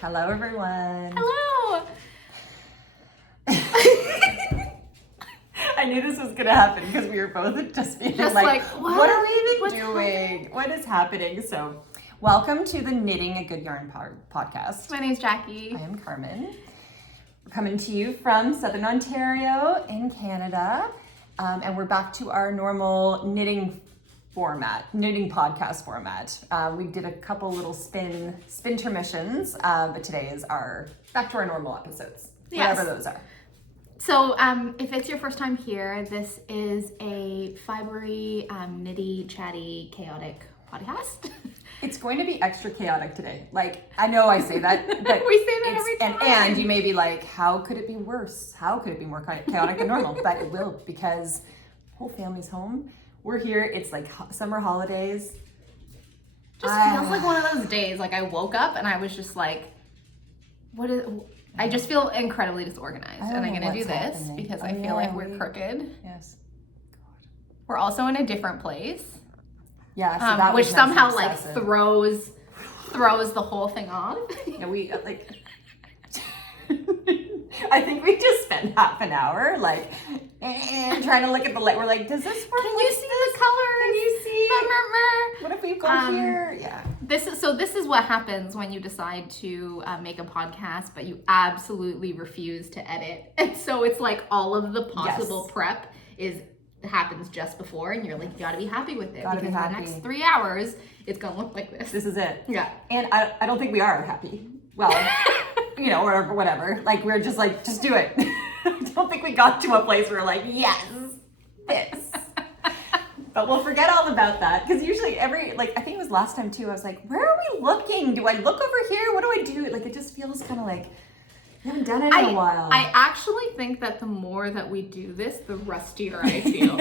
Hello, everyone. Hello. I knew this was gonna happen because we were both just being like, what are we even doing? What is happening? So, welcome to the Knitting a Good Yarn podcast. My name's Jackie. I am Carmen. We're coming to you from Southern Ontario in Canada, and we're back to our normal knitting podcast format. We did a couple little spin intermissions, but today is back to our normal episodes, whatever those are. So if it's your first time here, this is a fibery, knitty, chatty, chaotic podcast. It's going to be extra chaotic today. Like, I know I say that, but we say that every time. And you may be like, how could it be worse? How could it be more chaotic than normal? But it will, because whole family's home. We're here. It's like summer holidays. Just feels like one of those days. Like I woke up and I was just like, I just feel incredibly disorganized, and I'm gonna do this because I feel like we're crooked. Yes. God. We're also in a different place. Yeah, so that which somehow like throws the whole thing off. Yeah, we like. I think we just spent half an hour like trying to look at the light. We're like, does this work? Can you see the colors? Can you see? What if we go here? Yeah. This is what happens when you decide to make a podcast, but you absolutely refuse to edit. And so it's like all of the possible prep happens just before, and you're like, you gotta be happy with it, because the next 3 hours it's gonna look like this. This is it. Yeah. And I don't think we are happy. Well, or whatever. Like, we're just like, just do it. I don't think we got to a place where we're like, yes, this. But we'll forget all about that, because usually I think it was last time too, I was like, where are we looking? Do I look over here? What do I do? Like, it just feels kind of like we haven't done it in a while. I actually think that the more that we do this, the rustier I feel.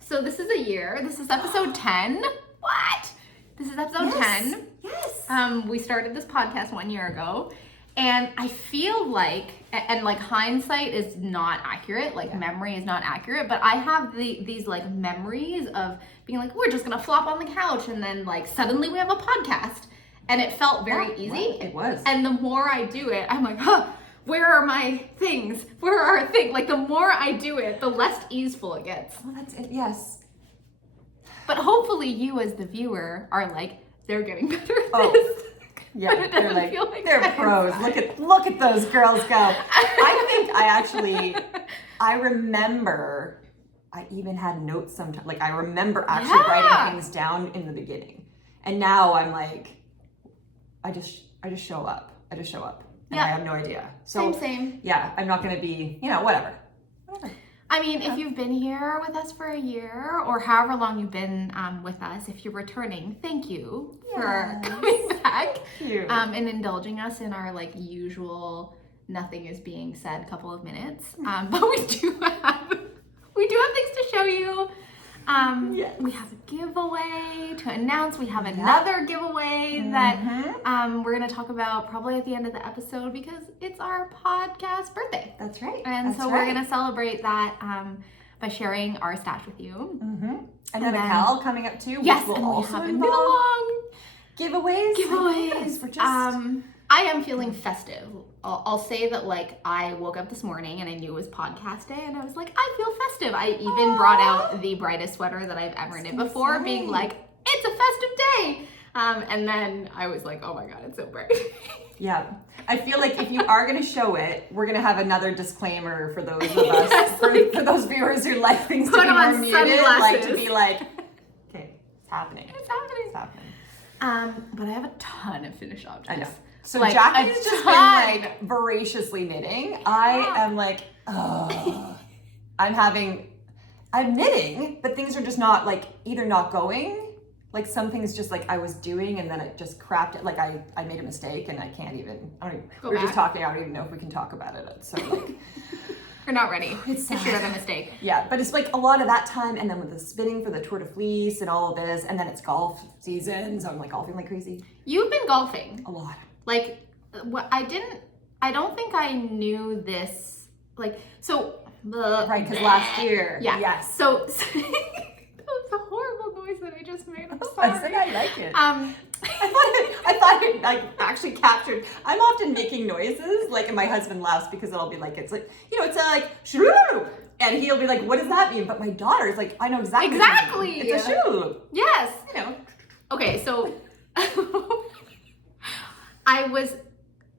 So this is a year. This is episode 10. What? This is episode 10. Yes. We started this podcast 1 year ago, and I feel like, and like hindsight is not accurate, like memory is not accurate, but I have these like memories of being like, we're just gonna flop on the couch, and then like suddenly we have a podcast, and it felt very easy. Well, it was. And the more I do it, I'm like, huh, where are my things? Where are our things? Like the more I do it, the less easeful it gets. Well, that's it. Yes. But hopefully you as the viewer are like, they're getting better at this. Yeah, they're like they're pros. Look at those girls go. I remember I even had notes sometimes. Like, I remember actually writing things down in the beginning. And now I'm like, I just show up. And I have no idea. So Same. Yeah, I'm not gonna be, whatever. I mean, if you've been here with us for a year, or however long you've been with us, if you're returning, thank you for coming back and indulging us in our like usual nothing is being said couple of minutes. But we do have things to show you. We have a giveaway to announce. We have another giveaway that we're going to talk about probably at the end of the episode, because it's our podcast birthday. That's right. And so we're going to celebrate that by sharing our stash with you. And then a KAL coming up too. Yes, which will and also we have involve giveaways. For just... I am feeling festive. I'll say that, like, I woke up this morning and I knew it was podcast day, and I was like, I feel festive. I even brought out the brightest sweater that I've ever knit before, being like, it's a festive day. And then I was like, oh my God, it's so bright. Yeah. I feel like if you are going to show it, we're going to have another disclaimer for those of us, for those viewers who like things to be more muted, like to be like, okay, it's happening. But I have a ton of finished objects. I know. So like, Jackie's just been like voraciously knitting. I am like, I'm knitting, but things are just not like either not going. Like some things just like I was doing and then it just crapped it. Like I made a mistake and I can't even, we're just talking. I don't even know if we can talk about it. So like, we're not ready to share the mistake. Yeah, but it's like a lot of that time, and then with the spinning for the Tour de Fleece and all of this, and then it's golf season, so I'm like golfing like crazy. You've been golfing. A lot. Like, what I don't think I knew this, like, so. Right, because last year. Yeah. Yes. So that was a horrible noise that I just made. I'm sorry. I said I like it. I like actually captured. I'm often making noises, like, and my husband laughs because it'll be like, it's like, you know, it's like, shoo, and he'll be like, what does that mean? But my daughter's like, I know exactly. Exactly. It's a shoo. Yes. You know. Okay, so I was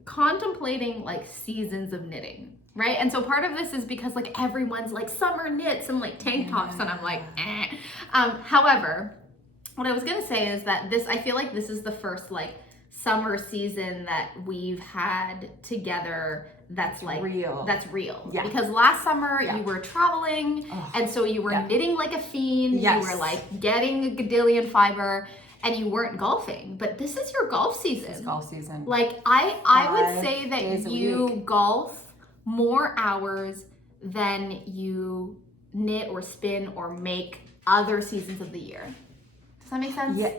contemplating like seasons of knitting, right? And so part of this is because like everyone's like summer knits and like tank tops, and I'm like, eh. However, what I was gonna say is that I feel like this is the first like summer season that we've had together that's like real. That's real. Yeah. Because last summer you were traveling, and so you were knitting like a fiend. Yes. You were like getting a gadillion fiber, and you weren't golfing. But this is your golf season. It's golf season. Like I would say days that a you week. golf more hours than you knit or spin or make other seasons of the year. Does that make sense? Yeah.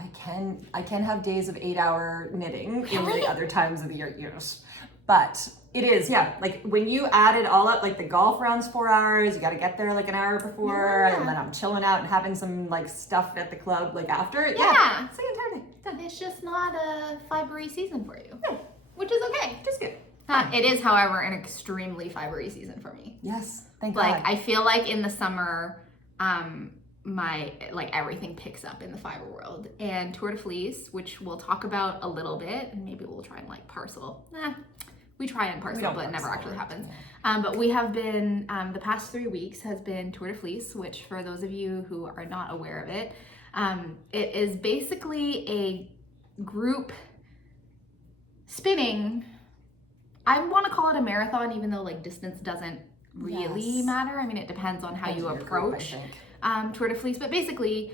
I can have days of 8-hour knitting in Really? the other times of the year, yes. But it is, yeah. Like when you add it all up, like the golf round's 4 hours, you got to get there like an hour before, and then I'm chilling out and having some like stuff at the club like after. Yeah. It's like an entire day. Done. It's just not a fibery season for you, which is okay. Just good. It is, however, an extremely fibery season for me. Yes, thank Like God. I feel like in the summer, my like everything picks up in the fiber world, and Tour de Fleece, which we'll talk about a little bit, and maybe we'll try and like parcel. We try and parcel, but it never actually happens. But we have been, the past 3 weeks has been Tour de Fleece, which for those of you who are not aware of it, it is basically a group spinning. I want to call it a marathon, even though like distance doesn't really matter. I mean, it depends on how you approach Tour de Fleece, but basically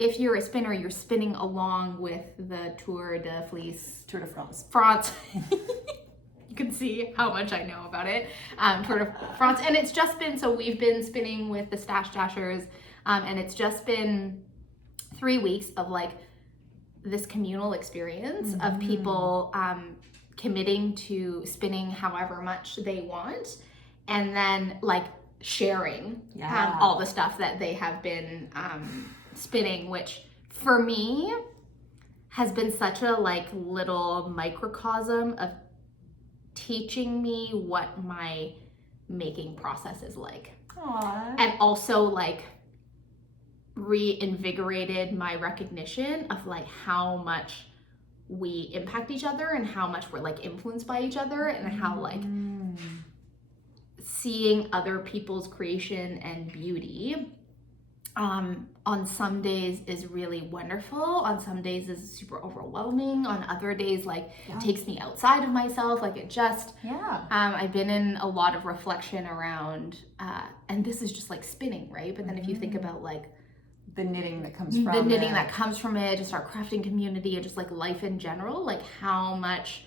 if you're a spinner, you're spinning along with the Tour de Fleece. Tour de France. You can see how much I know about it. Tour de France, and it's just been, so we've been spinning with the Stash Dashers, and it's just been 3 weeks of like this communal experience of people committing to spinning however much they want, and then like sharing all the stuff that they have been spinning, which for me has been such a like little microcosm of teaching me what my making process is like. Aww. And also like reinvigorated my recognition of like how much we impact each other and how much we're like influenced by each other, and how like seeing other people's creation and beauty on some days is really wonderful, on some days is super overwhelming, on other days like it takes me outside of myself, like it just I've been in a lot of reflection around and this is just like spinning, right? But then if you think about like the knitting that comes from it, just our crafting community and just like life in general, like how much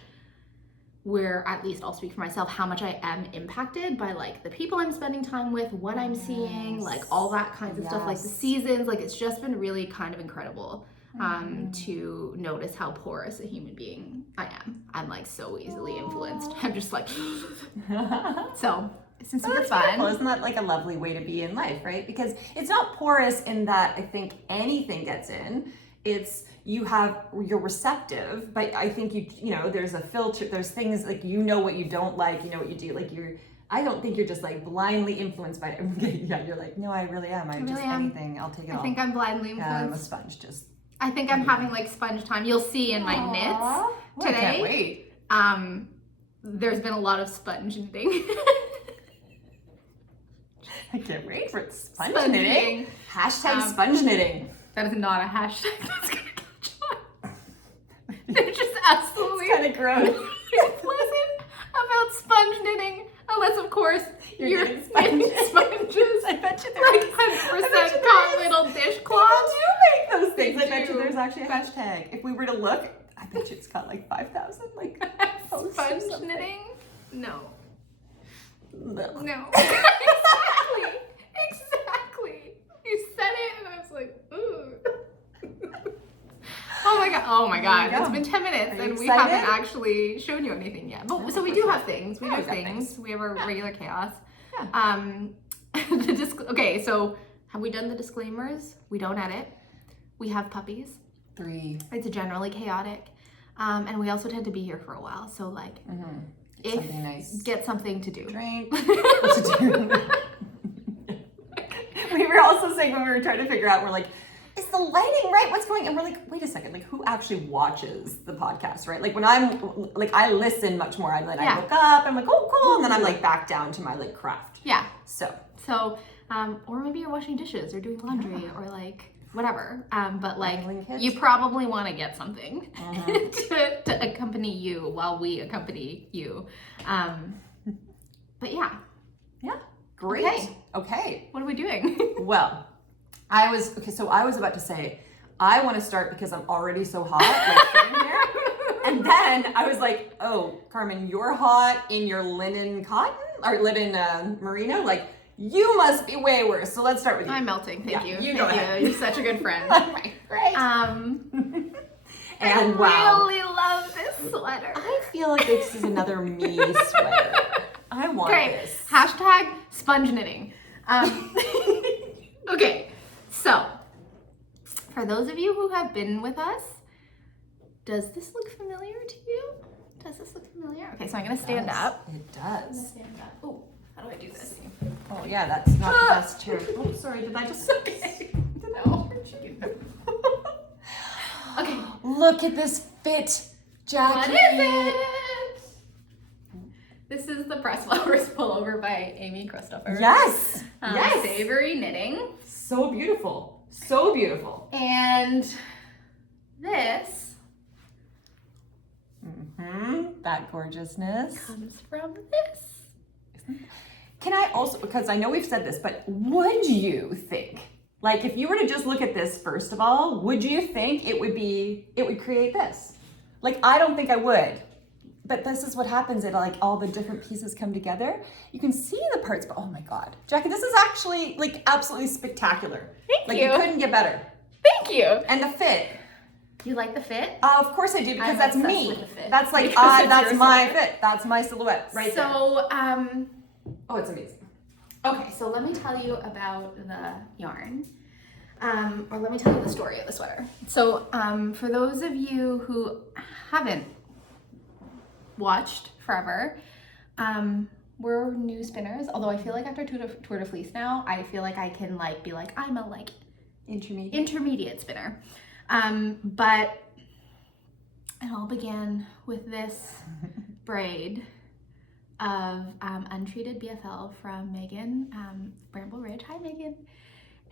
we're, at least I'll speak for myself, how much I am impacted by like the people I'm spending time with, what I'm seeing, like all that kinds of stuff, like the seasons, like it's just been really kind of incredible to notice how porous a human being I am. I'm like so easily influenced. I'm just like, so it's been super fun. Well, isn't that like a lovely way to be in life, right? Because it's not porous in that I think anything gets in. It's you're receptive, but I think you know there's a filter, there's things like you know what you don't like, you know what you do, like I don't think you're just like blindly influenced by it. Yeah, you're like, no, I really am. Anything, I'll take it all. I think I'm blindly influenced. I'm a sponge, just. I think I'm having like sponge time. You'll see in my knits today. I can't wait. There's been a lot of sponge knitting. I can't wait for sponge knitting. Hashtag sponge knitting. That is not a hashtag that's gonna catch on. They're just absolutely kind of gross. Explicit about sponge knitting, unless of course you're knitting sponges. I bet you there like 100% cotton little dishcloths. You do make those things. I bet you there's actually a hashtag. If we were to look, I bet you it's got like 5,000 like sponge knitting. No. No. Exactly. You said it and I was like, ooh. Oh my god. It's been 10 minutes and we haven't actually shown you anything yet. But so we do have things. We do things. We have our regular chaos. Okay, so have we done the disclaimers? We don't edit. We have puppies. 3. It's generally chaotic. And we also tend to be here for a while. So like, Something nice. Get something to do. Drink. What to do. We were also saying when we were trying to figure out, we're like, is the lighting right? What's going on? And we're like, wait a second, like who actually watches the podcast, right? Like when I'm, like I listen much more. I look up, I'm like, oh, cool. And then I'm like back down to my like craft. Yeah. So, or maybe you're washing dishes or doing laundry or like whatever. But like kids. you probably want to get something to accompany you while we accompany you. But yeah. Yeah. Great. Okay. What are we doing? Well, I was about to say, I want to start because I'm already so hot, like sitting here. And then I was like, oh, Carmen, you're hot in your linen cotton or linen merino. Like, you must be way worse. So let's start with you. I'm melting. Thank you. You go ahead. You're such a good friend. Right. Great. And wow. I really love this sweater. I feel like this is another me sweater. I want this. Hashtag sponge knitting. Okay. So, for those of you who have been with us, does this look familiar to you? Does this look familiar? Okay, so I'm gonna stand up. It does. Stand up. Oh, how do I do this? Oh yeah, that's not the best chair. Oh, sorry, did I just? Okay. No. Okay. Look at this fit, Jackie. What is it? This is the Press Flowers pullover by Amy Christoffers. Yes. Yes. Savory knitting. So beautiful. So beautiful. And this that gorgeousness comes from this. Can I also, because I know we've said this, but would you think, like if you were to just look at this first of all, would you think it would create this? Like, I don't think I would. But this is what happens if like all the different pieces come together. You can see the parts, but oh my God, Jackie, this is actually like absolutely spectacular. Thank you. Like you couldn't get better. Thank you. And the fit. You like the fit? Of course I do, because that's me. With the fit. That's like, Because that's my fit. That's my silhouette right there. So, oh, it's amazing. okay, so let me tell you about the yarn. Or let me tell you the story of the sweater. So, for those of you who haven't watched forever, we're new spinners, although I feel like after Tour de Fleece now, I feel like I can like be like, I'm a like intermediate spinner. But it all began with this braid of untreated BFL from Megan, Bramble Ridge. Hi, Megan.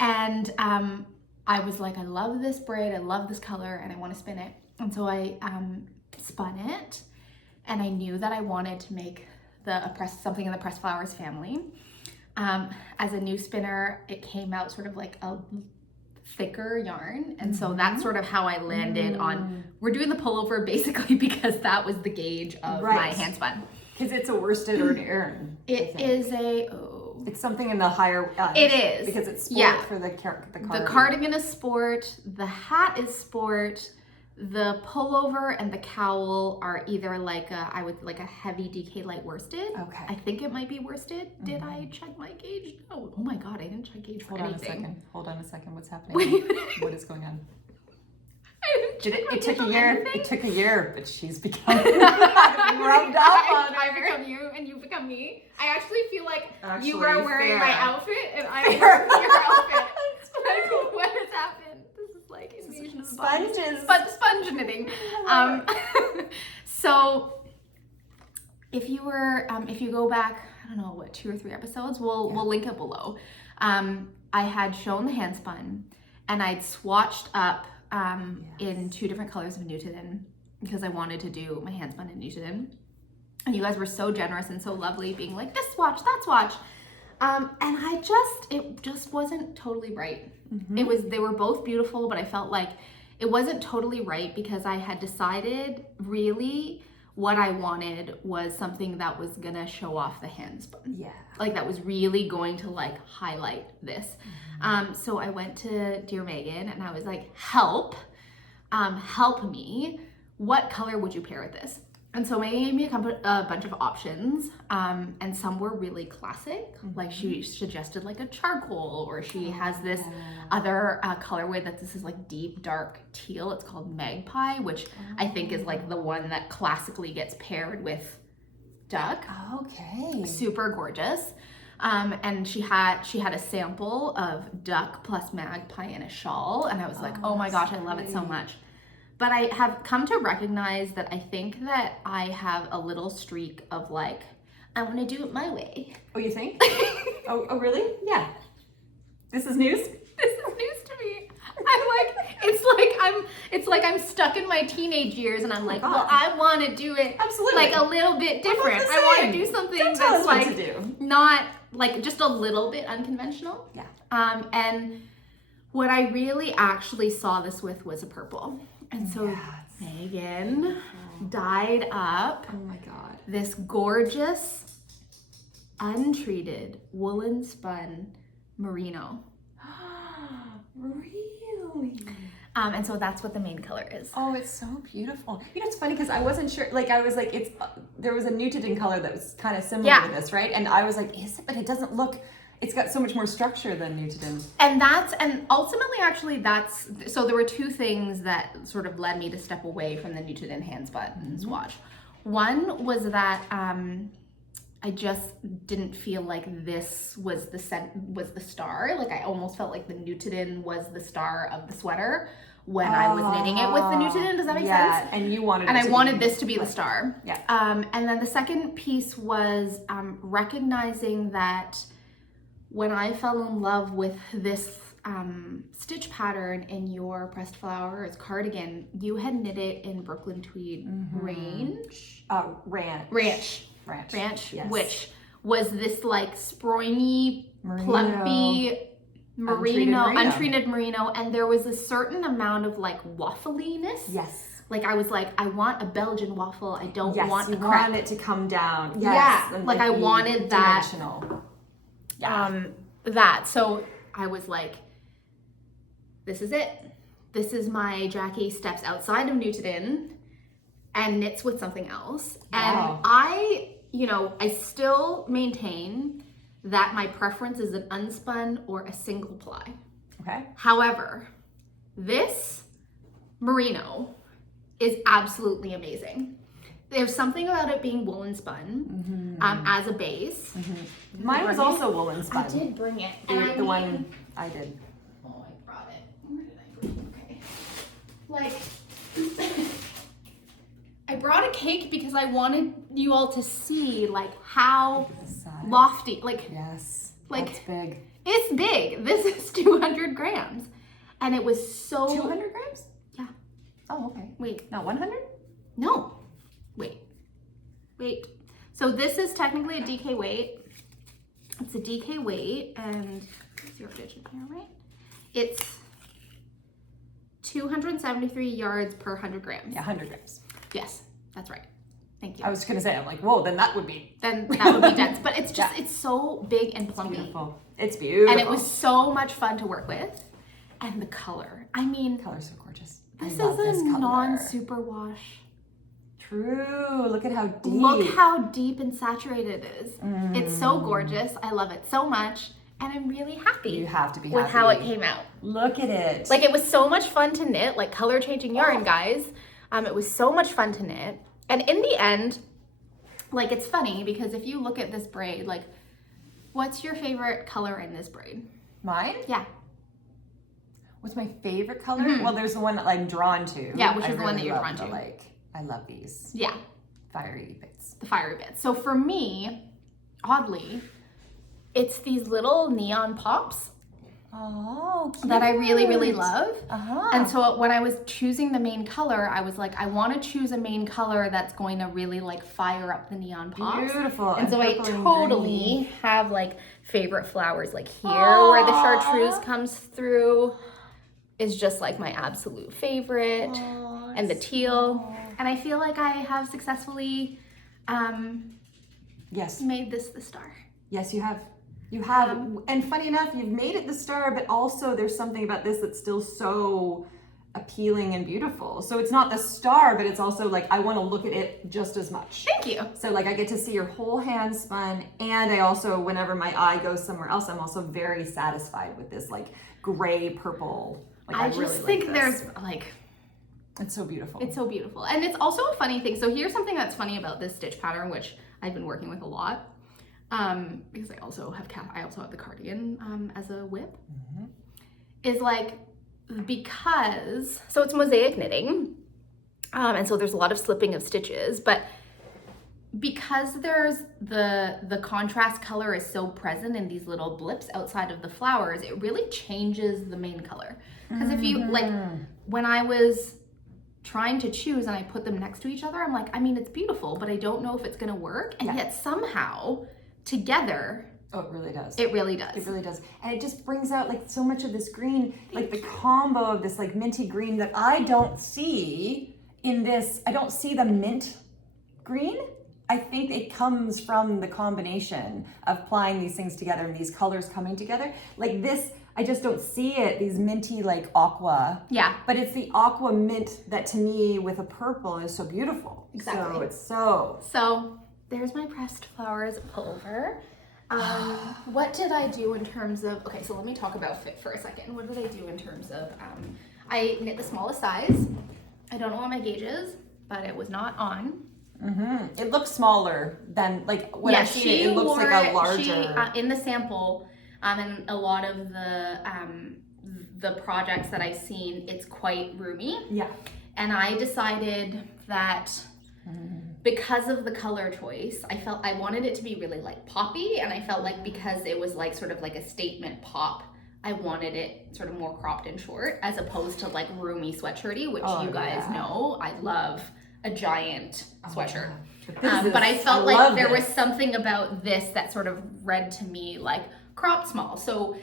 And I was like, I love this braid, I love this color, and I want to spin it. And so I spun it, and I knew that I wanted to make something in the Press Flowers family. As a new spinner, it came out sort of like a thicker yarn, and so that's sort of how I landed on, we're doing the pullover basically because that was the gauge of my handspun. Because it's a worsted or an yarn. It is it's something in the higher it is. Because it's sport for the cardigan. The cardigan is sport, the hat is sport, the pullover and the cowl are either like a heavy DK light worsted. Okay. I think it might be worsted. Did I check my gauge? No. Oh my God, I didn't check gauge for anything. Hold on a second. What's happening? What is going on? It took a year. It took a year, but she's become rubbed up on I become you and you become me. I actually feel like you Actually, are wearing fair. my outfit and I'm wearing your outfit. Like, what has happened? This is like invasion of the body. Sponges. Sponge knitting. So if you go back, I don't know what, 2 or 3 episodes, we'll link it below. I had shown the handspun and I'd swatched up in 2 different colors of Newton because I wanted to do my handspun in Newton. And you guys were so generous and so lovely, being like, this swatch, that swatch. And it just wasn't totally right. They were both beautiful, but I felt like it wasn't totally right because I had decided really what I wanted was something that was gonna show off the handspun. Yeah. Like that was really going to like highlight this. So I went to Dear Megan and I was like, help me. What color would you pair with this? And so May gave me a bunch of options, and some were really classic. Like she suggested like a charcoal, or she has this other colorway that this is like deep dark teal. It's called Magpie, which I think is like the one that classically gets paired with duck. Okay. Super gorgeous. And she had a sample of duck plus magpie in a shawl, and I was like, oh my gosh, I love it so much. But I have come to recognize that I think that I have a little streak of like, I want to do it my way. Oh, you think? oh, really? Yeah. This is news? This is news to me. I'm like, it's like I'm stuck in my teenage years, and I'm like, well, I want to do it like a little bit different. I want to do something that's like not like just a little bit unconventional. Yeah. And what I really actually saw this with was a purple. And so Megan dyed up this gorgeous, untreated woolen spun merino. Really? And so that's what the main color is. Oh, it's so beautiful. You know, it's funny because I wasn't sure, like I was like, it's, there was a Nutiden color that was kind of similar to this, right? And I was like, is it? But it doesn't look, it's got so much more structure than Nutiden. And ultimately actually so there were two things that sort of led me to step away from the Nutiden handspun swatch. One was that I just didn't feel like this was the star. Like I almost felt like the Nutiden was the star of the sweater when I was knitting it with the Nutiden. Does that make sense? And you wanted I wanted this to be the star. Yeah. And then the second piece was recognizing that when I fell in love with this stitch pattern in your pressed flowers cardigan, you had knit it in Brooklyn Tweed Ranch, yes. Which was this like springy, plumpy untreated merino, and there was a certain amount of like waffliness. Yes. Like I was like, I want a Belgian waffle. I don't want a crepe. Want it to come down. Yes. Yeah. And like I wanted that. Yeah. So I was like, this is it. This is my Jackie steps outside of Nutiden and knits with something else. Wow. And I still maintain that my preference is an unspun or a single ply. Okay. However, this merino is absolutely amazing. There's something about it being woolen spun as a base. Mine was also woolen spun. I did bring it. The one I did. Oh, I brought it. Where did I bring it? Okay. Like, I brought a cake because I wanted you all to see like how lofty, like, yes, like that's big. It's big. This is 200 grams. And it was so... 200 grams? Yeah. Oh, okay. Wait. Not 100? No. Wait. So this is technically a DK weight. It's a DK weight, and 0 digit here, right? It's 273 yards per 100 grams. Yeah, 100 grams. Yes, that's right. Thank you. I was gonna say, I'm like, whoa, then that would be dense. But it's just, it's so big and plumpy. It's beautiful. And it was so much fun to work with. And the color. I mean, color's so gorgeous. This is a non-superwash. True. Look at how deep. Look how deep and saturated it is. It's so gorgeous. I love it so much. And I'm really happy. You have to be happy with how it came out. Look at it. Like, it was so much fun to knit, like color changing yarn, guys. It was so much fun to knit. And in the end, like, it's funny because if you look at this braid, like, what's your favorite color in this braid? Mine? Yeah. What's my favorite color? Well, there's the one that I'm drawn to. Yeah, which is the one that you're drawn to. Like, I love these. Yeah. Fiery bits. The fiery bits. So for me, oddly, it's these little neon pops. Oh, cute. That I really, really love. Uh-huh. And so when I was choosing the main color, I was like, I want to choose a main color that's going to really like fire up the neon pops. Beautiful. And so I totally have like favorite flowers, like here where the chartreuse comes through is just like my absolute favorite. And the teal. And I feel like I have successfully made this the star. Yes, you have. You have, and funny enough, you've made it the star, but also there's something about this that's still so appealing and beautiful. So it's not the star, but it's also like, I want to look at it just as much. Thank you. So like I get to see your whole hand spun, and I also, whenever my eye goes somewhere else, I'm also very satisfied with this like gray purple. Like I just really think like there's like, it's so beautiful. it's so beautiful. And it's also a funny thing. So here's something that's funny about this stitch pattern, which I've been working with a lot. Because I also have the cardigan as a whip. Is like, because, so it's mosaic knitting, and so there's a lot of slipping of stitches, but because there's the contrast color is so present in these little blips outside of the flowers, it really changes the main color. Because if you, like, when I was trying to choose and I put them next to each other, I'm like, I mean, it's beautiful, but I don't know if it's gonna work, and yet somehow, together, oh, it really does. it really does. It really does. And it just brings out like so much of this green, like the combo of this like minty green that I don't see in this. I don't see the mint green. I think it comes from the combination of applying these things together and these colors coming together. Like this, I just don't see it, these minty like aqua. Yeah. But it's the aqua mint that to me with a purple is so beautiful. Exactly. So it's so. So there's my pressed flowers pullover. What did I do in terms of, okay, so let me talk about fit for a second. What did I do in terms of, I knit the smallest size. I don't know what my gauge is, but it was not on. It looks smaller than, like, when I see it, it looks like a larger. In the sample, and a lot of the projects that I've seen, it's quite roomy. Yeah. And I decided that because of the color choice, I wanted it to be really like poppy, and I felt like because it was like sort of like a statement pop, I wanted it sort of more cropped and short as opposed to like roomy sweatshirty, which you guys know I love a giant sweatshirt. But I felt like there was something about this that sort of read to me like cropped small. So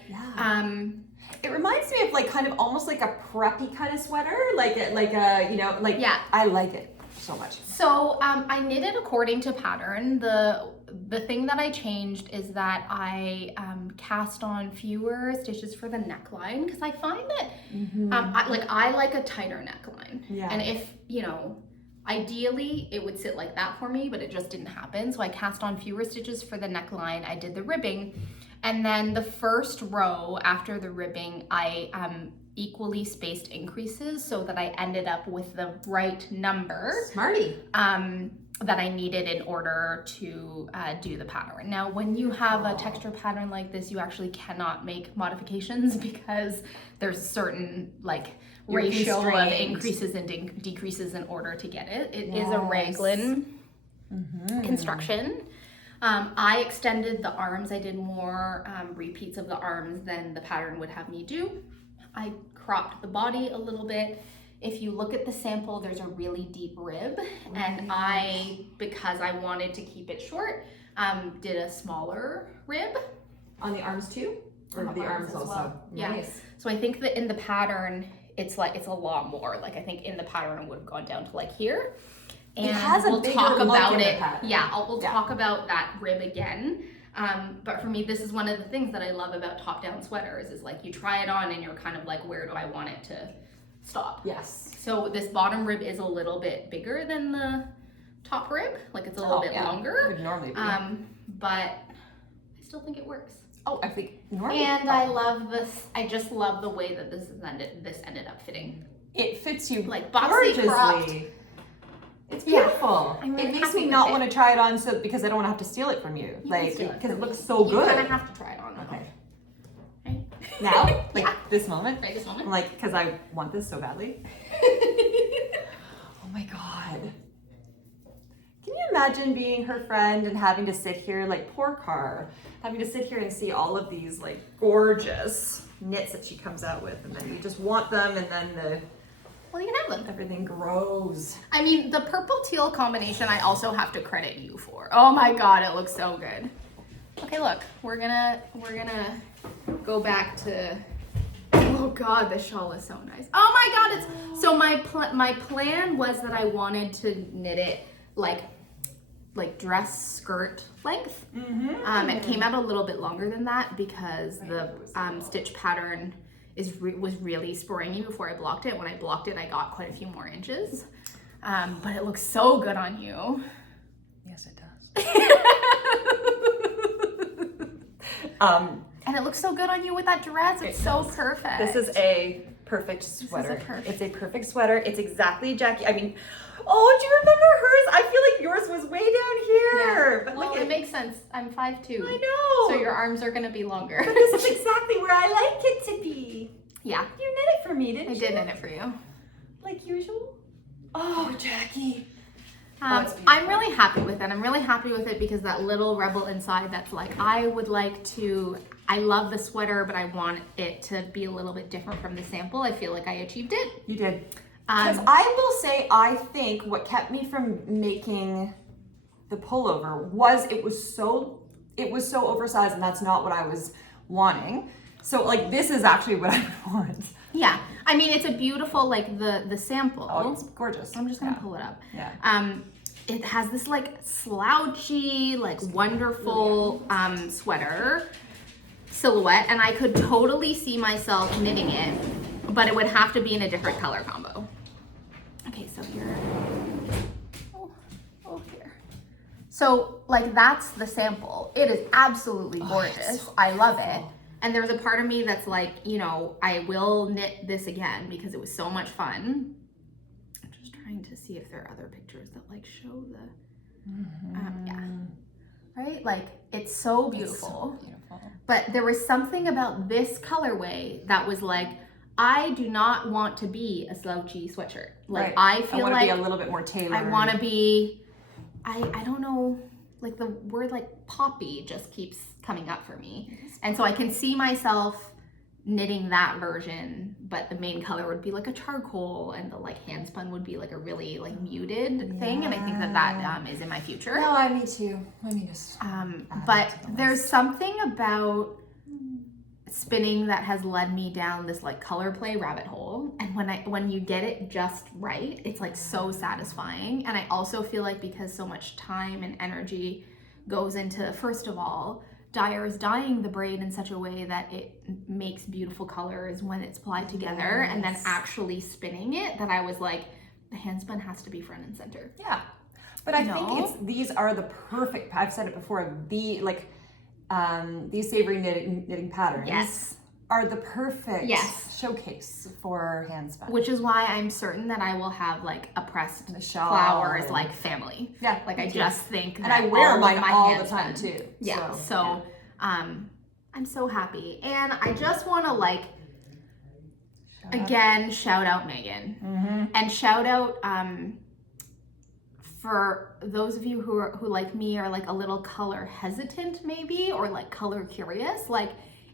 it reminds me of like kind of almost like a preppy kind of sweater, like a you know, like I like it so much. So I knitted according to pattern. The thing that I changed is that I cast on fewer stitches for the neckline, because I find that I like a tighter neckline. Yeah. And if, you know, ideally it would sit like that for me, but it just didn't happen. So I cast on fewer stitches for the neckline. I did the ribbing, and then the first row after the ribbing, I equally spaced increases so that I ended up with the right number. Smarty. That I needed in order to do the pattern. Now, when you have a texture pattern like this, you actually cannot make modifications because there's certain like ratio of increases and decreases in order to get it. It is a raglan construction. I extended the arms. I did more repeats of the arms than the pattern would have me do. I cropped the body a little bit. If you look at the sample, there's a really deep rib, and I, because I wanted to keep it short, did a smaller rib. On the arms too? Or the arms also? Well. Yeah. Nice. So I think that in the pattern, it's a lot more. Like I think in the pattern it would have gone down to like here. And it has a bigger talk look about in it. The pattern. We'll talk about that rib again. But for me, this is one of the things that I love about top-down sweaters is like you try it on and you're kind of like, where do I want it to stop? Yes. So this bottom rib is a little bit bigger than the top rib. Like it's a little bit longer. It would normally be. But I still think it works. Oh, I think normally. And I love this. I just love the way that this ended up fitting. It fits you like gorgeously. Cropped. It's beautiful. I'm really it makes me not want to try it on because I don't want to have to steal it from you. Like because it looks so good. You kind of have to try it on. Okay. Right? Now, like this moment. Right, this moment. Like because I want this so badly. Oh my god. Can you imagine being her friend and having to sit here, like poor Car, having to sit here and see all of these like gorgeous knits that she comes out with, and then you just want them, and then well, you can have them. Everything grows. I mean, the purple teal combination I also have to credit you for. Oh my god, it looks so good. Okay, look, we're gonna go back to. Oh god, this shawl is so nice. Oh my god, it's so my plan was that I wanted to knit it like dress skirt length. It came out a little bit longer than that because the stitch pattern was really sporing me before I blocked it. When I blocked it, I got quite a few more inches. But it looks so good on you. Yes, it does. And it looks so good on you with that dress. It's so perfect. This is a perfect sweater. It's a perfect sweater. It's exactly Jackie. I mean, oh, do you remember hers? I feel like yours was way down here. Yeah. But well, it makes sense. I'm 5'2". I know. So your arms are gonna be longer. But this is exactly where I like it to be. Yeah. You knit it for me, didn't you? I did knit it for you. Like usual? Oh, Jackie. I'm really happy with it. I'm really happy with it because that little rebel inside that's like, I love the sweater, but I want it to be a little bit different from the sample. I feel like I achieved it. You did. Because I will say, I think what kept me from making the pullover was it was so oversized, and that's not what I was wanting. So like this is actually what I want. Yeah, I mean it's a beautiful like the sample. Oh, it's gorgeous. I'm just gonna pull it up. Yeah. It has this like slouchy, like wonderful sweater silhouette, and I could totally see myself knitting it, but it would have to be in a different color combo. Okay, so here. Oh, here. So like that's the sample. It is absolutely gorgeous. So I love it. And there's a part of me that's like, you know, I will knit this again because it was so much fun. I'm just trying to see if there are other pictures that like show the, yeah, right? Like it's so beautiful. It's so beautiful. But there was something about this colorway that was like, I do not want to be a slouchy sweatshirt. Like I feel like I want to be a little bit more tailored. I want to be, I don't know, like the word like poppy just keeps coming up for me. And so I can see myself knitting that version, but the main color would be like a charcoal and the like handspun would be like a really like muted thing. And I think that is in my future. No, me too. Let me just but there's something about spinning that has led me down this like color play rabbit hole, and when you get it just right, it's like so satisfying. And I also feel like because so much time and energy goes into, first of all, dyers dyeing the braid in such a way that it makes beautiful colors when it's applied together, and then actually spinning it, that I was like, the handspun has to be front and center. Yeah, but I think these are the perfect, I've said it before, these savory knitting patterns are the perfect showcase for handspun. Which is why I'm certain that I will have like a pressed flowers like family. Yeah, like I just think that, and I wear mine all the time too. Yeah, so I'm so happy, and I just want to like again shout out Megan and shout out for those of you who like me are like a little color hesitant maybe, or like color curious, like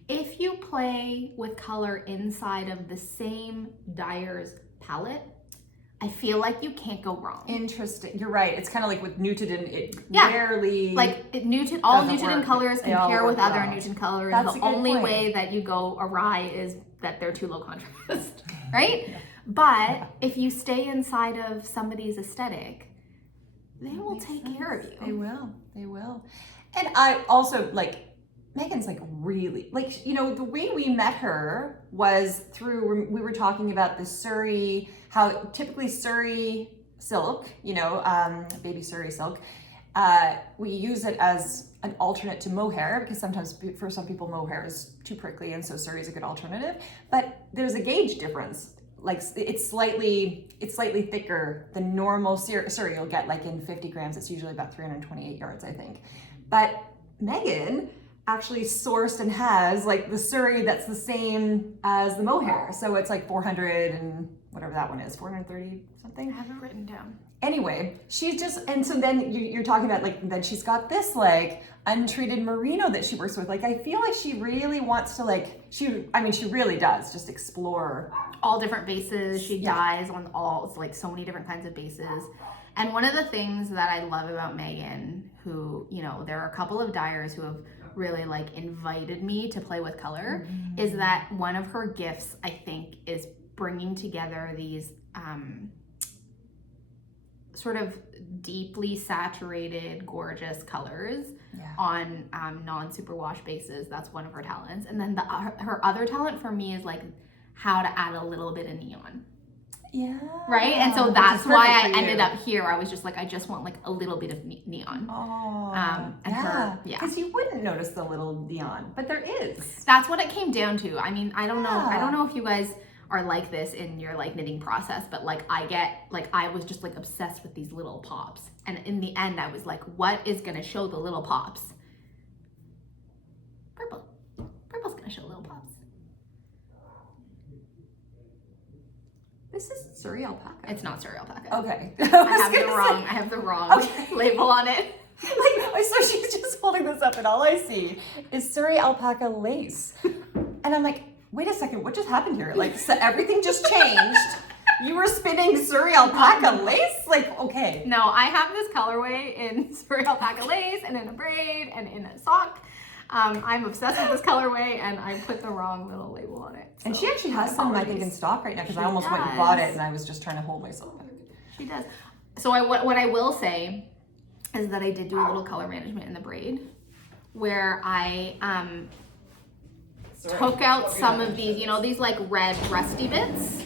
if you play with color inside of the same dyer's palette, I feel like you can't go wrong. Interesting. You're right. It's kind of like with Newton, it rarely like all Newton colors compare with other Newton colors. That's the only way that you go awry is that they're too low contrast, right? Yeah. But if you stay inside of somebody's aesthetic, they will take care of you. They will. They will. And I also like Megan's like really, like, you know, the way we met her was through, we were talking about the Surrey, how typically Surrey silk, you know, baby Surrey silk, we use it as an alternate to mohair, because sometimes for some people mohair is too prickly, and so Surrey is a good alternative. But there's a gauge difference. Like it's slightly thicker than normal Surrey you'll get like in 50 grams. It's usually about 328 yards, I think. But Megan actually sourced and has like the Surrey that's the same as the mohair. So it's like 400 and whatever that one is, 430 something. I have it written down. Anyway, she's just, and so then you're talking about like, then she's got this like untreated merino that she works with. Like, I feel like she really wants to like, she really does just explore. All different bases. She dyes on it's like so many different kinds of bases. And one of the things that I love about Megan, who, you know, there are a couple of dyers who have really like invited me to play with color, is that one of her gifts, I think, is bringing together these sort of deeply saturated, gorgeous colors on non-superwash bases. That's one of her talents. And then her other talent for me is like how to add a little bit of neon. Yeah. Right? And so that's why I ended up here. I was just like, I just want like a little bit of neon. Oh. Yeah. Because you wouldn't notice the little neon, but there is. That's what it came down to. I mean, I don't know. I don't know if you guys are like this in your like knitting process, but like I was just like obsessed with these little pops. And in the end, I was like, what is going to show the little pops? Purple. Purple's going to show little pops. This is Surrey Alpaca. It's not Surrey Alpaca. Okay. I have the wrong label on it. Like, so she's just holding this up and all I see is Surrey Alpaca lace. And I'm like, wait a second, what just happened here? Like, so everything just changed. You were spinning Surrey Alpaca lace? Like, okay. No, I have this colorway in Surrey Alpaca lace and in a braid and in a sock. I'm obsessed with this colorway and I put the wrong little label on it. So and she actually has some, I think, in stock right now because I almost went and bought it and I was just trying to hold myself back. She does. So what I will say is that I did do a little color management in the braid where I took out some of these, you know, these like red rusty bits.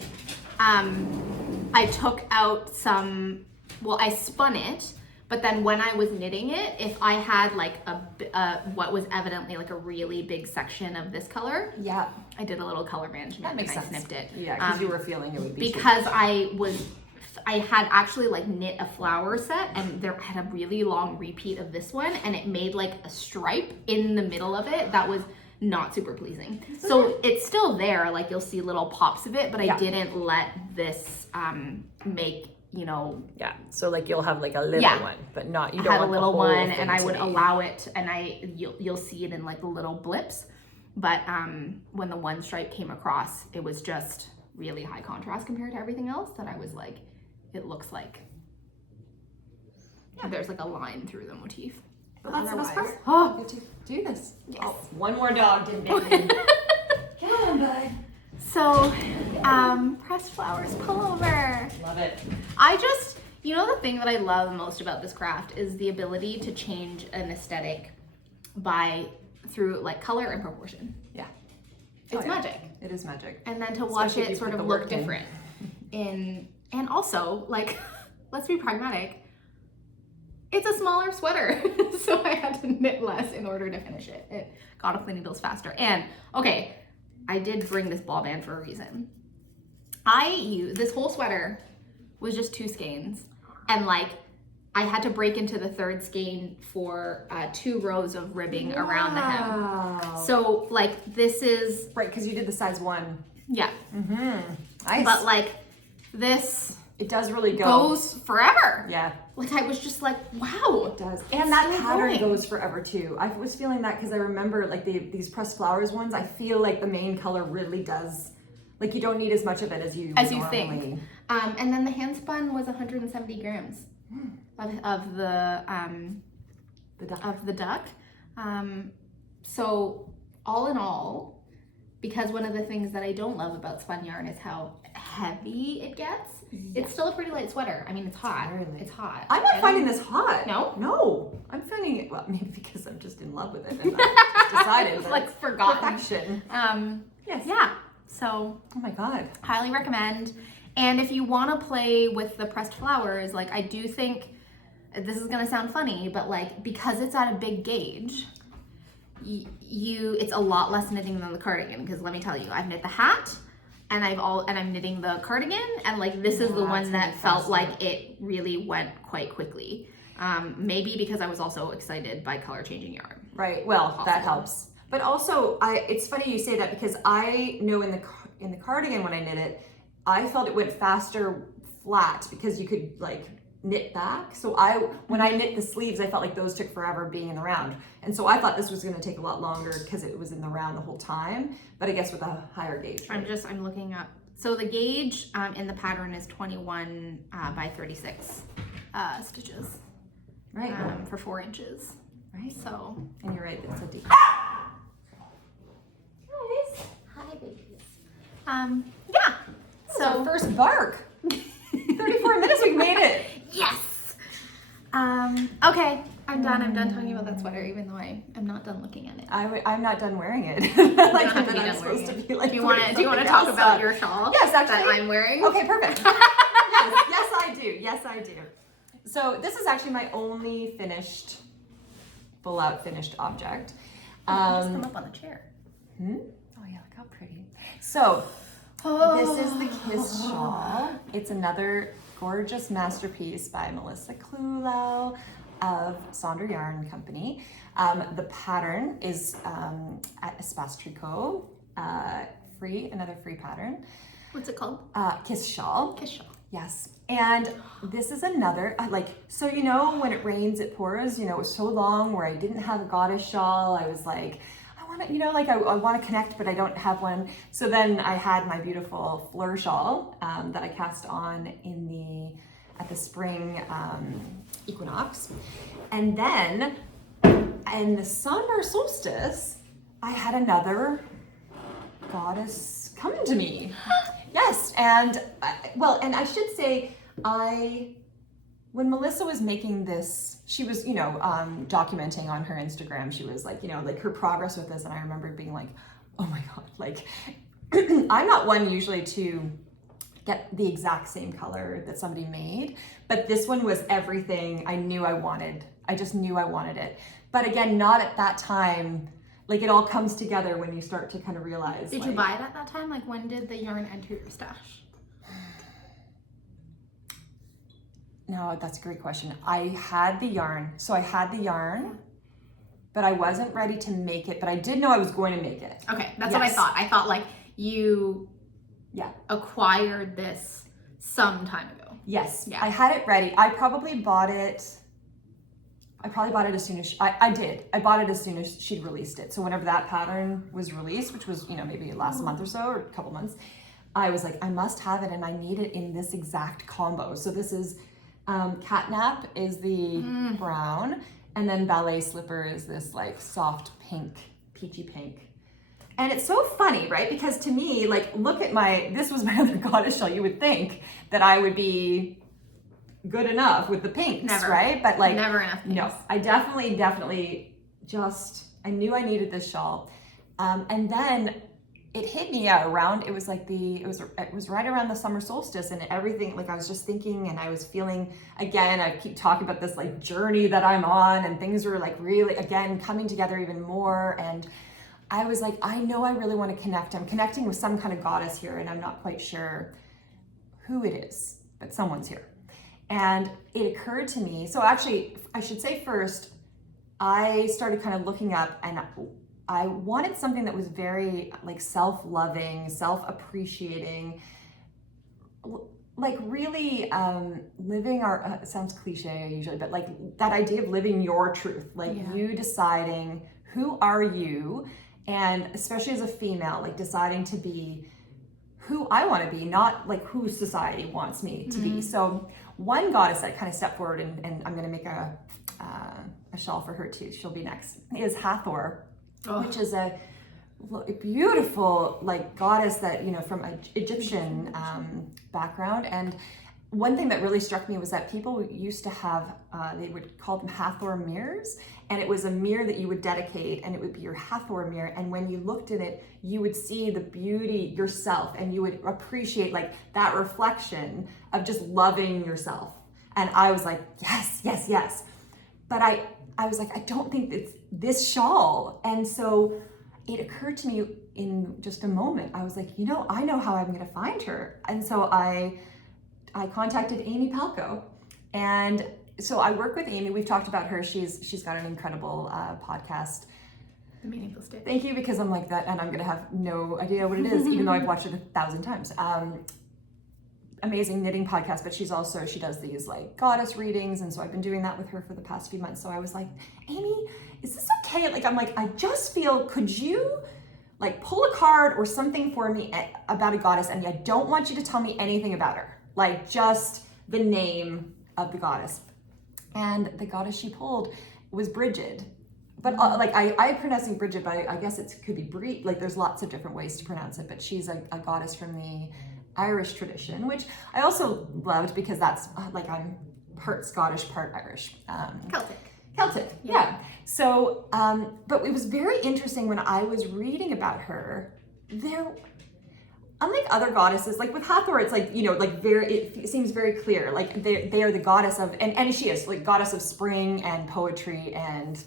I took out some, well, I spun it, but then when I was knitting it, if I had like what was evidently like a really big section of this color, yeah, I did a little color management that makes and sense. I snipped it. Yeah, because you were feeling it would be because I had actually like knit a flower set and there had a really long repeat of this one and it made like a stripe in the middle of it that was not super pleasing. So it's still there, like you'll see little pops of it, but I didn't let this make, you know. Yeah, so like you'll have like a little one, but not, you don't have want a little the whole one thing and I to would be. allow it and you'll see it in like the little blips. But when the one stripe came across, it was just really high contrast compared to everything else that I was like, it looks like there's like a line through the motif. But that's the best part. Oh, I get to do this. yes. Oh, one more dog didn't make me. Come on, bud. So, pressed flowers pullover. Love it. I just, you know, the thing that I love most about this craft is the ability to change an aesthetic through like color and proportion. Yeah. It's magic. It is magic. And then to watch Especially if it you sort put of the look work in. different. And also, like, let's be pragmatic. It's a smaller sweater, so I had to knit less in order to finish it. It got off the needles faster. And, okay, I did bring this ball band for a reason. This whole sweater was just 2 skeins, and like, I had to break into the 3rd skein for 2 rows of ribbing around the hem. So, like, this is... Right, because you did the size 1. Yeah. Mm-hmm. Nice. But, like, this... It does really goes forever. Yeah. Like I was just like, wow. It does. And that pattern goes forever too. I was feeling that because I remember like these pressed flowers ones, I feel like the main color really does, like you don't need as much of it as you normally think. And then the handspun was 170 grams of the duck. So all in all, because one of the things that I don't love about spun yarn is how heavy it gets. It's still a pretty light sweater. I mean, it's hot. It's hot. I'm not finding this hot. No? No. I'm finding it, well, maybe because I'm just in love with it and I just decided. It's like forgotten. Perfection. Yes. Yeah. So. Oh my God. Highly recommend. And if you want to play with the pressed flowers, like I do think, this is going to sound funny, but like because it's at a big gauge, it's a lot less knitting than the cardigan. Because let me tell you, I've knit the hat, and I'm knitting the cardigan, and like this is the one that felt like it really went quite quickly. Maybe because I was also excited by color changing yarn. Right. Well, that helps. But also, it's funny you say that because I know in the cardigan when I knit it, I felt it went faster flat because you could like knit back. So when I knit the sleeves, I felt like those took forever being in the round. And so I thought this was going to take a lot longer because it was in the round the whole time. But I guess with a higher gauge. Right? I'm looking up. So the gauge in the pattern is 21 by 36 stitches. Right. For 4 inches. Right. So. And you're right, it's a deep. Guys. Hi, babies. Yeah. So first bark. 34 minutes, we made it. Yes. Okay. I'm done talking about that sweater, even though I am not done looking at it. I'm not done wearing it. Like, I'm supposed to be like. Do you want to talk about your shawl? Yes, actually. That I'm wearing. Okay, perfect. yes, I do. Yes, I do. So this is actually my only finished, full out finished object. Just come up on the chair. Oh yeah, look how pretty. So this is the Kiss shawl. It's another gorgeous masterpiece by Melissa Clulow of Sonder Yarn Company. The pattern is at Espace Tricot, another free pattern. What's it called? Kiss shawl. Kiss shawl. Yes. And this is another, so you know, when it rains, it pours, you know, it was so long where I didn't have a goddess shawl. I was like, I want to, you know, like I want to connect, but I don't have one. So then I had my beautiful Fleur Shawl that I cast on at the spring equinox. And then in the summer solstice, I had another goddess come to me. Yes, and I should say, when Melissa was making this, she was, you know, documenting on her Instagram, she was like, you know, like her progress with this, and I remember being like, oh my God, like, I'm not one usually to get the exact same color that somebody made, but this one was everything I knew I wanted. I just knew I wanted it. But again, not at that time. Like, it all comes together when you start to kind of realize. Did you buy it at that time? Like, when did the yarn enter your stash? No, that's a great question. I had the yarn. So I had the yarn, but I wasn't ready to make it, but I did know I was going to make it. Okay, that's what I thought. I thought like you acquired this some time ago. Yes, yeah. I had it ready. I probably bought it as soon as, I did. I bought it as soon as she'd released it. So whenever that pattern was released, which was, you know, maybe last month or so, or a couple months, I was like, I must have it, and I need it in this exact combo. So this is, Catnap is the brown, and then Ballet Slipper is this like soft pink, peachy pink. And it's so funny, right? Because to me, like, look at this was my other goddess shawl. You would think that I would be good enough with the pinks, never, right? But like, never enough pinks. No, I definitely I knew I needed this shawl. And then it hit me around, it was right around the summer solstice, and everything, like I was just thinking, and I was feeling, again, I keep talking about this like journey that I'm on, and things were like really, again, coming together even more. And I was like, I know I really want to connect. I'm connecting with some kind of goddess here, and I'm not quite sure who it is, but someone's here. And it occurred to me, so actually, I should say first, I started kind of looking up, and I wanted something that was very like self-loving, self-appreciating, like really living our, it sounds cliche usually, but like that idea of living your truth, like you deciding who are you, and especially as a female, like deciding to be who I want to be, not like who society wants me to be. So one goddess that kind of stepped forward, and I'm going to make a shawl for her too, she'll be next, is Hathor. Which is a beautiful like goddess that, you know, from an Egyptian background. And one thing that really struck me was that people used to have, they would call them Hathor mirrors, and it was a mirror that you would dedicate, and it would be your Hathor mirror. And when you looked at it, you would see the beauty yourself, and you would appreciate like that reflection of just loving yourself. And I was like, yes, yes, yes. But I was like, I don't think it's this shawl. And so it occurred to me in just a moment. I was like, you know, I know how I'm going to find her. And so I contacted Amy Palco. And so I work with Amy. We've talked about her. She's got an incredible podcast. The Meaningful Stitch. Thank you, because I'm like that, and I'm going to have no idea what it is, even though I've watched it 1,000 times. Amazing knitting podcast, but she does these like goddess readings, and so I've been doing that with her for the past few months. So I was like, Amy, is this okay? Like, I'm like, I just feel, could you like pull a card or something for me about a goddess? And I don't want you to tell me anything about her, like just the name of the goddess. And the goddess she pulled was Brigid. But like I'm pronouncing Brigid, but I guess it could be Brid. Like, there's lots of different ways to pronounce it, but she's a goddess from the Irish tradition, which I also loved because that's like I'm part Scottish, part Irish. Celtic, yeah. So, but it was very interesting when I was reading about her. Unlike other goddesses, like with Hathor, it's like, you know, like it seems very clear. Like they are the goddess of, and she is like goddess of spring and poetry and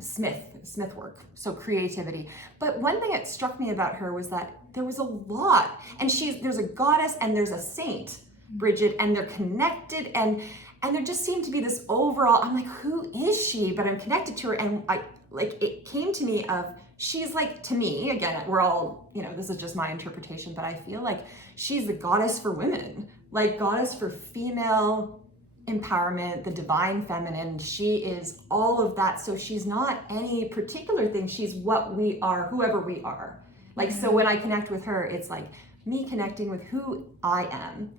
smith work, so creativity. But one thing that struck me about her was that there was a lot, and there's a goddess and there's a saint, Brigid, and they're connected, and there just seemed to be this overall, I'm like, who is she? But I'm connected to her, and it came to me of, she's like, to me, again, we're all, you know, this is just my interpretation, but I feel like she's the goddess for women, like goddess for female empowerment, the divine feminine. She is all of that. So she's not any particular thing. She's what we are, whoever we are. Like, so when I connect with her, it's like me connecting with who I am.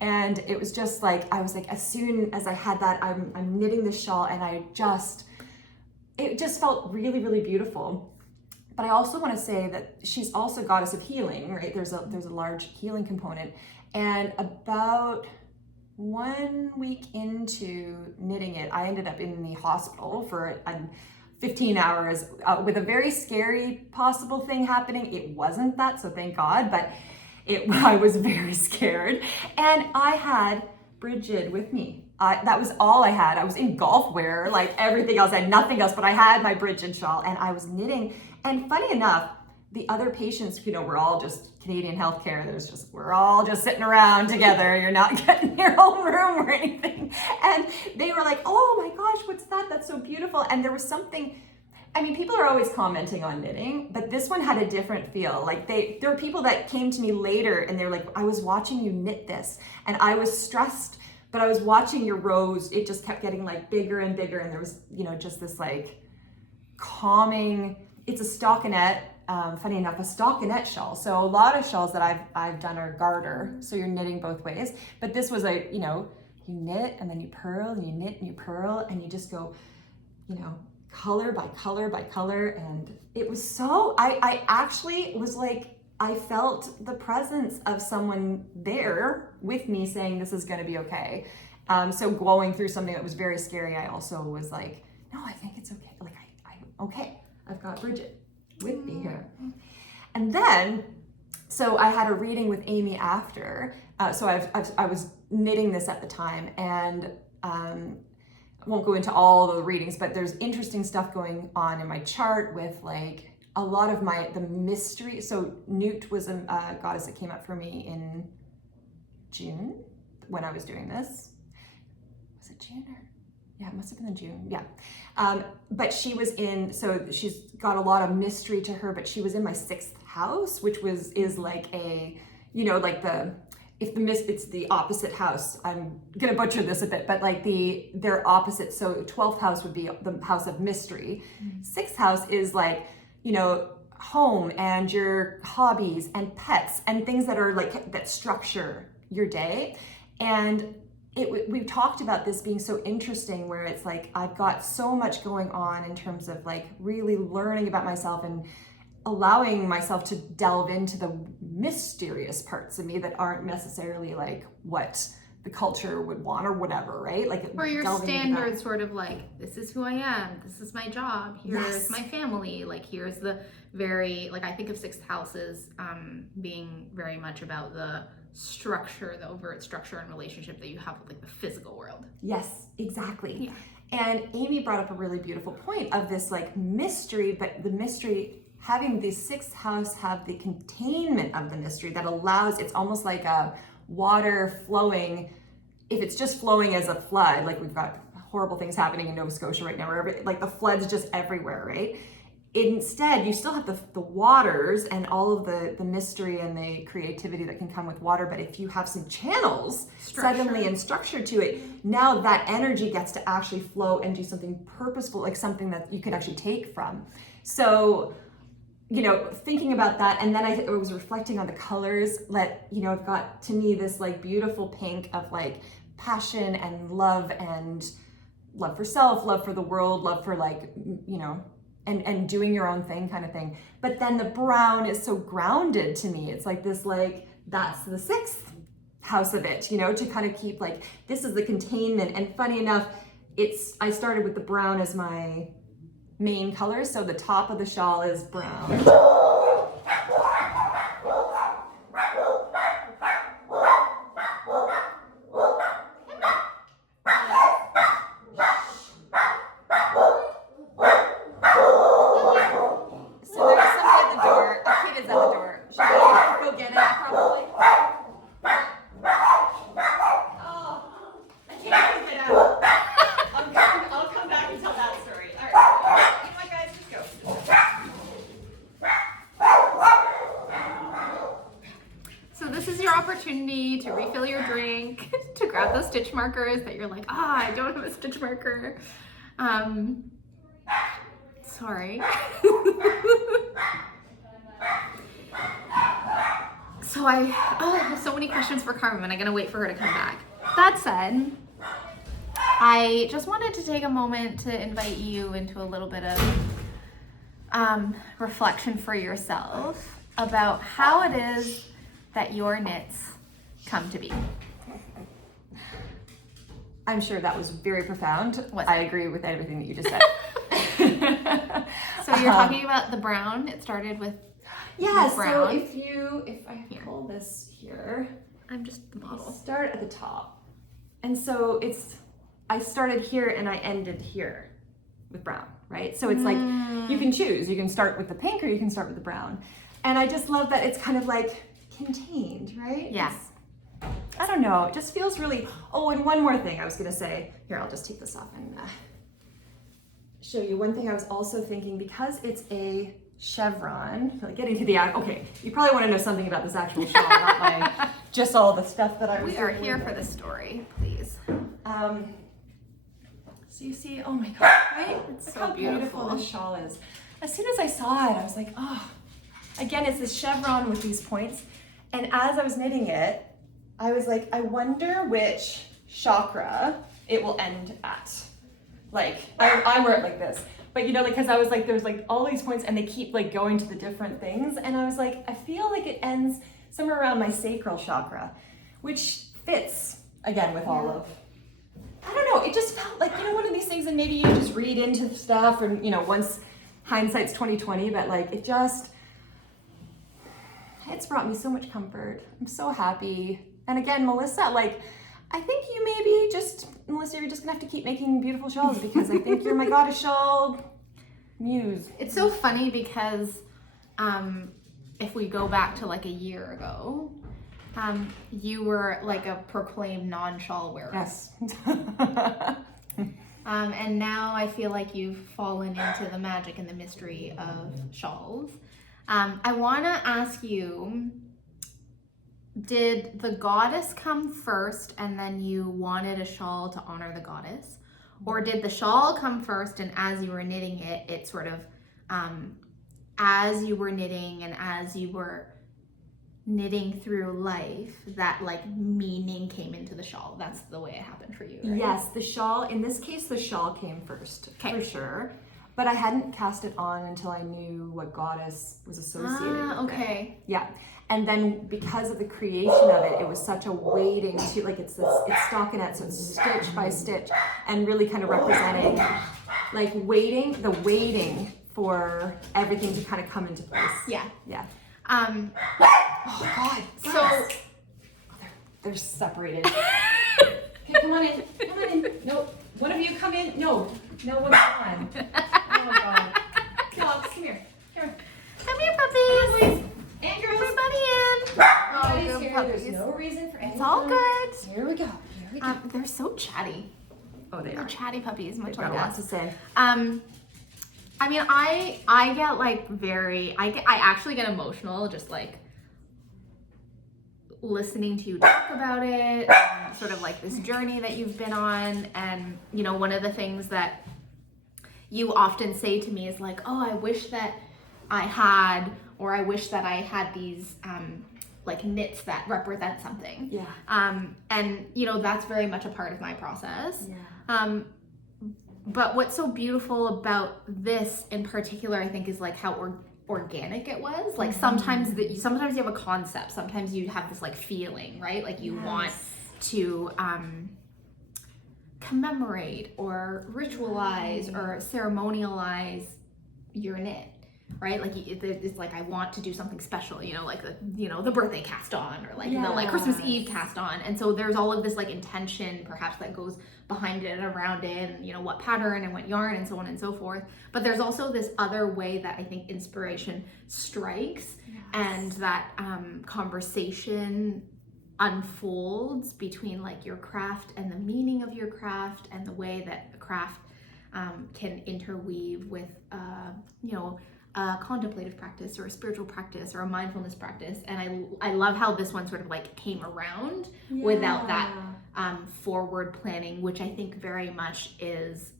And it was just like, I was like, as soon as I had that, I'm knitting this shawl, and it just felt really, really beautiful. But I also want to say that she's also goddess of healing, right? There's a large healing component. And about 1 week into knitting it, I ended up in the hospital for 15 hours with a very scary possible thing happening. It wasn't that, so thank God, but I was very scared. And I had Brigid with me. That was all I had. I was in golf wear, like everything else. I had nothing else, but I had my Brigid shawl, and I was knitting. And funny enough, the other patients, you know, we're all just Canadian healthcare. We're all just sitting around together. You're not getting your own room or anything. And they were like, oh my gosh, what's that? That's so beautiful. And there was something, I mean, people are always commenting on knitting, but this one had a different feel. Like there were people that came to me later and they were like, I was watching you knit this and I was stressed, but I was watching your rows. It just kept getting like bigger and bigger. And there was, you know, just this like calming, it's a stockinette. Funny enough, a stockinette shawl. So a lot of shawls that I've done are garter, so you're knitting both ways. But this was you know, you knit and then you purl and you knit and you purl and you just go, you know, color by color by color. And it was so, I actually was like, I felt the presence of someone there with me saying this is gonna be okay. So going through something that was very scary, I also was like, no, I think it's okay. Like okay, I've got Brigid with me here. And then, so I had a reading with Amy after. So I was knitting this at the time, and I won't go into all the readings, but there's interesting stuff going on in my chart with like a lot of the mystery. So Newt was a goddess that came up for me in June when I was doing this. Was it June or? Yeah, it must have been in June, yeah. But she was so she's got a lot of mystery to her, but she was in my 6th house, which is like a, you know, like it's the opposite house. I'm gonna butcher this a bit, but like they're opposite. So 12th house would be the house of mystery. 6th house is like, you know, home and your hobbies and pets and things that are like, that structure your day. And we talked about this being so interesting, where it's like I've got so much going on in terms of like really learning about myself and allowing myself to delve into the mysterious parts of me that aren't necessarily like what the culture would want or whatever, right? Like, or your standard sort of like, this is who I am, this is my job, here's my family, like here's the very, like I think of 6th houses being very much about the structure, the overt structure and relationship that you have with like the physical world. Yes, exactly. Yeah. And Amy brought up a really beautiful point of this like mystery, but the mystery, having the 6th house have the containment of the mystery that allows, it's almost like a water flowing. If it's just flowing as a flood, like we've got horrible things happening in Nova Scotia right now, where like the flood's just everywhere, right? Instead, you still have the waters and all of the mystery and the creativity that can come with water. But if you have some channels suddenly and structure to it, now that energy gets to actually flow and do something purposeful, like something that you could actually take from. So, you know, thinking about that, and then I was reflecting on the colors that, you know, I've got to me this like beautiful pink of like passion and love for self, love for the world, love for like, you know, and doing your own thing kind of thing. But then the brown is so grounded to me. It's like this, like, that's the 6th house of it, you know, to kind of keep like, this is the containment. And funny enough, I started with the brown as my main color, so the top of the shawl is brown. To refill your drink, to grab those stitch markers that you're like, I don't have a stitch marker. Sorry. So I have so many questions for Carmen. I'm gonna wait for her to come back. That said, I just wanted to take a moment to invite you into a little bit of reflection for yourself about how it is that your knits come to be. I'm sure that was very profound. I agree with everything that you just said. So you're talking about the brown. It started with brown. So if I pull this here, I'm just the model. Start at the top, and so I started here and I ended here with brown, right? So it's like you can choose. You can start with the pink or you can start with the brown, and I just love that it's kind of like contained, right? Yes. I don't know, it just feels really, and one more thing I was gonna say. Here, I'll just take this off and show you one thing I was also thinking, because it's a chevron, like getting to the, okay, you probably wanna know something about this actual shawl, not just all the stuff that I was We are here for the story, please. So you see, oh my God, right? It's Look so how beautiful this shawl is. As soon as I saw it, I was like, again, it's this chevron with these points. And as I was knitting it, I was like, I wonder which chakra it will end at. Like, I wear it like this. But because I was like, there's like all these points and they keep like going to the different things. And I was like, I feel like it ends somewhere around my sacral chakra, which fits, again, with all of, I don't know, it just felt like, one of these things that maybe you just read into stuff or, once hindsight's 2020, but like it's brought me so much comfort. I'm so happy. And again, Melissa, like, I think you maybe Melissa, you're just gonna have to keep making beautiful shawls because I think you're my goddess shawl muse. It's so funny because if we go back to like a year ago, you were like a proclaimed non-shawl wearer. Yes. And now I feel like you've fallen into the magic and the mystery of shawls. I want to ask you, did the goddess come first and then you wanted a shawl to honor the goddess? Or did the shawl come first and as you were knitting it, it sort of, as you were knitting and as you were knitting through life, that like meaning came into the shawl? That's the way it happened for you, right? Yes, the shawl, in this case, the shawl came first, for sure. But I hadn't cast it on until I knew what goddess was associated with it. Yeah. And then because of the creation of it, it was such a weighting to, like, it's stockinette, so it's stitch by stitch, and really kind of representing, like, the waiting for everything to kind of come into place. Yeah. Yeah. Oh God. So they're separated. Okay, come on in. Come on in. No, one of you come in. No, one's on. Oh God. Dogs, come here. Come here, puppies. And girls. Everybody in. Everybody's here. There's no reason for anything. It's all good. Here we go. They're so chatty. Oh, They're chatty puppies, much They've like got us. lots to say. I mean, I get like I actually get emotional just like listening to you talk about it, and sort of like this journey that you've been on. And one of the things that you often say to me is like, oh, I wish that I had, or I wish that I had these like knits that represent something. Yeah. And that's very much a part of my process. Yeah. But what's so beautiful about this in particular, I think, is like how organic it was. Like sometimes you have a concept, sometimes you have this like feeling, right? Like you want to commemorate or ritualize or ceremonialize your knit, right? Like it's like I want to do something special, you know, like the birthday cast on, or like the like Christmas Eve cast on. And so there's all of this like intention perhaps that goes behind it and around it, and you know, what pattern and what yarn and so on and so forth. But there's also this other way that I think inspiration strikes, and that conversation unfolds between like your craft and the meaning of your craft, and the way that a craft can interweave with you know, a contemplative practice or a spiritual practice or a mindfulness practice. And I love how this one sort of like came around without that forward planning, which I think very much is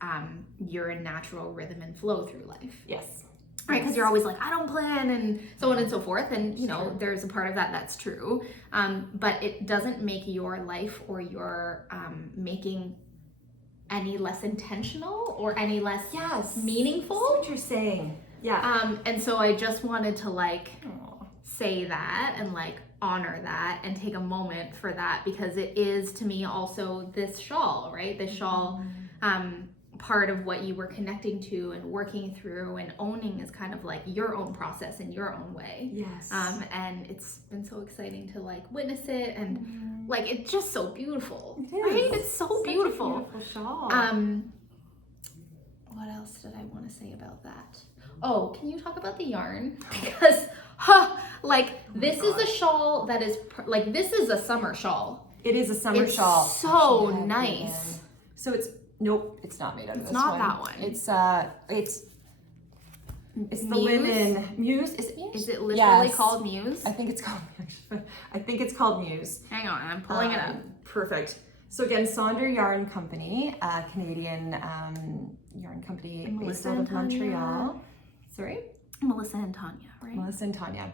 your natural rhythm and flow through life. Yes. Right, because you're always like, I don't plan, and so on and so forth, and you know, there's a part of that that's true, but it doesn't make your life or your making any less intentional or any less meaningful. That's what you're saying. Yeah. And so I just wanted to like say that and like honor that and take a moment for that, because it is to me also this shawl, right? This shawl, part of what you were connecting to and working through and owning is kind of like your own process in your own way. Yes. And it's been so exciting to like witness it, and like it's just so beautiful. It is. Right? It's so beautiful. A beautiful shawl. What else did I want to say about that? Oh, can you talk about the yarn? Because like this is a shawl that is like, this is a summer shawl. It is a summer shawl. It's so nice. So it's nope, it's not made out of this one. It's not that one. It's the linen Muse. Is it Muse? Is it literally called Muse? I think it's called I think it's called Muse. Hang on, I'm pulling it up. Perfect. So again, Sonder Yarn Company, Canadian yarn company based out of Montreal. Sorry? Melissa and Tanya, right? Melissa and Tanya.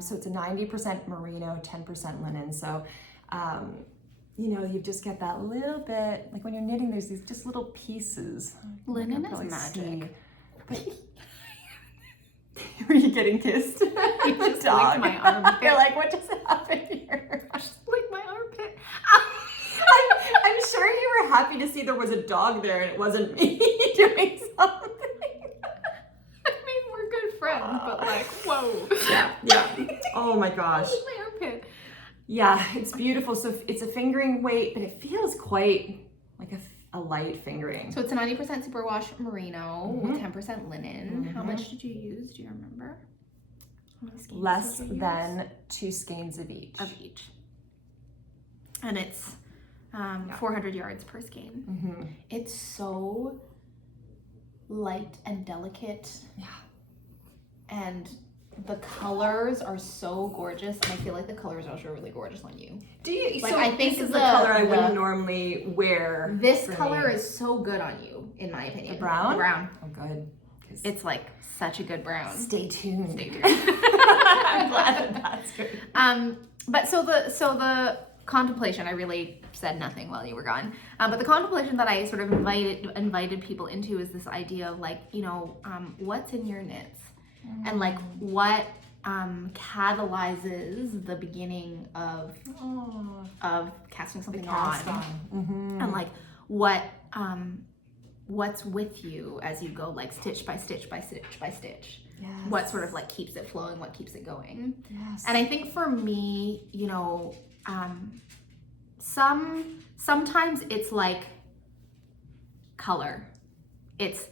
So it's a 90% merino, 10% linen. So you know, you just get that little bit, like when you're knitting, there's these just little pieces. Linen is magic. But were you getting kissed? You just licked my armpit. You're like, what just happened here? Just licked my armpit. I'm sure you were happy to see there was a dog there and it wasn't me doing something. I mean, we're good friends, but like, whoa. Yeah. Oh my gosh. My armpit. Yeah, it's beautiful. So it's a fingering weight, but it feels quite like a light fingering. So it's a 90% superwash merino with 10% linen. How much did you use? Do you remember? How many skeins Less did you than 2 skeins of each. And it's 400 yards per skein. It's so light and delicate. Yeah. And the colors are so gorgeous, and I feel like the colors are also really gorgeous on you. Do you? Like, so I think this is the color I wouldn't normally wear. This color is so good on you, in my opinion. The brown? The brown. Oh, good. It's like such a good brown. Stay tuned. Stay tuned. I'm glad that's good. But so the contemplation, I really said nothing while you were gone. But the contemplation that I sort of invited people into is this idea of like, you know, what's in your knits? And like what catalyzes the beginning of casting something on. And like what's with you as you go like stitch by stitch by stitch by stitch. Yes. What sort of like keeps it flowing, what keeps it going. Yes. And I think for me, you know, sometimes it's like color. It's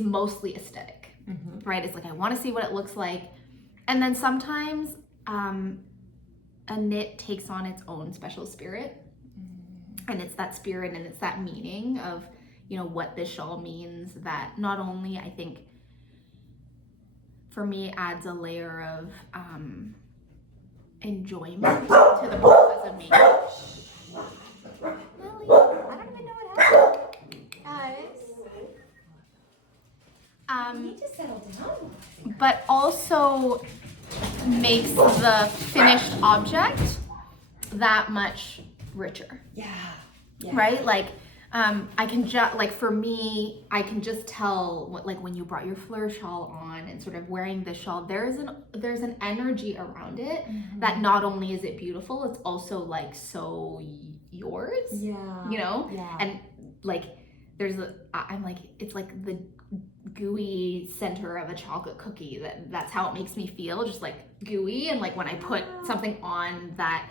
mostly aesthetic, right? It's like, I want to see what it looks like. And then sometimes a knit takes on its own special spirit. And it's that spirit and it's that meaning of, you know, what this shawl means that not only, I think, for me, adds a layer of enjoyment to the process of making. Lily, I don't even know what happened. Guys. You need to settle down. But also makes the finished object that much richer. Yeah. Right? Like, I can just, like, for me, I can just tell, what, like, when you brought your Fleur Shawl on and sort of wearing this shawl, there's an energy around it that not only is it beautiful, it's also, like, so yours. Yeah. You know? Yeah. And like I'm like, it's like the gooey center of a chocolate cookie. That's how it makes me feel, just like gooey. And like when I put something on that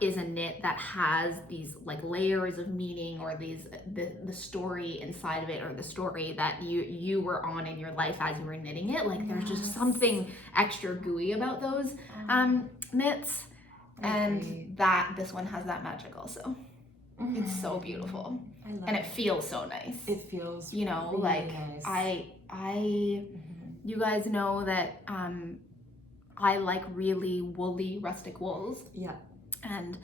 is a knit that has these like layers of meaning, or the story inside of it, or the story that you were on in your life as you were knitting it, like there's just something extra gooey about those knits. And this one has that magic also. It's so beautiful. I love it feels so nice. It feels, you know, really like nice. You guys know that I like really woolly rustic wools. Yeah. And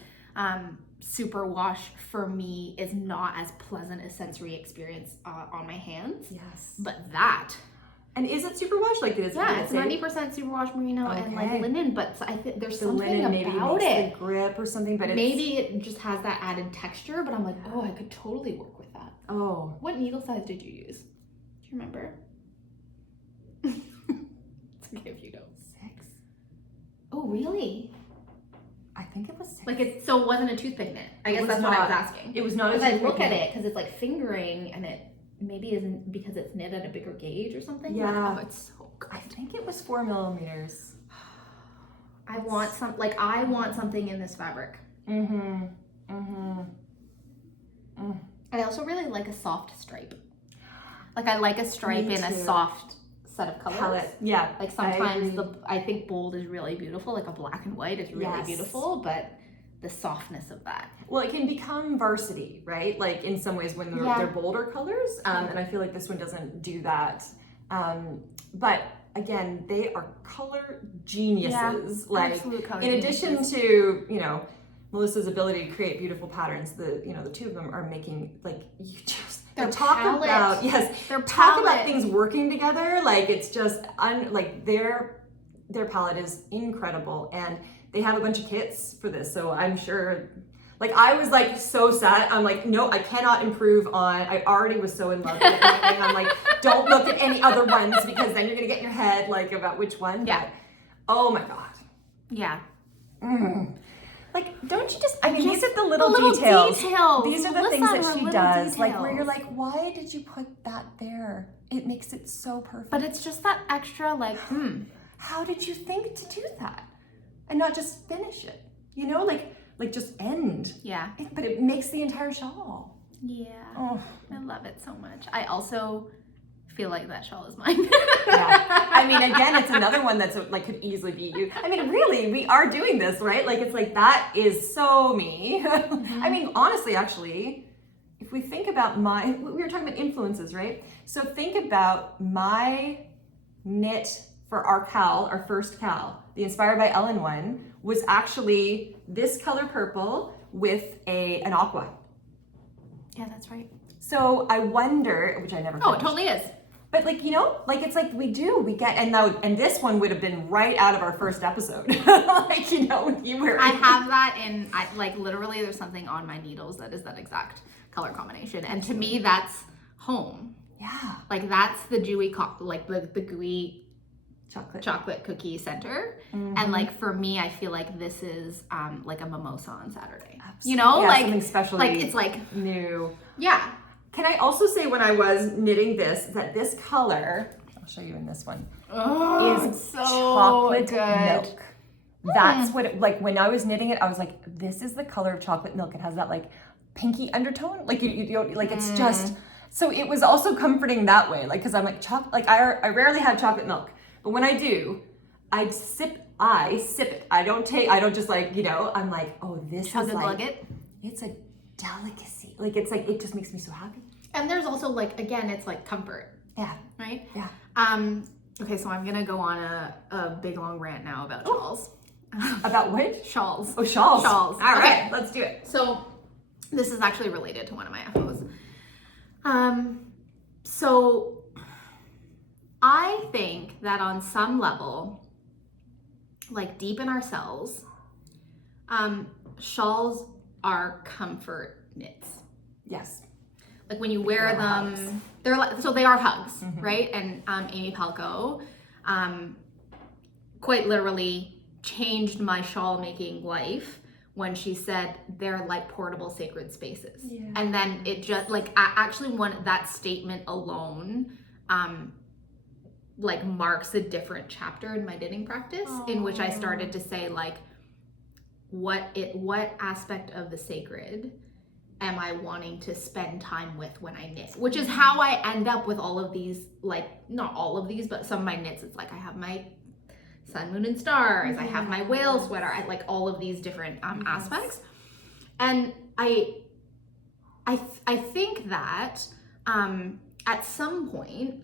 superwash for me is not as pleasant a sensory experience on my hands. Yes. But that. And is it superwash? Like, is it's 90% superwash merino and like linen, but I think there's something linen maybe about makes it. The grip or something, but maybe it just has that added texture. But I'm like, oh, I could totally work with that. Oh, what needle size did you use? Do you remember? It's okay if you don't. 6. Oh, really? I think it was 6. Like it wasn't a toothpick knit. I guess that's what I was asking. It was not a toothpick toothpick knit. I look at it because it's like fingering, and it maybe isn't because it's knit at a bigger gauge or something. Yeah. Oh, it's so good. I think it was 4 millimeters. I want something in this fabric. I also really like a soft stripe. Like I like a stripe in a soft set of colors. Palette. Yeah. Like sometimes I think bold is really beautiful. Like a black and white is really beautiful, but the softness of that. Well, it can become varsity, right? Like in some ways when they're bolder colors. And I feel like this one doesn't do that. But again, they are color geniuses. Like absolute color in addition to, you know, Melissa's ability to create beautiful patterns, the two of them are making like talk about things working together. Like it's just like their palette is incredible, and they have a bunch of kits for this. So I'm sure, like I was like so sad. I'm like, no, I cannot improve on. I already was so in love with it. And I'm like, don't look at any other ones because then you're gonna get in your head like about which one. Yeah. But, oh my god. Yeah. Like, don't you just, these are the little details. These are the things that she does. Details. Like, where you're like, why did you put that there? It makes it so perfect. But it's just that extra, like, How did you think to do that? And not just finish it? You know, like just end. Yeah. But it makes the entire shawl. Yeah. Oh. I love it so much. I also feel like that shawl is mine. Yeah. I mean, again, it's another one that's like could easily be you. I mean, really, we are doing this, right? Like, it's like, that is so me. I mean, honestly, actually, if we think about we were talking about influences, right? So think about my knit for our KAL, our first KAL, the Inspired by Ellen one, was actually this color purple with an aqua. Yeah, that's right. So I wonder, which I never finished. Oh, it totally is. But like, you know, like it's like we get, and this one would have been right out of our first episode. Like, you know, you were. I have that like literally there's something on my needles that is that exact color combination. And to me, that's home. Yeah. Like that's the dewy, like the gooey chocolate cookie center. And like for me, I feel like this is like a mimosa on Saturday. Absolutely. You know, yeah, like something special. Like it's like new. Yeah. Can I also say when I was knitting this, that this color, I'll show you in this one, is so chocolate good. milk. That's what it, like when I was knitting it, I was like, this is the color of chocolate milk. It has that like pinky undertone. Like you don't, like it's just, so it was also comforting that way. Like, cause I'm like I rarely have chocolate milk, but when I do, I sip it. I don't just like, you know, I'm like, oh, this is like, it's a delicacy. Like, it's like, it just makes me so happy. And there's also like, again, it's like comfort. Yeah. Right? Yeah. Okay, so I'm gonna go on a big long rant now about shawls. About what? Shawls. Oh, shawls. Shawls. All right, let's do it. So this is actually related to one of my FOs. So I think that on some level, like deep in ourselves, shawls are comfort knits. Yes. Like when you wear them, they're like, so they are hugs, right? And Amy Palco quite literally changed my shawl making life when she said they're like portable sacred spaces. Yeah. And then it just like actually that statement alone like marks a different chapter in my knitting practice, in which I started to say like, what aspect of the sacred am I wanting to spend time with when I knit, which is how I end up with all of these, like not all of these, but some of my knits. It's like I have my sun, moon, and stars. I have my whale sweater. I like all of these different aspects. And I think that at some point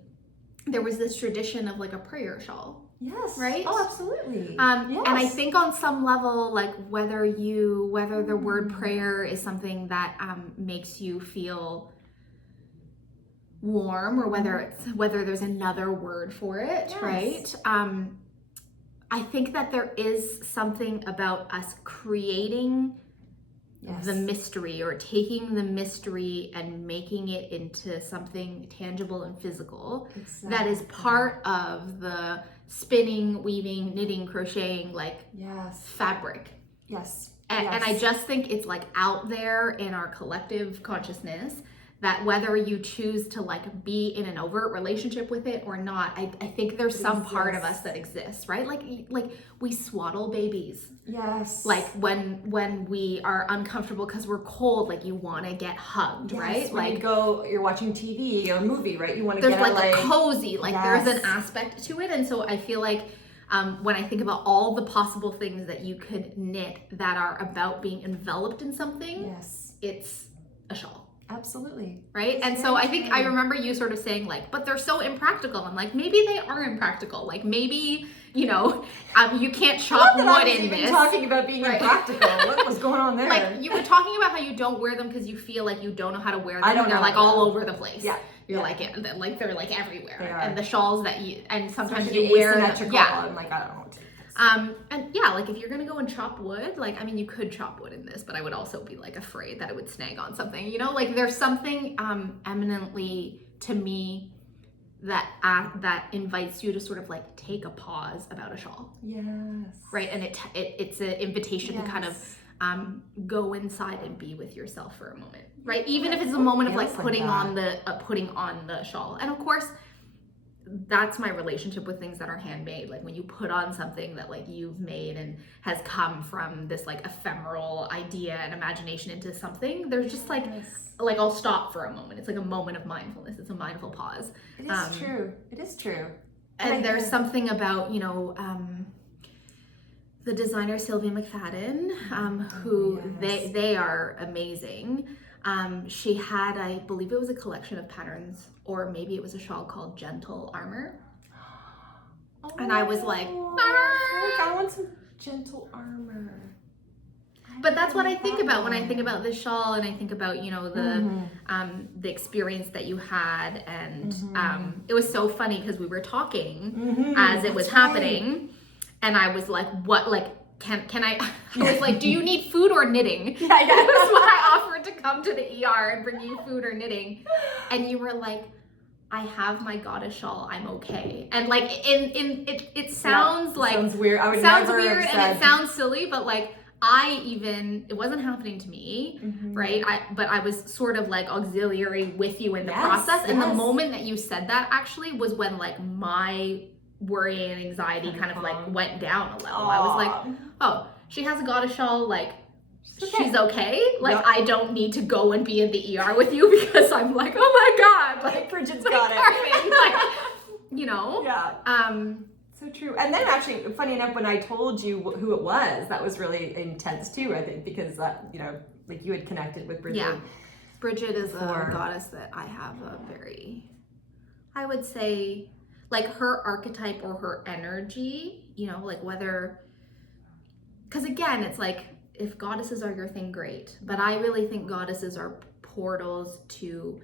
there was this tradition of like a prayer shawl. Yes. Right? Oh, absolutely. Yes. And I think on some level, like whether the word prayer is something that makes you feel warm, or whether there's another word for it, yes. Right? I think that there is something about us creating yes. the mystery, or taking the mystery and making it into something tangible and physical. Exactly. That is part of the spinning, weaving, knitting, crocheting, like yes. fabric. Yes. And I just think it's like out there in our collective consciousness that whether you choose to like be in an overt relationship with it or not, I think there's some part of us that exists, right? Like we swaddle babies. Yes. Like when we are uncomfortable because we're cold, like you want to get hugged, yes. right? When like you're watching TV or a movie, right? You want to there's get like a cozy, like yes. there's an aspect to it. And so I feel like when I think about all the possible things that you could knit that are about being enveloped in something, yes. it's a shawl. Absolutely. Right? And so I think I remember you sort of saying like, but they're so impractical. I'm like, maybe they are impractical. Like maybe, you know, you can't chop wood in this. Talking about being right. impractical. What was going on there? Like you were talking about how you don't wear them because you feel like you don't know how to wear them. I don't know. They're like all over the place. Yeah. You're like they're like everywhere. They are. And the shawls that and sometimes you wear them. Yeah. I'm like, I don't know what to do. And yeah, like if you're gonna go and chop wood, like I mean you could chop wood in this, but I would also be like afraid that it would snag on something, you know, like there's something eminently to me that invites you to sort of like take a pause about a shawl. Yes. Right, and it's an invitation yes. to kind of go inside and be with yourself for a moment, right? Even if it's a moment of like putting on the shawl, and of course. That's my relationship with things that are handmade. Like when you put on something that like you've made and has come from this like ephemeral idea and imagination into something, there's just like I'll stop for a moment. It's like a moment of mindfulness. It's a mindful pause. It is true. It is true. And there's something about, you know, the designer Sylvia McFadden, who yes. they are amazing. She had, I believe it was a collection of patterns, or maybe it was a shawl called Gentle Armor. Oh, and I was like, I want some gentle armor. But that's what I think about when I think about this shawl, and I think about, you know, the experience that you had, and it was so funny because we were talking as it was happening, and I was like, what, like, can I was like, do you need food or knitting? Yeah. That was what I offered to come to the ER and bring you food or knitting. And you were like, I have my goddess shawl, I'm okay. And like it sounds like sounds weird. I would sounds never weird have and said. it sounds silly, but like it wasn't happening to me, right? But I was sort of like auxiliary with you in the process. And the moment that you said that actually was when like my worry and anxiety kind of like went down a level. I was like, oh, she has a goddess shawl, like she's okay. Like I don't need to go and be in the ER with you because I'm like, oh my God, like Brigid's got it. Like, you know? Yeah. So true. And then actually, funny enough, when I told you who it was, that was really intense too, I think, because you know, like you had connected with Brigid. Yeah. Brigid is a goddess that I have a very, I would say, like her archetype or her energy, you know, like whether, because again, it's like, if goddesses are your thing, great. But I really think goddesses are portals to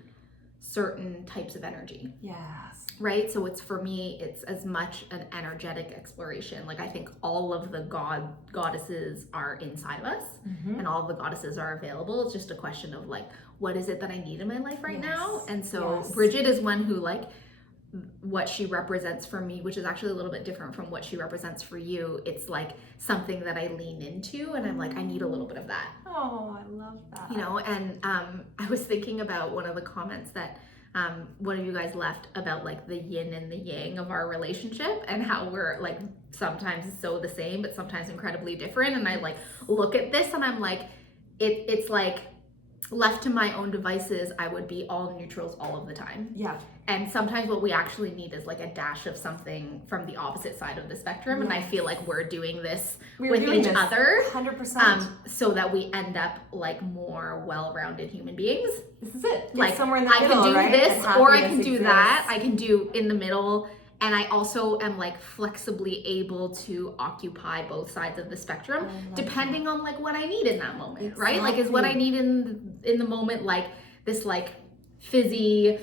certain types of energy. Yes. Right? So it's, for me, it's as much an energetic exploration. Like I think all of the goddesses are inside of us, and all of the goddesses are available. It's just a question of like, what is it that I need in my life right now? And so Brigid is one who like, what she represents for me, which is actually a little bit different from what she represents for you, it's like something that I lean into, and I'm like, I need a little bit of that. Oh, I love that. You know, and I was thinking about one of the comments that one of you guys left about like the yin and the yang of our relationship, and how we're like sometimes so the same but sometimes incredibly different. And I like look at this and I'm like, it's like, left to my own devices, I would be all neutrals all of the time. Yeah. And sometimes what we actually need is like a dash of something from the opposite side of the spectrum. Yes. And I feel like we're doing this with each other. 100%. So that we end up like more well-rounded human beings. This is it. Like somewhere in the middle, I can do right? this, or I can do that. I can do in the middle. And I also am like flexibly able to occupy both sides of the spectrum, depending on like what I need in that moment, exactly. Right? Like, is what I need in the moment like this like fizzy,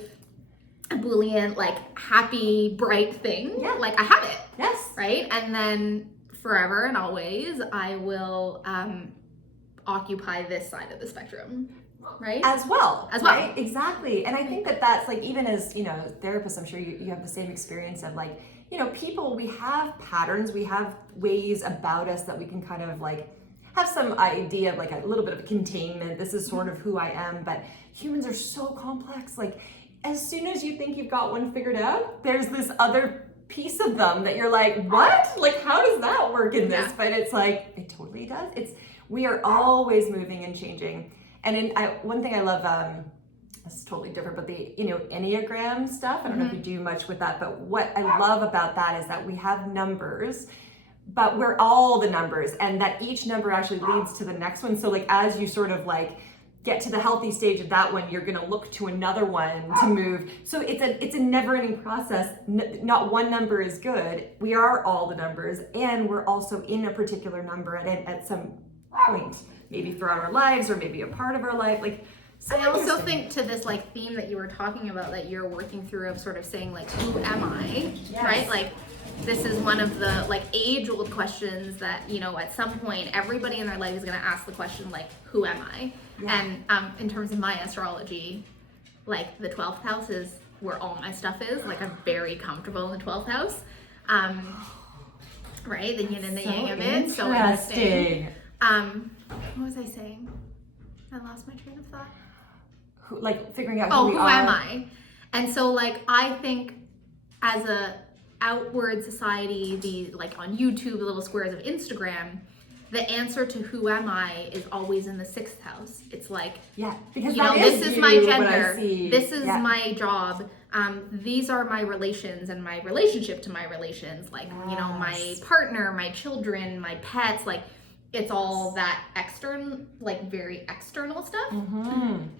ebullient, like happy, bright thing? Yeah. Like I have it. Yes. Right? And then forever and always, I will occupy this side of the spectrum. Right? As well. Right? Exactly. And I think that that's like, even as, you know, therapists, I'm sure you have the same experience of like, you know, people, we have patterns, we have ways about us that we can kind of like have some idea of like a little bit of containment. This is sort of who I am, but humans are so complex. Like as soon as you think you've got one figured out, there's this other piece of them that you're like, what? Like, how does that work in this? But it's like, it totally does. We are always moving and changing. And one thing I love, this is totally different, but the, you know, Enneagram stuff, I don't know if you do much with that, but what I love about that is that we have numbers, but we're all the numbers, and that each number actually leads to the next one. So like, as you sort of like get to the healthy stage of that one, you're going to look to another one to move. So it's a never-ending process. Not one number is good. We are all the numbers, and we're also in a particular number at some point, maybe throughout our lives or maybe a part of our life. Like, I also think to this like theme that you were talking about that you're working through of sort of saying like, who am I? Yes. Right? Like, this is one of the like age-old questions that, you know, at some point everybody in their life is going to ask the question like, who am I? Yeah. And in terms of my astrology, like the 12th house is where all my stuff is. Like, I'm very comfortable in the 12th house. Right? The yin and the yang of it. So interesting. What was I saying? I lost my train of thought. Like figuring out who we are. Who am I? And so like, I think as a outward society, the like on YouTube, the little squares of Instagram, the answer to who am I is always in the 6th house. It's like, because you know, this is my gender, this is my job, these are my relations and my relationship to my relations, like, you know, my partner, my children, my pets, like, it's all that external, like very external stuff.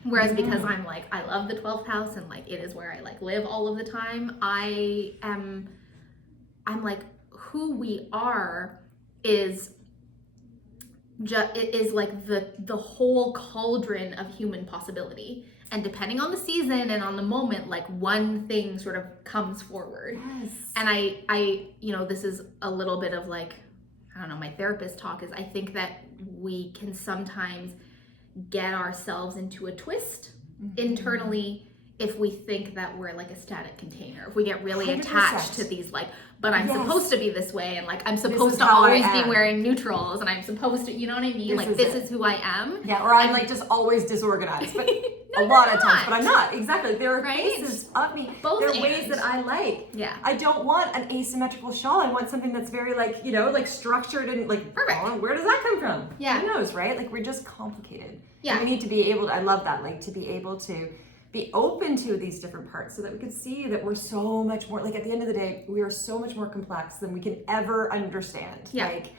Whereas because I'm like, I love the 12th house and like, it is where I like live all of the time. I'm like, who we are is it is like the whole cauldron of human possibility, and depending on the season and on the moment, like one thing sort of comes forward. And I you know, this is a little bit of like, I don't know, my therapist talk is, I think that we can sometimes get ourselves into a twist internally if we think that we're like a static container. If we get really 100%. Attached to these like, but I'm supposed to be this way, and like I'm supposed to always be wearing neutrals, and I'm supposed to, you know what I mean? This is who I am. Yeah, or I'm like just always disorganized, but a lot of times, but I'm not. Exactly. There are pieces of me. There are ways that I like. Yeah. I don't want an asymmetrical shawl. I want something that's very like, you know, like structured and like, perfect. Where does that come from? Yeah. Who knows, right? Like, we're just complicated. Yeah. And we need to be able to, I love that, like to be able to be open to these different parts so that we can see that we're so much more, like at the end of the day, we are so much more complex than we can ever understand. Yeah. Like,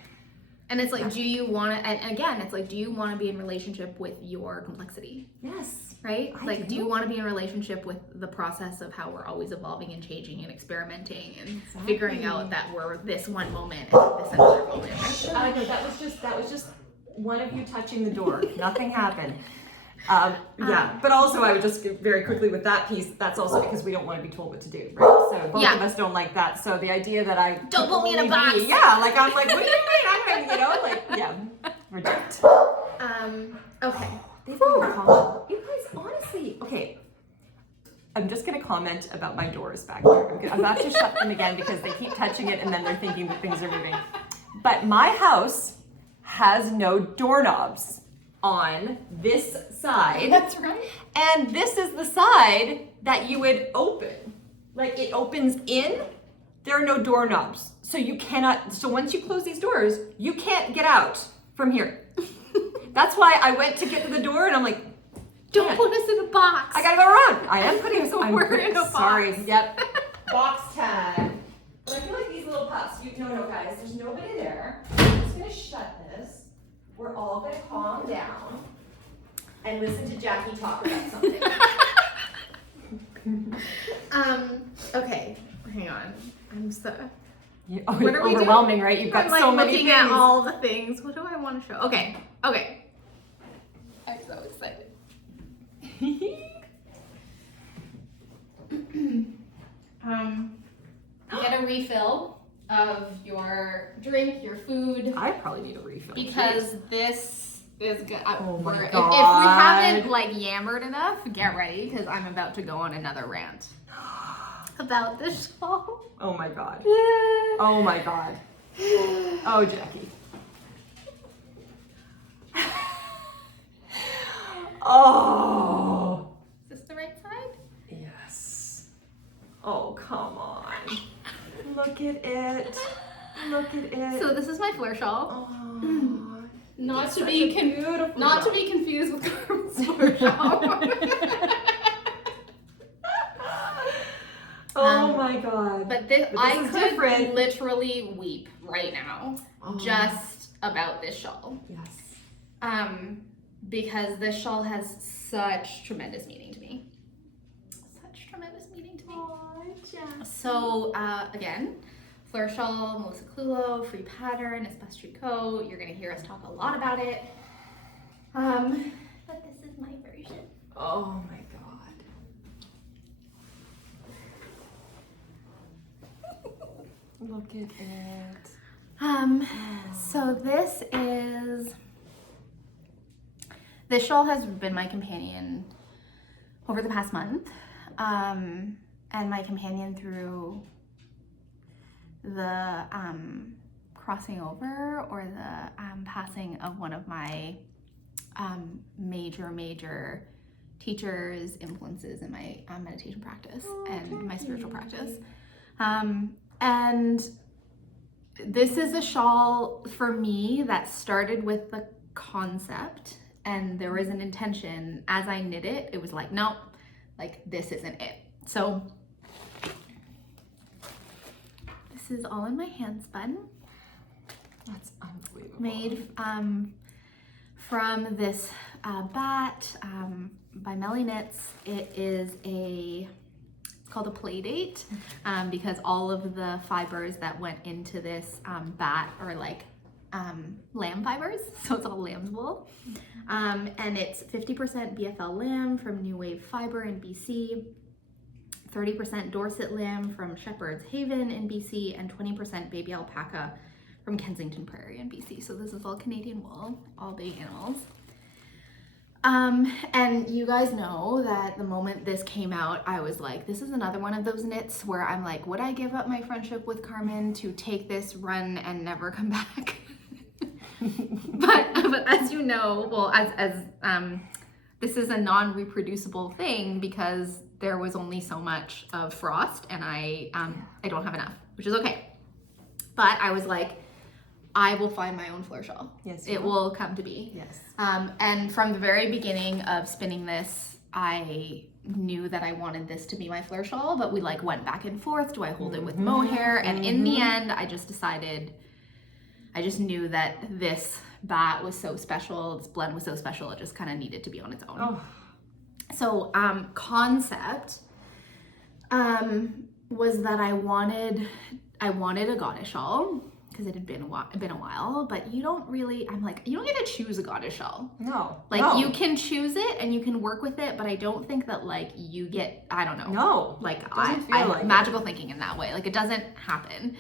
and it's like, do you want to, and again, it's like, do you want to be in relationship with your complexity? Yes. Right? Do you want to be in a relationship with the process of how we're always evolving and changing and experimenting and figuring out that we're this one moment and this another moment? Right? I know, that was just one of you touching the door. Nothing happened. But also I would just very quickly with that piece, that's also because we don't want to be told what to do, right? So both of us don't like that. So the idea that I don't put me in a box. I'm like, what do you mean? I'm going, you know, like, reject. Okay. They've been calm. You guys, honestly, okay. I'm just gonna comment about my doors back there. I'm about to shut them again because they keep touching it and then they're thinking that things are moving. But my house has no doorknobs on this side. That's right. And this is the side that you would open. Like it opens in, there are no doorknobs. So you cannot, so once you close these doors, you can't get out from here. That's why I went to get to the door and I'm like, don't put us in a box. I gotta go around. I am putting us We're in a box. Sorry, yep. Box tag. But I feel like these little pups, no guys, there's nobody there. I'm just gonna shut this. We're all gonna calm down and listen to Jackie talk about something. Okay, hang on. I'm so. What are we overwhelming, doing? Right? You've got so many things. Looking at all the things. What do I want to show? Okay. I'm so excited. Get a refill of your drink, your food. I probably need a refill. Because this is good. Oh my God. If we haven't like yammered enough, get ready because I'm about to go on another rant about this shawl. Oh my God. Oh my God. Oh, Jackie. Oh. Is this the right side? Yes. Oh, come on. Look at it. Look at it. So this is my Fleur Shawl. Oh, not to be confused with Carmen's Fleur Shawl. Oh my God. But I could different. literally weep right now just about this shawl. Yes. Because this shawl has such tremendous meaning to me. Such tremendous meaning to me. So again, Fleur Shawl, Melissa Clulow, free pattern, Espace Tricot. You're gonna hear us talk a lot about it. But this is my version. Oh my God. Look at it. So this shawl has been my companion over the past month, and my companion through the crossing over or the passing of one of my major teachers, influences in my meditation practice and my spiritual practice. And this is a shawl for me that started with the concept, and there was an intention. As I knit it, it was like, no, like this isn't it. So this is all in my hand spun. That's unbelievable. Made from this bat by MellyKnits. It's called a Playdate because all of the fibers that went into this bat are like lamb fibers, so it's all lamb's wool. And it's 50% BFL lamb from New Wave Fiber in BC, 30% Dorset lamb from Shepherd's Haven in BC, and 20% baby alpaca from Kensington Prairie in BC. So this is all Canadian wool, all big animals. And you guys know that the moment this came out, I was like, this is another one of those knits where I'm like, would I give up my friendship with Carmen to take this run and never come back? but as you know, well, as this is a non-reproducible thing because there was only so much of frost and I don't have enough, which is okay. But I was like, I will find my own Fleur Shawl. Yes, it will come to be. Yes. And from the very beginning of spinning this, I knew that I wanted this to be my Fleur Shawl, but we like went back and forth. Do I hold it with mohair? And in the end, I just decided, I just knew that this bat was so special, this blend was so special, it just kind of needed to be on its own. Oh. So concept was that I wanted a goddess shawl because it had been a while, but you don't really, I'm like, you don't get to choose a goddess shawl. No. Like no. you can choose it and you can work with it, but I don't think that like you get, I don't know. No. Like I'm like magical thinking in that way. Like it doesn't happen.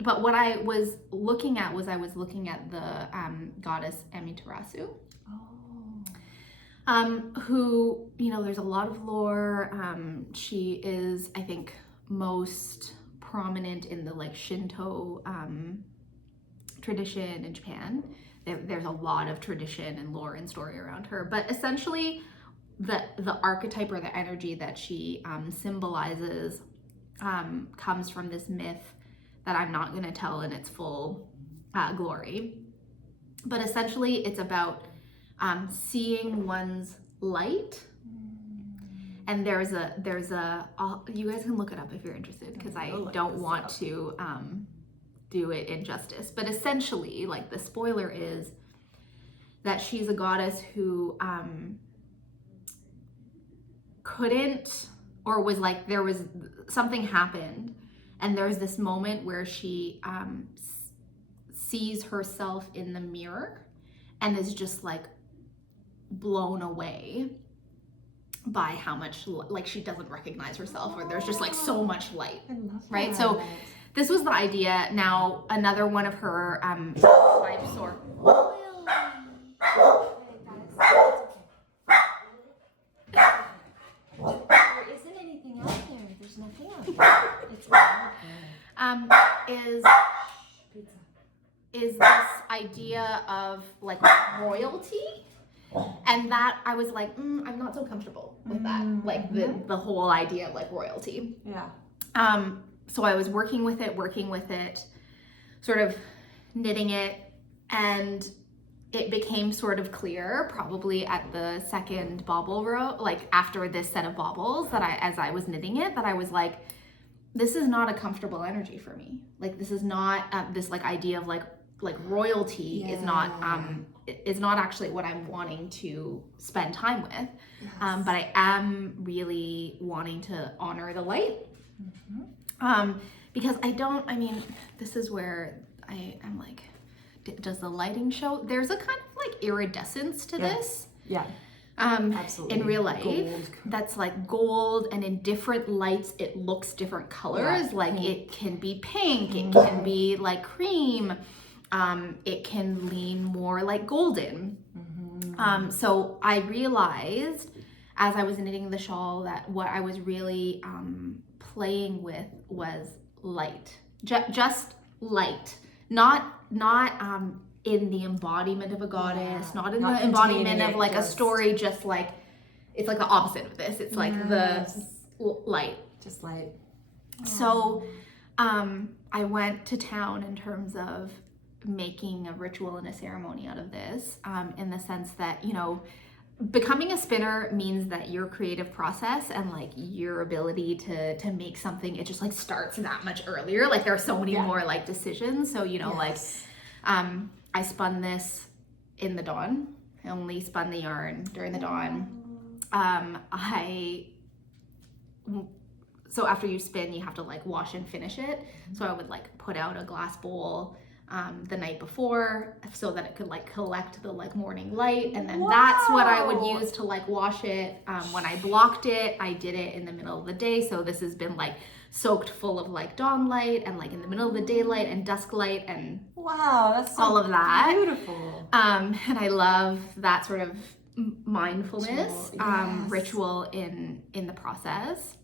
But what I was looking at was the goddess Amaterasu. who, you know, there's a lot of lore. She is, I think, most prominent in the like Shinto tradition in Japan. There's a lot of tradition and lore and story around her, but essentially the archetype or the energy that she symbolizes comes from this myth that I'm not going to tell in its full glory. But essentially it's about seeing one's light. And there's a you guys can look it up if you're interested, because I don't want to do it injustice. But essentially, like, the spoiler is that she's a goddess who couldn't, or was like, there was something happened, and there's this moment where she sees herself in the mirror and is just like blown away by how much, like, she doesn't recognize herself, or there's just like so much light, right? That. So this was the idea. Now another one of her vibes, or there isn't anything out there. There's nothing out there. It's is this idea of like royalty. And that I was like, I'm not so comfortable with that. Like the whole idea of like royalty. Yeah. So I was working with it, sort of knitting it, and it became sort of clear probably at the second bobble row, like after this set of bobbles, that as I was knitting it, that I was like, this is not a comfortable energy for me. Like, this is not this like idea of like royalty is not actually what I'm wanting to spend time with. Yes. But I am really wanting to honor the light. Because this is where I am like, does the lighting show? There's a kind of like iridescence to this. Yeah. Absolutely. In real life, gold. That's like gold, and in different lights it looks different colors. Yeah. Like it can be pink, it can be like cream. It can lean more like golden. So I realized as I was knitting the shawl that what I was really playing with was light, just light, not in the embodiment of a goddess, not in the embodiment of like a story, just like, it's like the opposite of this. It's like the light. Just light. So I went to town in terms of making a ritual and a ceremony out of this, in the sense that, you know, becoming a spinner means that your creative process and like your ability to make something, it just like starts that much earlier. Like there are so many more like decisions. So, you know, like I spun this in the dawn. I only spun the yarn during the dawn. So after you spin, you have to like wash and finish it. So I would like put out a glass bowl the night before so that it could like collect the like morning light, and then that's what I would use to like wash it. When I blocked it, I did it in the middle of the day, so this has been like soaked full of like dawn light and like in the middle of the daylight and dusk light and that's so all of that. Beautiful. And I love that sort of mindfulness ritual in the process.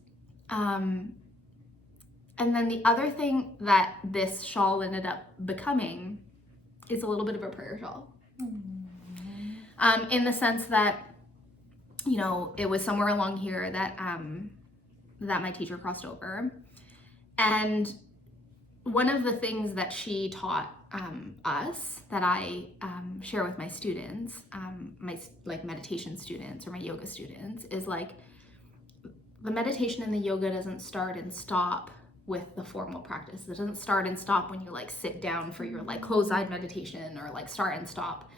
And then the other thing that this shawl ended up becoming is a little bit of a prayer shawl. In the sense that, you know, it was somewhere along here that that my teacher crossed over. And one of the things that she taught us that I share with my students, my like meditation students or my yoga students, is like the meditation and the yoga doesn't start and stop with the formal practice. It doesn't start and stop when you like sit down for your like closed-eyed meditation, or like start and stop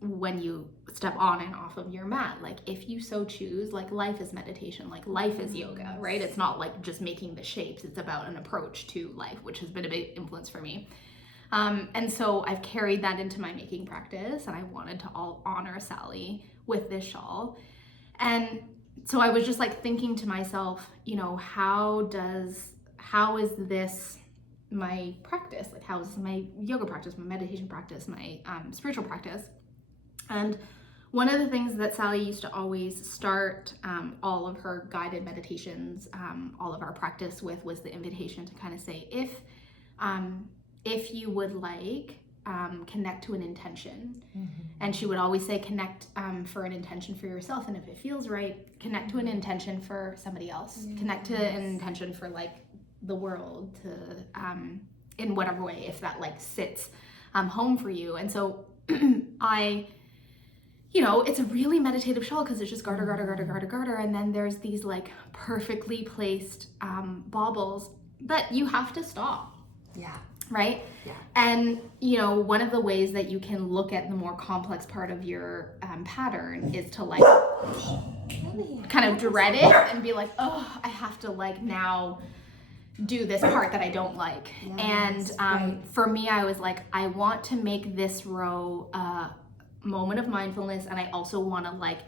when you step on and off of your mat. Like if you so choose, like life is meditation, like life is yoga, right? It's not like just making the shapes. It's about an approach to life, which has been a big influence for me. And so I've carried that into my making practice, and I wanted to all honor Sally with this shawl. And so I was just like thinking to myself, you know, how is this my practice? Like how is my yoga practice, my meditation practice, my spiritual practice? And one of the things that Sally used to always start all of her guided meditations, all of our practice with, was the invitation to kind of say, if you would like, connect to an intention. And she would always say, connect for an intention for yourself, and if it feels right, connect to an intention for somebody else. Connect to an intention for like the world, to in whatever way, if that like sits home for you. And so it's a really meditative shawl because it's just garter, garter, garter, garter, garter, and then there's these like perfectly placed baubles that you have to stop. Yeah. Right? Yeah. And, one of the ways that you can look at the more complex part of your pattern is to like kind of dread it and be like, oh, I have to like now do this part that I don't like. Yes, and for me, I was like, I want to make this row a moment of mindfulness, and I also want to like,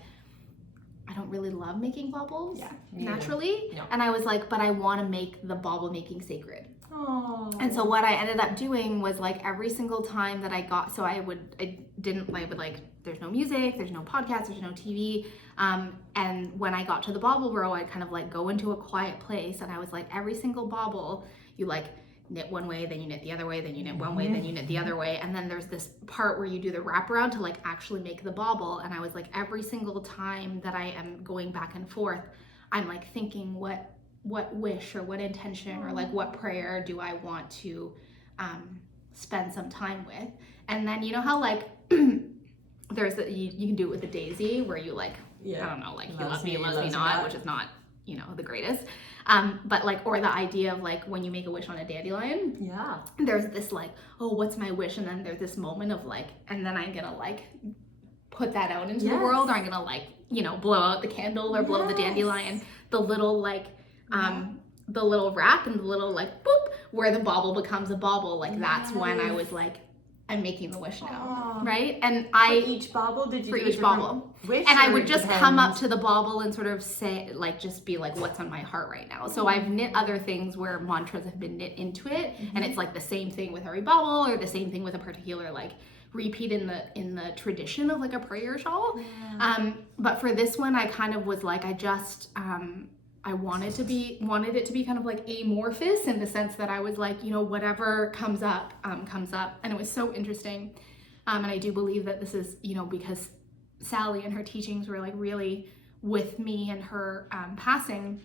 I don't really love making baubles naturally. No. And I was like, but I want to make the bauble making sacred. Aww. And so what I ended up doing was like every single time that I got, so I would like, there's no music, there's no podcast, there's no TV. And when I got to the bauble row, I kind of like go into a quiet place, and I was like, every single bauble, you like knit one way, then you knit the other way, then you knit one way, then you knit the other way. And then there's this part where you do the wraparound to like actually make the bauble. And I was like, every single time that I am going back and forth, I'm like thinking what wish or what intention or like what prayer do I want to spend some time with. And then you know how like there's you can do it with a daisy where you like, I don't know, like you love me, loves me not, which is not, the greatest. But like, or the idea of like when you make a wish on a dandelion, there's this like, oh, what's my wish? And then there's this moment of like, and then I'm gonna like put that out into the world, or I'm gonna like, blow out the candle or blow the dandelion, the little like, the little wrap and the little like boop, where the bauble becomes a bauble. Like that's when I was like, I'm making the wish now, right? And for each bauble, did you for do each bauble wish? And I would just come up to the bauble and sort of say, like, just be like, what's on my heart right now? So I've knit other things where mantras have been knit into it, and it's like the same thing with every bauble, or the same thing with a particular like repeat in the tradition of like a prayer shawl. But for this one, I kind of was like, I just I wanted it to be kind of like amorphous, in the sense that I was like, whatever comes up, comes up. And it was so interesting. And I do believe that this is, because Sally and her teachings were like really with me, and her passing,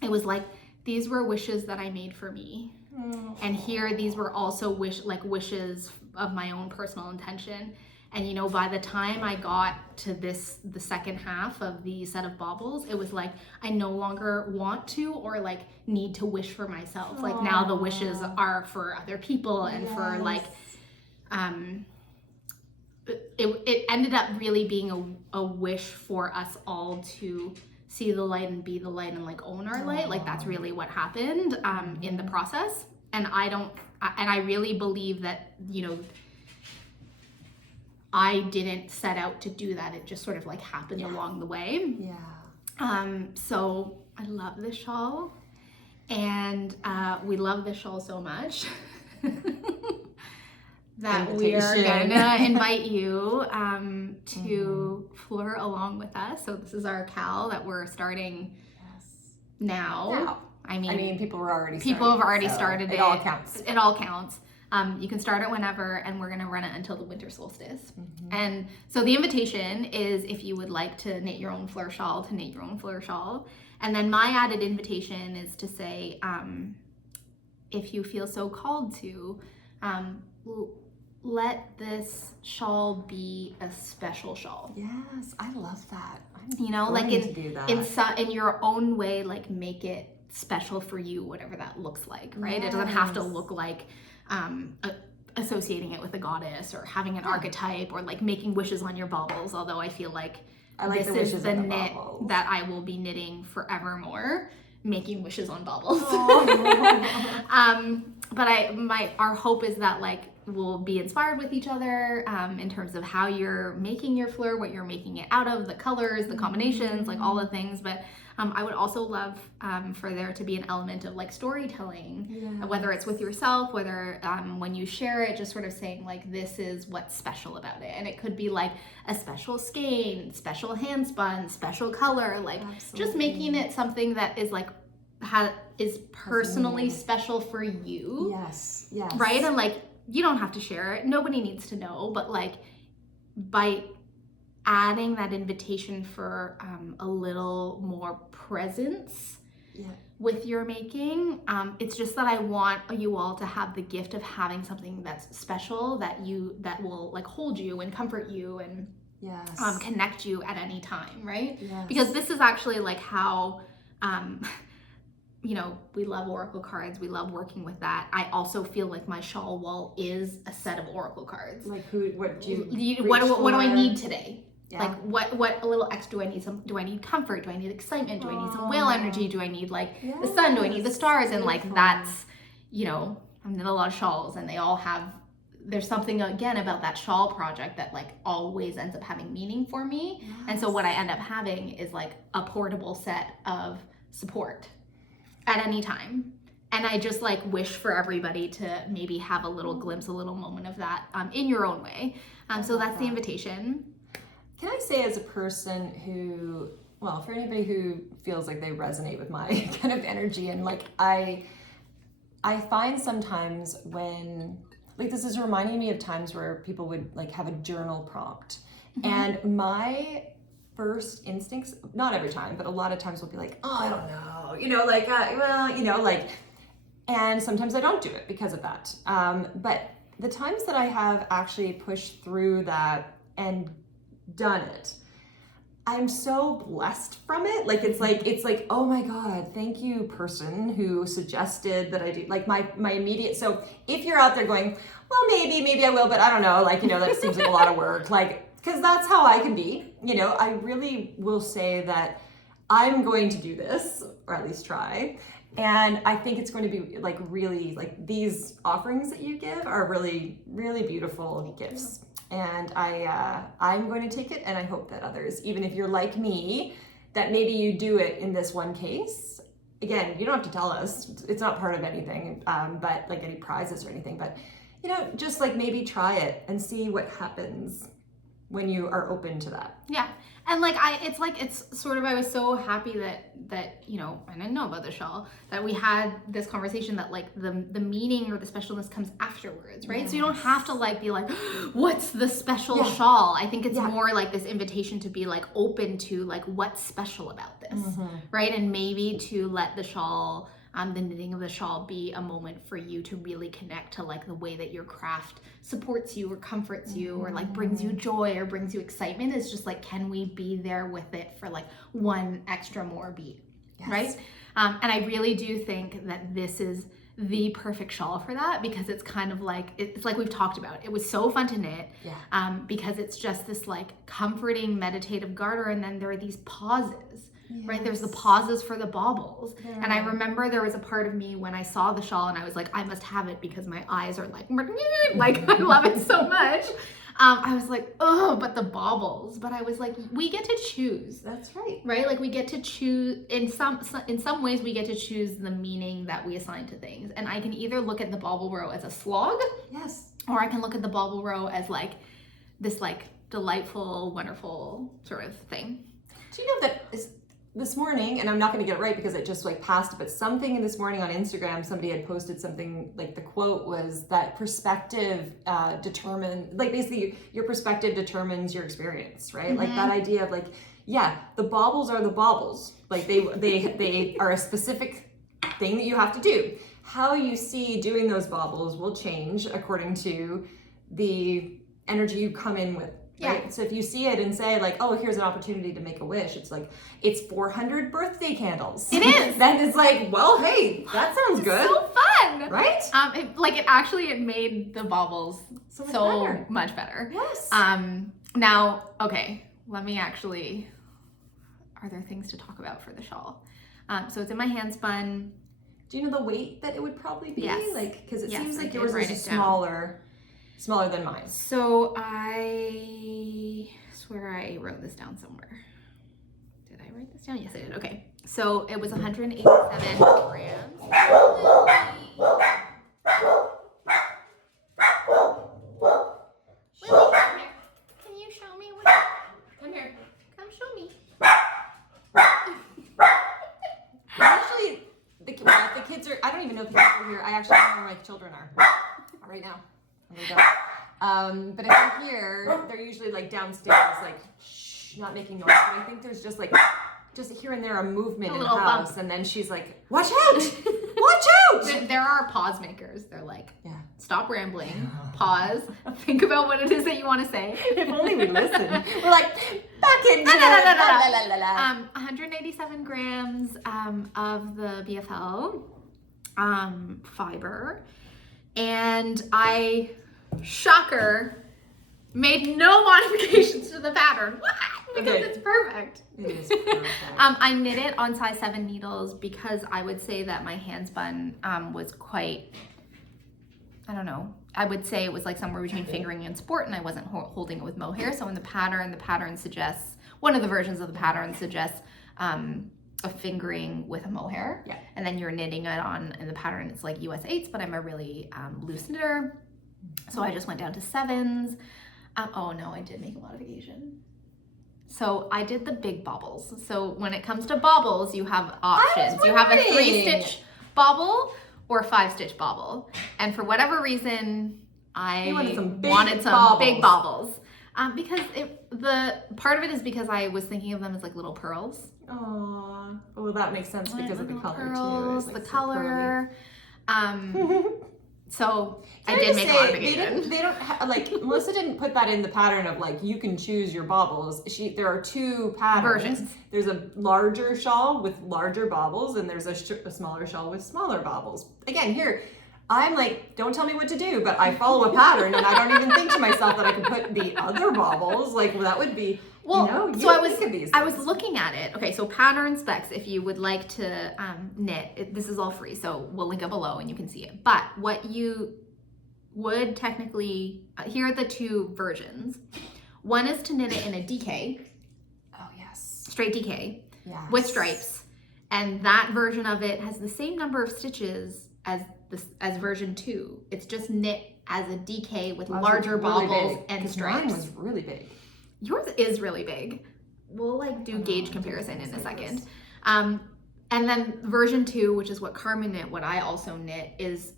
it was like, these were wishes that I made for me. And here, these were also wishes of my own personal intention. And by the time I got to the second half of the set of baubles, it was like, I no longer want to or like need to wish for myself. Like now the wishes are for other people, and for like, it ended up really being a wish for us all to see the light and be the light and like own our light. Like that's really what happened in the process. And I really believe that, I didn't set out to do that. It just sort of like happened along the way. So I love this shawl, and we love this shawl so much that we are gonna invite you to Fleur Along with us. So this is our KAL that we're starting now. I mean, people have already started it. It all counts. It all counts. You can start it whenever, and we're gonna run it until the winter solstice. And so the invitation is, if you would like to knit your own fleur shawl, to knit your own fleur shawl. And then my added invitation is to say, if you feel so called to, let this shawl be a special shawl. Yes, I love that. In your own way, like make it special for you, whatever that looks like, right? It doesn't have to look like associating it with a goddess, or having an archetype, or like making wishes on your baubles, although I feel like this is the knit that I will be knitting forevermore, making wishes on baubles. But our hope is that like will be inspired with each other in terms of how you're making your fleur, what you're making it out of, the colors, the combinations, like all the things. But I would also love for there to be an element of like storytelling, whether it's with yourself, whether when you share it, just sort of saying like, this is what's special about it. And it could be like a special skein, special hand spun, special color, like just making it something that is like, is personally special for you. Yes. Right? And like, you don't have to share it. Nobody needs to know, but like by adding that invitation for a little more presence with your making, it's just that I want you all to have the gift of having something that's special, that will like hold you and comfort you and connect you at any time, right? Because this is actually like how you know, we love oracle cards. We love working with that. I also feel like my shawl wall is a set of oracle cards. Like what do what do I need today? Like what a little extra do I need? Do I need comfort? Do I need excitement? Do I need some whale energy? Do I need like the sun? Do I need the stars? And like that's, you know, I'm in a lot of shawls and they all have, there's something again about that shawl project that like always ends up having meaning for me. And so what I end up having is like a portable set of support at any time. And I just like wish for everybody to maybe have a little glimpse, a little moment of that in your own way. So that's the invitation. Can I say, as a person who, well, for anybody who feels like they resonate with my kind of energy, and like I find sometimes when, like, this is reminding me of times where people would like have a journal prompt, and my first instincts, not every time, but a lot of times will be like, oh, I don't know, you know, like, well, you know, like, and sometimes I don't do it because of that. But the times that I have actually pushed through that and done it, I'm so blessed from it. Like, it's like, oh my God, thank you, person who suggested that I do, like my immediate, so if you're out there going, well, maybe I will, but I don't know, like, you know, that seems like a lot of work, like, because that's how I can be, you know, I really will say that I'm going to do this, or at least try. And I think it's going to be like really, like, these offerings that you give are really, really beautiful gifts. And I'm going to take it, and I hope that others, even if you're like me, that maybe you do it in this one case. Again, you don't have to tell us, it's not part of anything, but like any prizes or anything, but you know, just like maybe try it and see what happens when you are open to that. Yeah. And like it's sort of, I was so happy that, you know, I didn't know about the shawl, that we had this conversation that like the meaning or the specialness comes afterwards, right? So you don't have to like be like, what's the special shawl? I think it's more like this invitation to be like open to like what's special about this, right? And maybe to let the shawl, the knitting of the shawl be a moment for you to really connect to like the way that your craft supports you or comforts you or like brings you joy or brings you excitement. Is just like, can we be there with it for like one extra more beat, right? And I really do think that this is the perfect shawl for that, because it's kind of like, it's like we've talked about, it was so fun to knit, because it's just this like comforting meditative garter, and then there are these pauses. Right, there's the pauses for the baubles. And I remember there was a part of me when I saw the shawl and I was like, I must have it because my eyes are like I love it so much. I was like, oh, but the baubles. But I was like, we get to choose. That's right. Right, like we get to choose, in some ways we get to choose the meaning that we assign to things. And I can either look at the bauble row as a slog, or I can look at the bauble row as like this like delightful, wonderful sort of thing. Do you know that this morning, and I'm not going to get it right because it just like passed, but something in this morning on Instagram, somebody had posted something like, the quote was that perspective like basically your perspective determines your experience, right? Like that idea of like, yeah, the baubles are the baubles. Like they are a specific thing that you have to do. How you see doing those baubles will change according to the energy you come in with. Right? So if you see it and say like, oh, here's an opportunity to make a wish, it's like, it's 400 birthday candles. It is. Then it's like, well, hey, that sounds good. So fun. Right? It made the baubles so much better. Yes. Now, okay, let me actually, are there things to talk about for the shawl? So it's in my hand spun. Do you know the weight that it would probably be? Yes. Like, because it seems like I yours is smaller. Smaller than mine. So I swear I wrote this down somewhere. Did I write this down? Yes, I did. Okay. So it was 187 grams. Lily, come here. Can you show me what? Come here. Come show me. Actually, if the kids are, I don't even know if the kids are here. I actually don't know where my children are right now. There we go. But if they're here, they're usually like downstairs, like shh, not making noise. But I think there's just like, just here and there a movement in the house, bump. And then she's like, watch out! Watch out! There are pause makers. They're like, yeah. Stop rambling, pause, think about what it is that you want to say. If only we listened. We're like, back in 187 grams of the BFL fiber. And I, shocker, made no modifications to the pattern. What? Because it's perfect. It is perfect. I knit it on size 7 needles because I would say that my handspun was quite, I don't know, I would say it was like somewhere between fingering and sport, and I wasn't holding it with mohair. So in the pattern suggests, one of the versions of the pattern suggests a fingering with a mohair. Yeah. And then you're knitting it on, in the pattern it's like US 8s, but I'm a really loose knitter. So I just went down to 7s. Oh no, I did make a modification. So I did the big bobbles. So when it comes to bobbles, you have options. You have a 3-stitch bobble or a 5-stitch bobble. And for whatever reason, I wanted some big bobbles. Because the part of it is because I was thinking of them as like little pearls. Aww. Well, that makes sense because of the color pearls, too. The color. So I did make a modification. They don't like Melissa didn't put that in the pattern of like you can choose your bobbles. There are 2 patterns. Versions. There's a larger shawl with larger bobbles, and there's a smaller shawl with smaller bobbles. Again, here I'm like, don't tell me what to do, but I follow a pattern, and I don't even think to myself that I could put the other bobbles. Like that would be. Well, so I was looking at it. Okay, so pattern specs, if you would like to knit, this is all free, so we'll link it below and you can see it. But what you would technically, here are the 2 versions. One is to knit it in a DK. Oh, yes. Straight DK. Yes. With stripes. And that version of it has the same number of stitches as version 2. It's just knit as a DK with larger bobbles and stripes. Mine was really big. Yours is really big. We'll like do gauge comparison in a second. And then version 2, which is what Carmen knit, what I also knit, is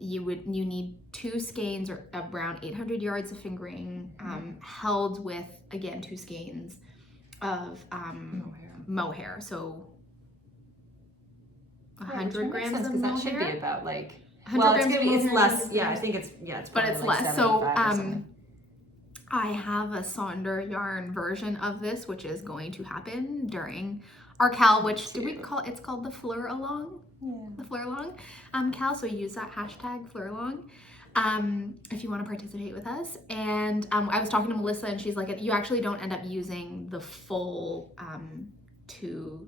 you need 2 skeins or around 800 yards of fingering, held with, again, 2 skeins of mohair. So 100 grams of mohair. That should be about like, it's less. Yeah, I think it's but it's like less. So I have a Sonder yarn version of this, which is going to happen during our KAL, which it's called the Fleuralong. Yeah. The Fleuralong KAL. So use that hashtag Fleuralong if you want to participate with us. And I was talking to Melissa, and she's like, you actually don't end up using the full 2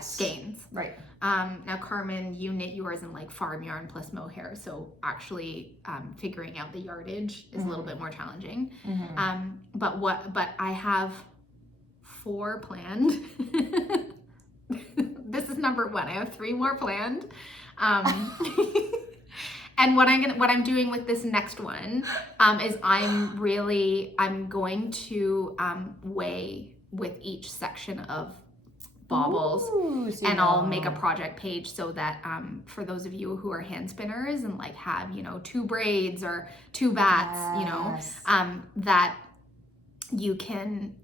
skeins. Right. Now, Carmen, you knit yours in like farm yarn plus mohair, so actually figuring out the yardage is a little bit more challenging. But I have 4 planned. This is number 1. I have 3 more planned. And what I'm doing with this next one is I'm going to weigh with each section of bobbles. Ooh, and I'll make a project page so that for those of you who are hand spinners and like have 2 braids or 2 bats, that you can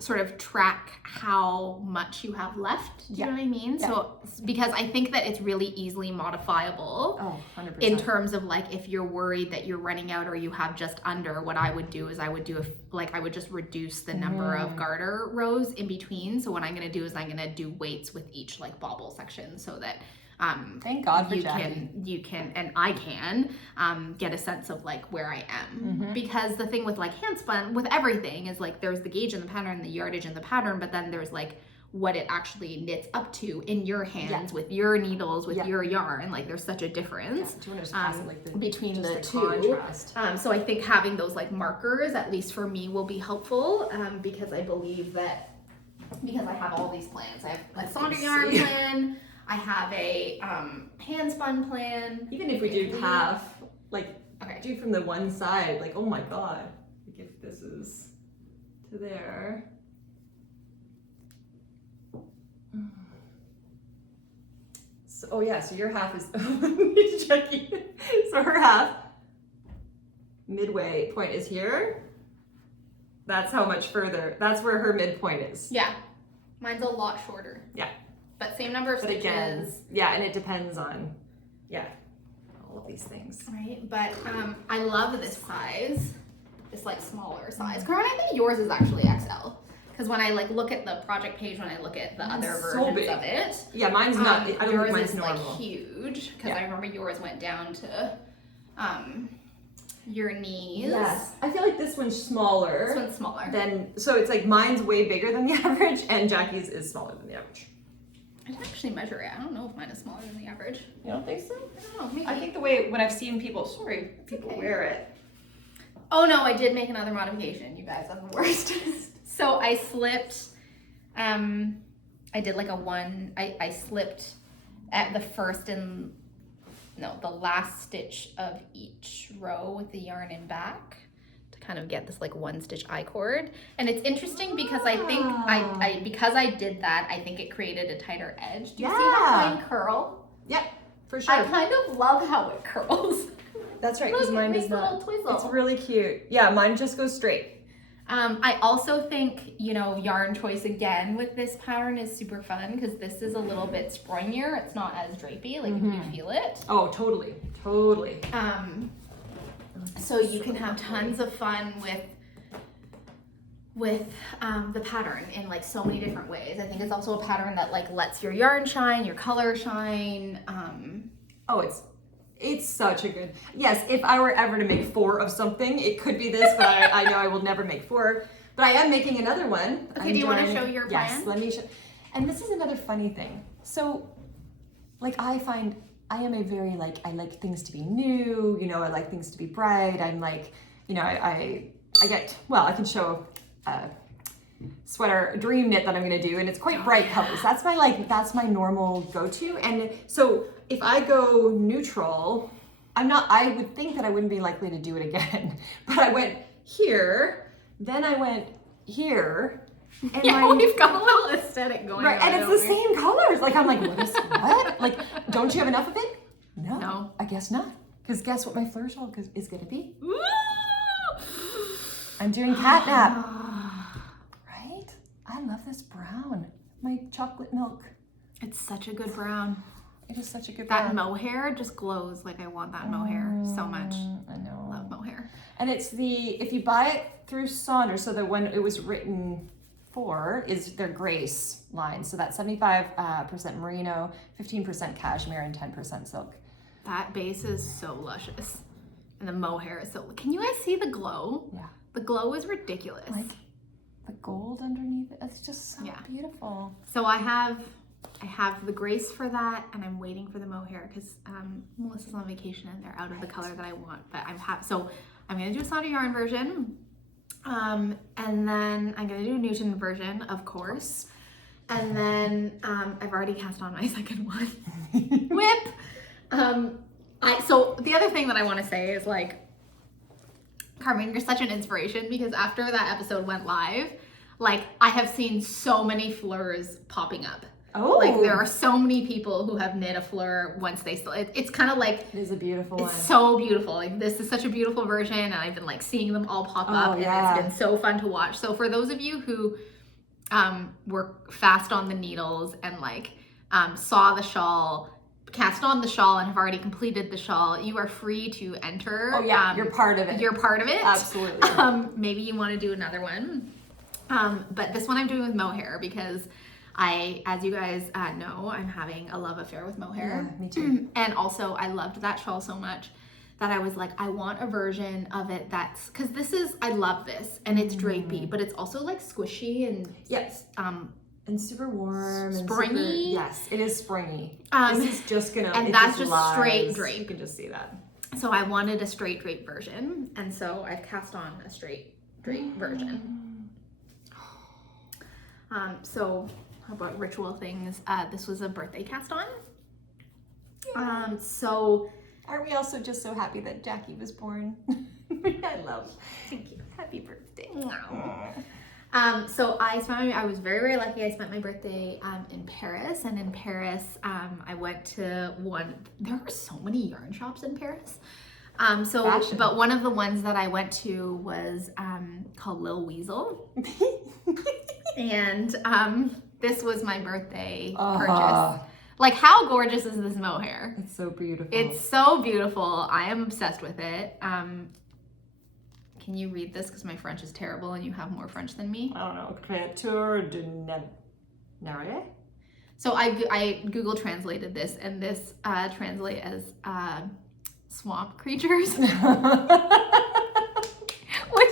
sort of track how much you have left. Do you know what I mean? Yeah. So because I think that it's really easily modifiable. Oh, 100%. In terms of like if you're worried that you're running out or you have just under, what I would do is I would just reduce the number of garter rows in between. So what I'm going to do is I'm going to do weights with each like bobble section so that thank God for you can and I can get a sense of like where I am, because the thing with like handspun with everything is like there's the gauge in the pattern, the yardage in the pattern, but then there's like what it actually knits up to in your hands with your needles, with your yarn. Like there's such a difference between the two. So I think having those like markers, at least for me, will be helpful because I believe that, because I have all these plans. I have a Sonder yarn plan, I have a Handspun plan. Even if we do half, like do from the one side, like oh my god, like if this is to there. So, oh yeah, so your half is checking. So her half midway point is here. That's how much further. That's where her midpoint is. Yeah, mine's a lot shorter. Yeah, but same number of stitches. Again, yeah, and it depends on all of these things. Right, but I love this size. This like smaller size. Carmen, I think yours is actually XL. Because when I like look at the project page, when I look at the other versions of it, yeah, mine's not. I don't think mine's normal. Like huge. Because I remember yours went down to your knees. Yes, I feel like this one's smaller. This one's smaller. So it's like mine's way bigger than the average, and Jackie's is smaller than the average. I didn't actually measure it. I don't know if mine is smaller than the average. You don't think so? I don't know. Maybe. I think the way when I've seen people, wear it. Oh no, I did make another modification. You guys, I'm the worst. So I slipped, I did like a one, I slipped at the first and, no, the last stitch of each row with the yarn in back to kind of get this like one stitch I-cord. And it's interesting because I think, because I did that, I think it created a tighter edge. Do you see how mine curl? Yeah, for sure. I kind of love how it curls. That's right, because mine does not. It's really cute. Yeah, mine just goes straight. I also think, yarn choice again with this pattern is super fun because this is a little bit springier. It's not as drapey, like if you feel it. Oh, totally, totally. So you can have tons of fun with the pattern in like so many different ways. I think it's also a pattern that like lets your yarn shine, your color shine. It's such a good, yes, if I were ever to make 4 of something, it could be this, but I know I will never make 4. But I am making another one. Okay, do you want to show your plan? Yes, let me show. And this is another funny thing. So, like I find, I am a very like, I like things to be new, I like things to be bright. I'm like, I get, well, I can show a sweater, dream knit that I'm gonna do, and it's quite bright colors. That's my normal go-to. And so, if I go neutral, I would think that I wouldn't be likely to do it again. But I went here, then I went here. And we've got a little aesthetic going on. And it's the same colors. Like, I'm like, what? Like, don't you have enough of it? No. I guess not. Because guess what my Fleur Shawl is gonna be? Ooh. I'm doing catnap. Right? I love this brown. My chocolate milk. It's such a good brown. It is such a good brown. That mohair just glows. Like I want that mohair so much. I know. Love mohair. And it's if you buy it through Sonder, so the one it was written for is their Grace line. So that's 75% merino, 15% cashmere, and 10% silk. That base is so luscious. And the mohair is so, can you guys see the glow? Yeah. The glow is ridiculous. Like the gold underneath it. It's just so beautiful. So I have the Grace for that, and I'm waiting for the mohair because Melissa's on vacation and they're out of the color that I want. But so I'm gonna do a Sonder yarn version, and then I'm gonna do a Newton version, of course, and then I've already cast on my second one. Whip. So the other thing that I want to say is like, Carmen, you're such an inspiration because after that episode went live, like I have seen so many fleurs popping up. Oh, like there are so many people who have knit a fleur once they still. It's kind of like it is a beautiful one. It's so beautiful. Like this is such a beautiful version, and I've been like seeing them all pop up, and it's been so fun to watch. So for those of you who were fast on the needles and like saw the shawl, cast on the shawl, and have already completed the shawl, you are free to enter. Oh yeah, you're part of it. You're part of it. Absolutely. Maybe you want to do another one, but this one I'm doing with mohair because. As you guys know, I'm having a love affair with mohair. Yeah, me too. And also, I loved that shawl so much that I was like, I want a version of it that's, because I love this, and it's drapey, but it's also like squishy and And super warm. Springy. Yes, it is springy. This is just gonna. And that's just straight You drape. can just see that. So I wanted a straight drape version, and so I've cast on a straight drape version. So how about ritual things? This was a birthday cast on. So aren't we also just so happy that Jackie was born? I love. Thank you. Happy birthday. So I was very, very lucky. I spent my birthday in Paris, and in Paris, I went to there are so many yarn shops in Paris. Fashion. But one of the ones that I went to was called Lil Weasel. And this was my birthday purchase. Like, how gorgeous is this mohair? It's so beautiful. It's so beautiful. I am obsessed with it. Can you read this? Because my French is terrible and you have more French than me. I don't know. Créature de Narre? So I Google translated this, and this translate as swamp creatures, which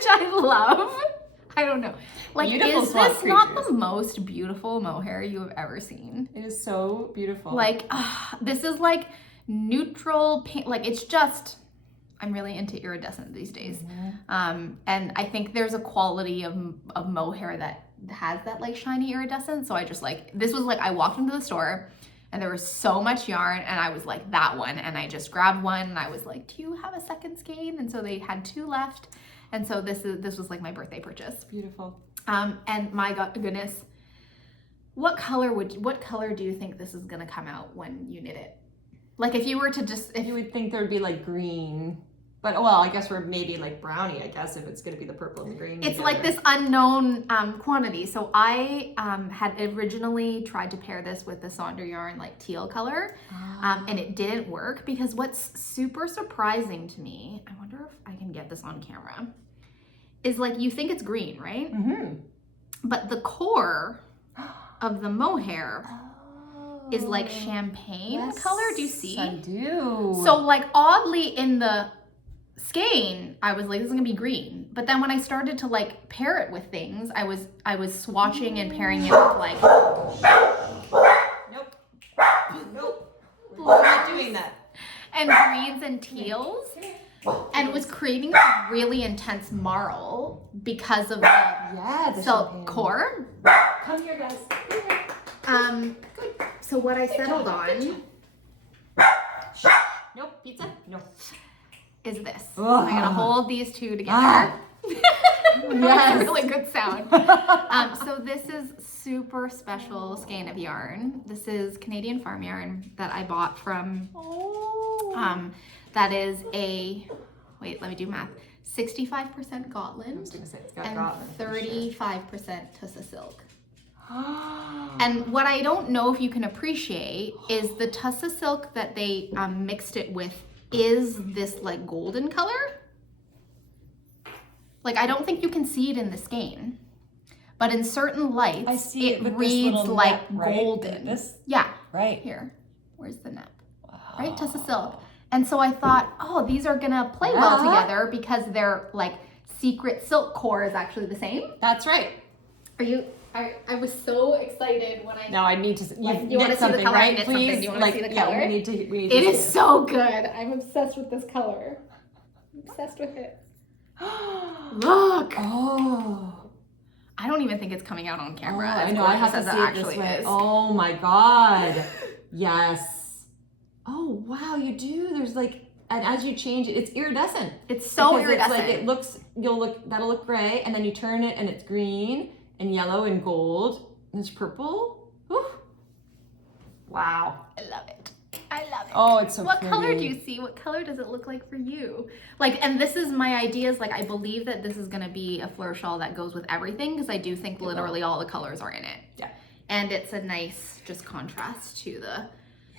I love. I don't know. Like, Beautiful is swamp this not creatures. the most beautiful mohair you have ever seen? It is so beautiful. Like, this is like neutral pink. Like, it's just, I'm really into iridescent these days. And I think there's a quality of mohair that has that like shiny iridescence. So I just like, this was like, I walked into the store and there was so much yarn and I was like, that one. And I just grabbed one and I was like, do you have a second skein? And so they had 2 left. And so this was like my birthday purchase. Beautiful. And my goodness, what color do you think this is gonna come out when you knit it? Like, if you were to just, You would think there would be like green, but well, I guess we're maybe like brownie, I guess, if it's gonna be the purple and the green. it's together. like this unknown quantity. So I had originally tried to pair this with the Sonder yarn, like teal color, and it didn't work because what's super surprising to me, I wonder if I can get this on camera, is like, you think it's green, right? Mm-hmm. But the of the mohair is like champagne color. Do you see? I do. So like oddly in the skein, I was like, this is gonna be green. But then when I started to like pair it with things, I was swatching and pairing it with like. Nope. We're not doing that. And greens and teals. And it was creating a really intense marl because of the the silk champagne. core. Come here, guys. So what I settled on Nope. Pizza? No. is this. Ugh. I'm gonna hold these 2 together. That's a really good sound. So this is super special skein of yarn. This is Canadian farm yarn that I bought from, that is a, wait, let me do math, 65% Gotland I was gonna say it's got and Gotland for 35% Tussa silk. And what I don't know if you can appreciate is the Tussa silk that they mixed it with is this like golden color. Like, I don't think you can see it in the skein, but in certain lights, I see it with this reads little like nap, right? golden. This? Yeah, Right. here. Where's the nap? Wow. Right, Tussa silk. And so I thought, oh, these are gonna play well together because their like secret silk core is actually the same. That's right. I was so excited when I. Now I need to. You want to see the color? right? Knit Please. something. Do you want to see the color? Yeah, we need to. It see is so good. I'm obsessed with this color. I'm obsessed with it. Look. Oh. I don't even think it's coming out on camera. I as know. I have gorgeous to as see it it this actually way. is. Oh my god. Yes. Oh wow, you do. There's like, and as you change it, it's iridescent. It's so Because iridescent. It's like it looks. That'll look gray, and then you turn it, and it's green and yellow and gold. And it's purple. Whew. Wow. I love it. I love it. Oh, it's so What pretty. color do you see? What color does it look like for you? Like, and this is my ideas. Like, I believe that this is going to be a Fleur Shawl that goes with everything because I do think literally all the colors are in it. Yeah. And it's a nice just contrast to the,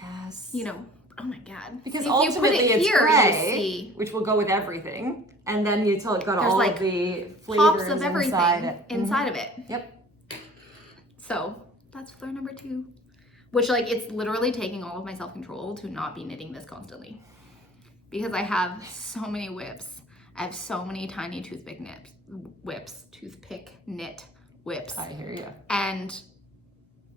Yes. you know, oh my God. Because See, if you put ultimately it it's here, gray, you see which will go with everything, and then you got There's all like of the pops flavors of everything inside it. of it. Yep. So that's Fleur number 2. Which, like, it's literally taking all of my self-control to not be knitting this constantly. Because I have so many whips. I have so many tiny toothpick knit whips. And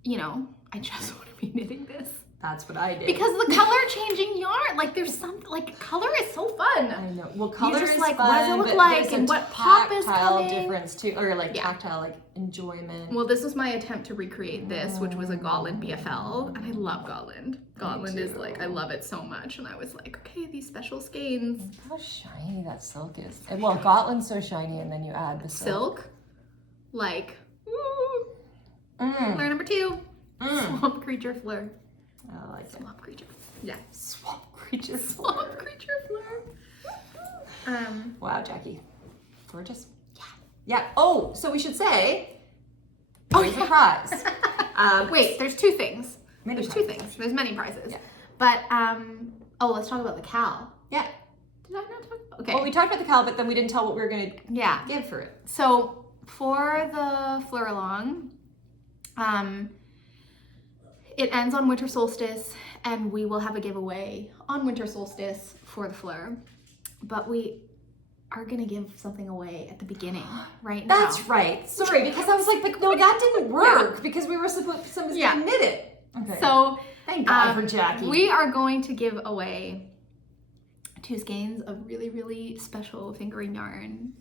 you know, I just want to be knitting this. That's what I did. Because the color changing yarn, like there's something, like color is so fun. I know. Well, color is like, fun, what does it look but like there's and a what pop is tactile coming. difference too, or like tactile like enjoyment. Well, this was my attempt to recate this, which was a Gotland BFL, and I love Gotland. Gotland is like, I love it so much, and I was like, okay, these special skeins. How shiny that silk is. And, well, Gotland's so shiny, and then you add the silk. Like, woo. Fleur number 2, Swamp Creature Fleur. I like it. Swamp Creature. Yeah. Swamp Creature Fleur. Swamp Creature Fleur. Wow, Jackie. Gorgeous. Yeah. Yeah. Oh, so we should say, surprise. Wait, there's 2 things. There's 2 things. There's many prizes. Yeah. But, let's talk about the KAL. Yeah. Did I not talk about? Okay. Well, we talked about the KAL, but then we didn't tell what we were going to give for it. So for the Fleuralong, it ends on winter solstice, and we will have a giveaway on winter solstice for the Fleur. But we are gonna give something away at the beginning, right now. That's right. Sorry, because I was like, but no, that didn't work because we were supposed to knit it. Okay. So thank God for Jackie. We are going to give away 2 skeins of really, really special fingering yarn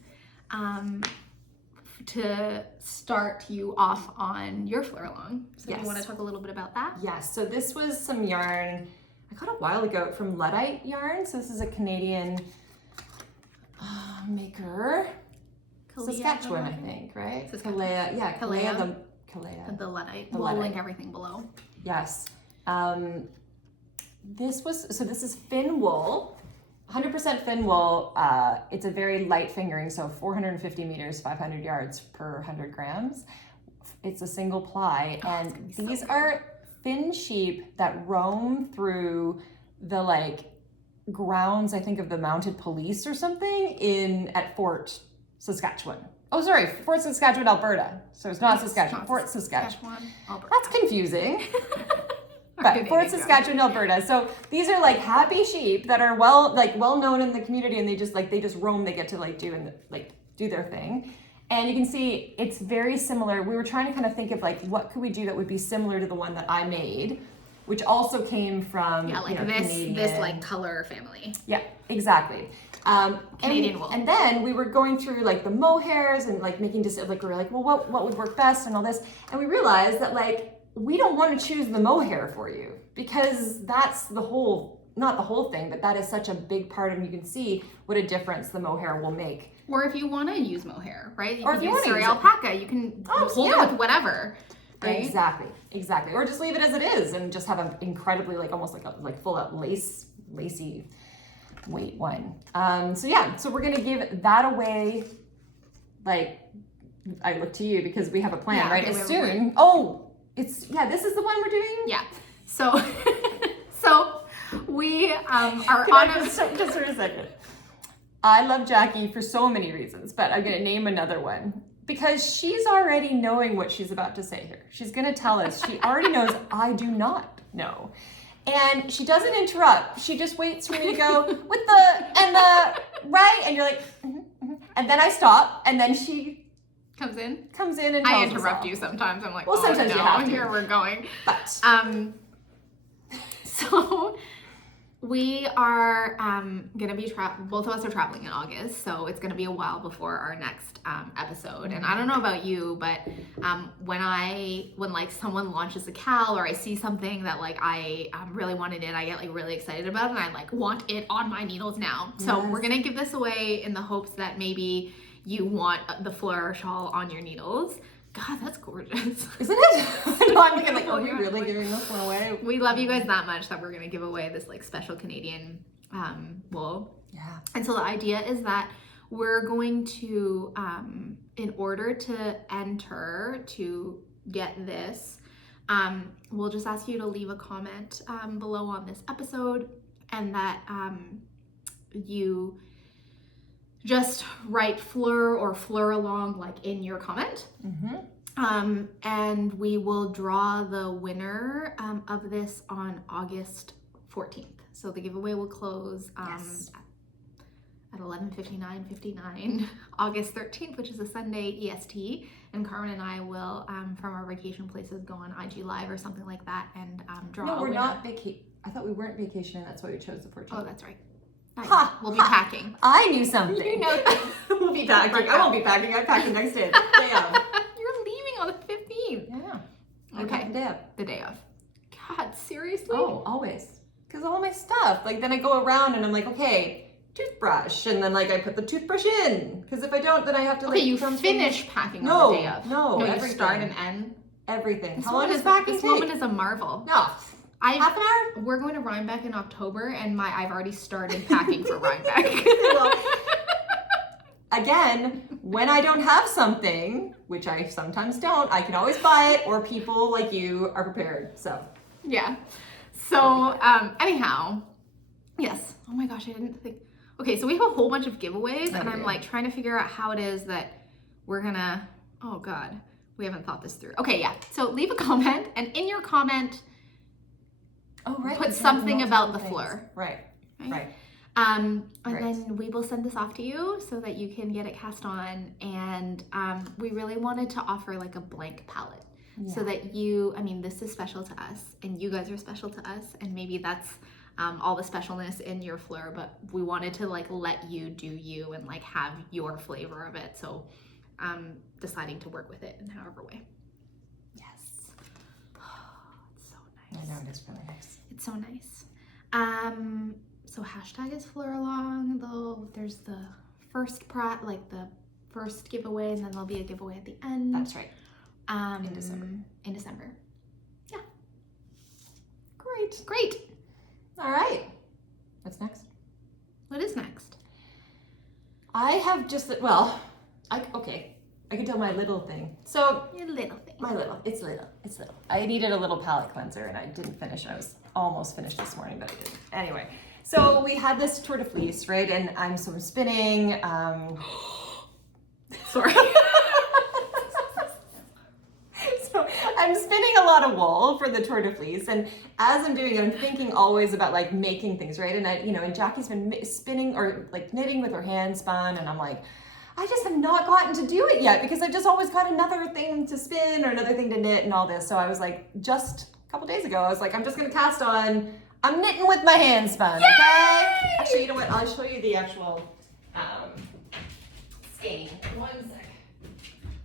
to start you off on your Fleuralong. So do you want to talk a little bit about that? Yes. So this was some yarn I got a while ago from Luddite yarn. So this is a Canadian maker. Saskatchewan, I think, right? Saskatchewan. Kalea. The Luddite. The We'll Luddite. link everything below. Yes. This is Fin wool, 100% Fin wool. It's a very light fingering, so 450 meters, 500 yards per 100 grams. It's a single ply, and these are thin sheep that roam through the grounds, I think, of the mounted police or something at Fort Saskatchewan. Oh, sorry, Fort Saskatchewan, Alberta. So it's not Saskatchewan, Fort Saskatchewan. Alberta. That's confusing. But Fort Saskatchewan, Alberta. So these are happy sheep that are well known in the community, and they just roam. They get to do their thing. And you can see it's very similar. We were trying to kind of think of what could we do that would be similar to the one that I made, which also came from this color family. Yeah, exactly. Canadian wool. And then we were going through the mohairs and making we were well, what would work best and all this, and we realized that we don't want to choose the mohair for you because that's not the whole thing, but that is such a big part, and you can see what a difference the mohair will make. Or if you want to use mohair, right? Or if you want to use alpaca, you can hold it with whatever, right? Exactly. Or just leave it as it is and just have an incredibly almost full out lacy weight one. So we're gonna give that away. I look to you because we have a plan, right? As soon. Oh, this is the one we're doing. Yeah. So we are just for a second. I love Jackie for so many reasons, but I'm gonna name another one because she's already knowing what she's about to say here. She's gonna tell us. She already knows I do not know. And she doesn't interrupt. She just waits for me to go with the right, and you're like, and then I stop, and then she comes in and tells I interrupt us you sometimes. I'm like, sometimes you have to. Here we're going. But so we are gonna be both of us are traveling in August, so it's gonna be a while before our next episode. And I don't know about you, but when someone launches a KAL or I see something that I really wanted it, I get really excited about it, and I want it on my needles now. So we're gonna give this away in the hopes that maybe you want the Fleur Shawl on your needles. God, that's gorgeous. Isn't it? No, I'm looking are we really giving this one away? We love you guys that much that we're gonna give away this special Canadian wool. Yeah. And so the idea is that we're going to, in order to enter to get this, we'll just ask you to leave a comment below on this episode, and that you just write Fleur or Fleuralong in your comment. And we will draw the winner of this on August 14th. So the giveaway will close at 11:59 August 13th, which is a Sunday EST. And Carmen and I will, from our vacation places, go on IG Live or something like that and draw. No, we're not I thought we weren't vacationing. That's why we chose the 14th. Oh, that's right. Ha, we'll be packing. I knew something. You know things. We'll be packing. I won't be packing. I'm packing next day. Day of. You're leaving on the 15th. Yeah. Okay. The day of. The day of. God, seriously? Oh, always. Because all my stuff. Like then I go around and I'm like, okay, toothbrush, and then like I put the toothbrush in. Because if I don't, then I have to like. Okay, you finish packing on the day of. No, you everything. start and end. Everything. This How long woman does packing This take? woman is a marvel. No. Half an hour? We're going to Rhinebeck in October, and I've already started packing for Rhinebeck. Well, again, when I don't have something, which I sometimes don't, I can always buy it, or people like you are prepared. So yeah. So anyhow, yes. Oh my gosh, I didn't think. Okay, so we have a whole bunch of giveaways, and I'm like trying to figure out how it is that we're gonna. Oh God, we haven't thought this through. Okay, yeah. So leave a comment, and in your comment. Oh, right. Put something about the Fleur. Right. And then we will send this off to you so that you can get it cast on. And we really wanted to offer like a blank palette so that this is special to us and you guys are special to us. And maybe that's all the specialness in your Fleur, but we wanted to like let you do you and like have your flavor of it. So deciding to work with it in however way. Yes. Oh, it's so nice. I know, it is really nice. It's so nice. So hashtag is Fleuralong, though there's the first the first giveaway, and then there'll be a giveaway at the end. That's right. In December. Yeah. Great. All right. What's next? What is next? I have just I could tell my little thing. So Your little thing. it's little. I needed a little palette cleanser and I didn't finish. I was almost finished this morning, but I didn't. Anyway, so we had this tour de fleece, right? And I'm spinning. Sorry. So I'm spinning a lot of wool for the tour de fleece, and as I'm doing it, I'm thinking always about like making things, right? And and Jackie's been spinning or like knitting with her hand spun, and I'm like, I just have not gotten to do it yet because I've just always got another thing to spin or another thing to knit and all this. So I was like, just a couple days ago, I was like, I'm just gonna cast on. I'm knitting with my hand spun, okay? Actually, you know what? I'll show you the actual skein. 1 sec.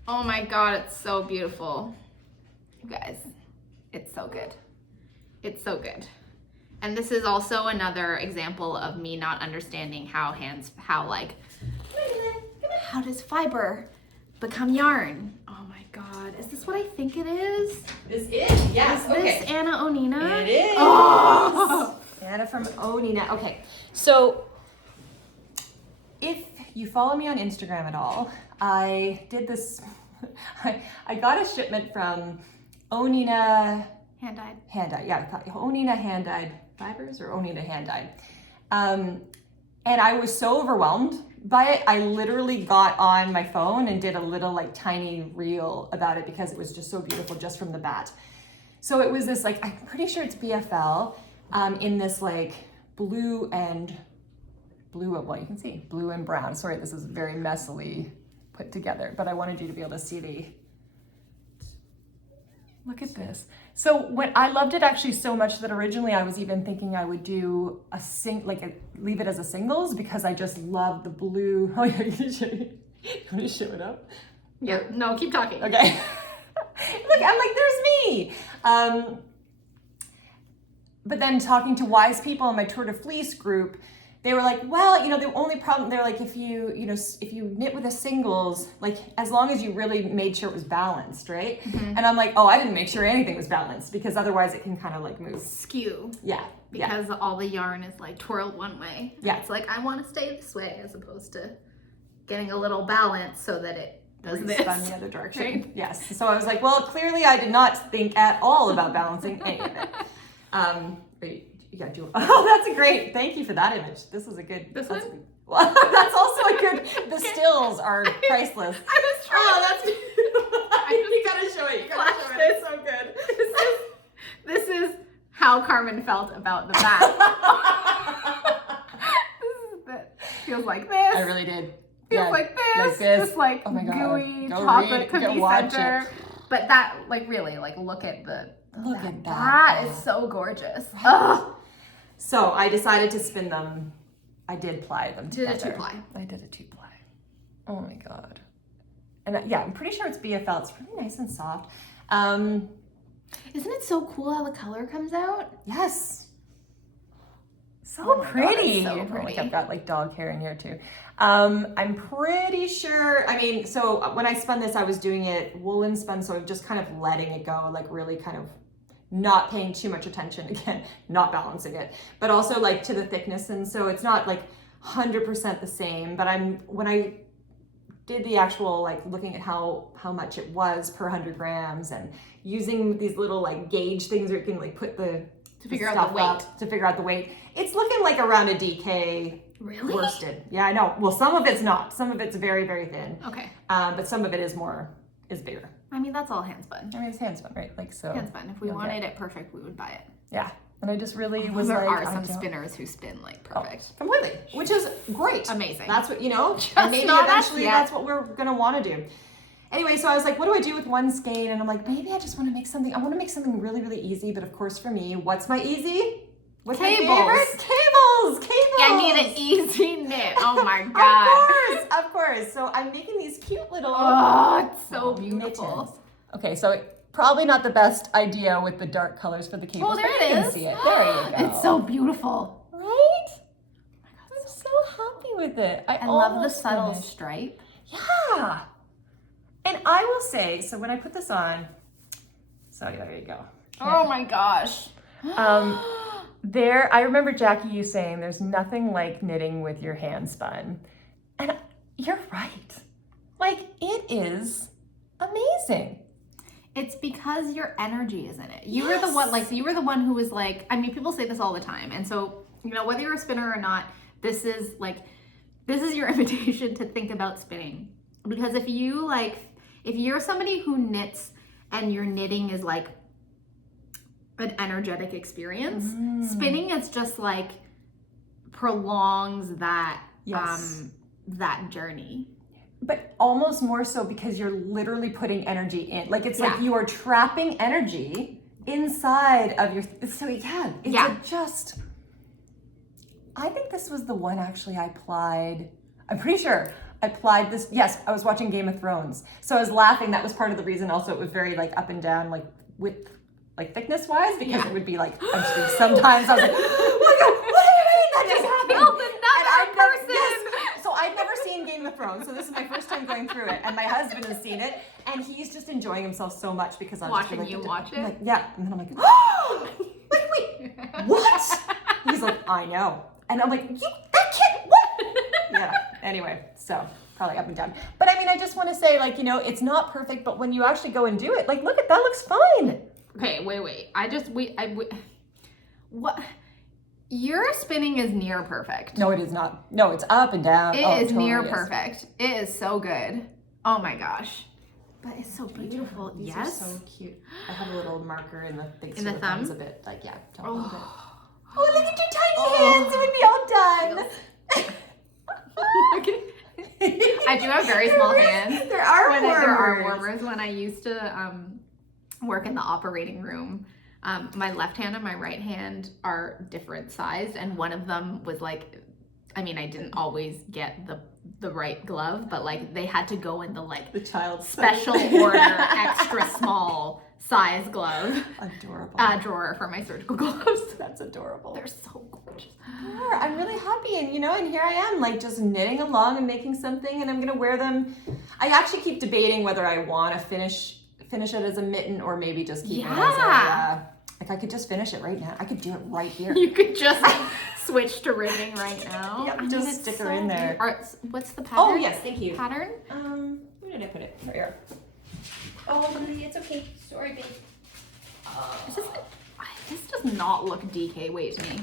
Oh my God, it's so beautiful. You guys, it's so good. It's so good. And this is also another example of me not understanding how does fiber become yarn? Oh my God, is this what I think it is? This is, yes, Is this Anna Onina? It is. Oh! Anna from Onina. Okay, so if you follow me on Instagram at all, I did this, I got a shipment from Onina hand-dyed, yeah, Onina hand-dyed fibers or Onina hand-dyed. And I was so overwhelmed by it, I literally got on my phone and did a little like tiny reel about it because it was just so beautiful just from the bat. So it was this like, I'm pretty sure it's BFL in this like blue and brown. Sorry, this is very messily put together, but I wanted you to be able to see look at this. So when I loved it actually so much that originally I was even thinking I would do leave it as a singles because I just love the blue. Oh yeah, you want to show it up? Yeah, no, keep talking. Okay. Look, I'm like, there's me. But then talking to wise people in my Tour de Fleece group, they were like, well, the only problem, they're like, if you knit with a singles, like as long as you really made sure it was balanced, right? Mm-hmm. And I'm like, oh, I didn't make sure anything was balanced because otherwise it can kind of like move. Skew. Yeah. Because all the yarn is like twirled one way. Yeah. It's like, I want to stay this way as opposed to getting a little balance so that it does this. Spun the other direction. Right? Yes. So I was like, well, clearly I did not think at all about balancing any of it. Oh, that's a great. Thank you for that image. This is a good. This one? Well, that's also a good. The stills are priceless. I was trying. Oh, that's. You gotta show it. You gotta show it. It's so good. This is how Carmen felt about the bat. Feels like this. I really did. Feels like this. Just like oh my God. gooey Go chocolate read, cookie go watch center. it. But that, like, really, like, look at that. That Is so gorgeous. Right? Ugh. So I decided to spin them. I did ply them together. Did a 2-ply. I did a 2-ply. Oh my God. And yeah, I'm pretty sure it's BFL. It's really nice and soft. Isn't it so cool how the color comes out? Yes. So Oh my God, pretty. it's so Oh, pretty. like I've got like dog hair in here too. I'm pretty sure, I mean, so when I spun this, I was doing it woolen spun, so I'm just kind of letting it go, like really kind of not paying too much attention, again, not balancing it, but also like to the thickness. And so it's not like 100% the same, but when I did the actual, like looking at how much it was per 100 grams and using these little like gauge things where you can like put the figure out the weight. To figure out the weight. It's looking like around a DK Really? worsted. Yeah, I know. Well, some of it's not. Some of it's very, very thin. Okay. But some of it is bigger. I mean, that's all handspun. I mean, it's handspun, right? Like so. Handspun. If we wanted it perfect, we would buy it. Yeah. And I just really was there like, are some spinners who spin like perfect. Completely. Which is great. Amazing. That's what, you know, Just and maybe not us eventually yet. that's what we're gonna want to do. Anyway, so I was like, what do I do with one skein? And I'm like, maybe I just want to make something. I want to make something really, really easy. But of course, for me, what's my easy? What's Cables. my favorite? Cables. I need an easy knit. Oh my God. Of course. So I'm making these cute little. Oh, it's so beautiful. Mittens. Okay, so probably not the best idea with the dark colors for the cables. Oh, there but it you can is. see it. There you go. It's so beautiful. Right? I'm so happy with it. I love the almost subtle finished. stripe. Yeah. And I will say, so when I put this on, so there you go. Oh my gosh. I remember Jackie, you saying there's nothing like knitting with your hand spun. And you're right. Like, it is amazing. It's because your energy is in it. You were the one, like, you were the one who was like, I mean, people say this all the time. And so, you know, whether you're a spinner or not, this is your invitation to think about spinning. Because if you're somebody who knits and your knitting is like an energetic experience, spinning is just like prolongs that, that journey. But almost more so because you're literally putting energy in. Like, it's like you are trapping energy inside of your, so yeah, it's just, I think this was the one actually I plied, I'm pretty sure I plied this, yes, I was watching Game of Thrones. So I was laughing, that was part of the reason also it was very like up and down, like width, like thickness wise, because it would be like, I'm just like, sometimes I was like, oh my God, what do you mean that just happened? So I've never seen Game of Thrones, so this is my first time going through it, and my husband has seen it, and he's just enjoying himself so much because I'm watching just you like, watch it. Like, yeah, and then I'm like, oh, wait, what? He's like, I know, and I'm like, that kid, what? Yeah. Anyway, so probably up and down, but I mean, I just want to say, like, you know, it's not perfect, but when you actually go and do it, like, look at that, looks fine. Okay, wait. What? Your spinning is near perfect. No, it is not. No, it's up and down. It is totally near perfect. It is so good. Oh my gosh. But it's so beautiful. These yes. are so cute. I have a little marker in the thing. In the thumb? A bit, like, yeah. Oh. Oh, look at your tiny hands. It would be all done. I do have very small hands. There are warmers. There are warmers. When I used to work in the operating room, my left hand and my right hand are different sized, and one of them was like, I mean, I didn't always get the right glove, but like they had to go in the like the child special order extra small size glove. Adorable. Drawer for my surgical gloves. That's adorable. They're so gorgeous. I'm really happy, and you know, and here I am, like just knitting along and making something, and I'm gonna wear them. I actually keep debating whether I want to finish it as a mitten or maybe just keep it as a. Like I could just finish it right now. I could do it right here. You could just switch to ribbing right now. Yep, just stick her in there. What's the pattern? Oh yes, thank you. Pattern? Where did I put it? Right here. Oh, it's okay. Sorry, babe. This does not look DK weight to me.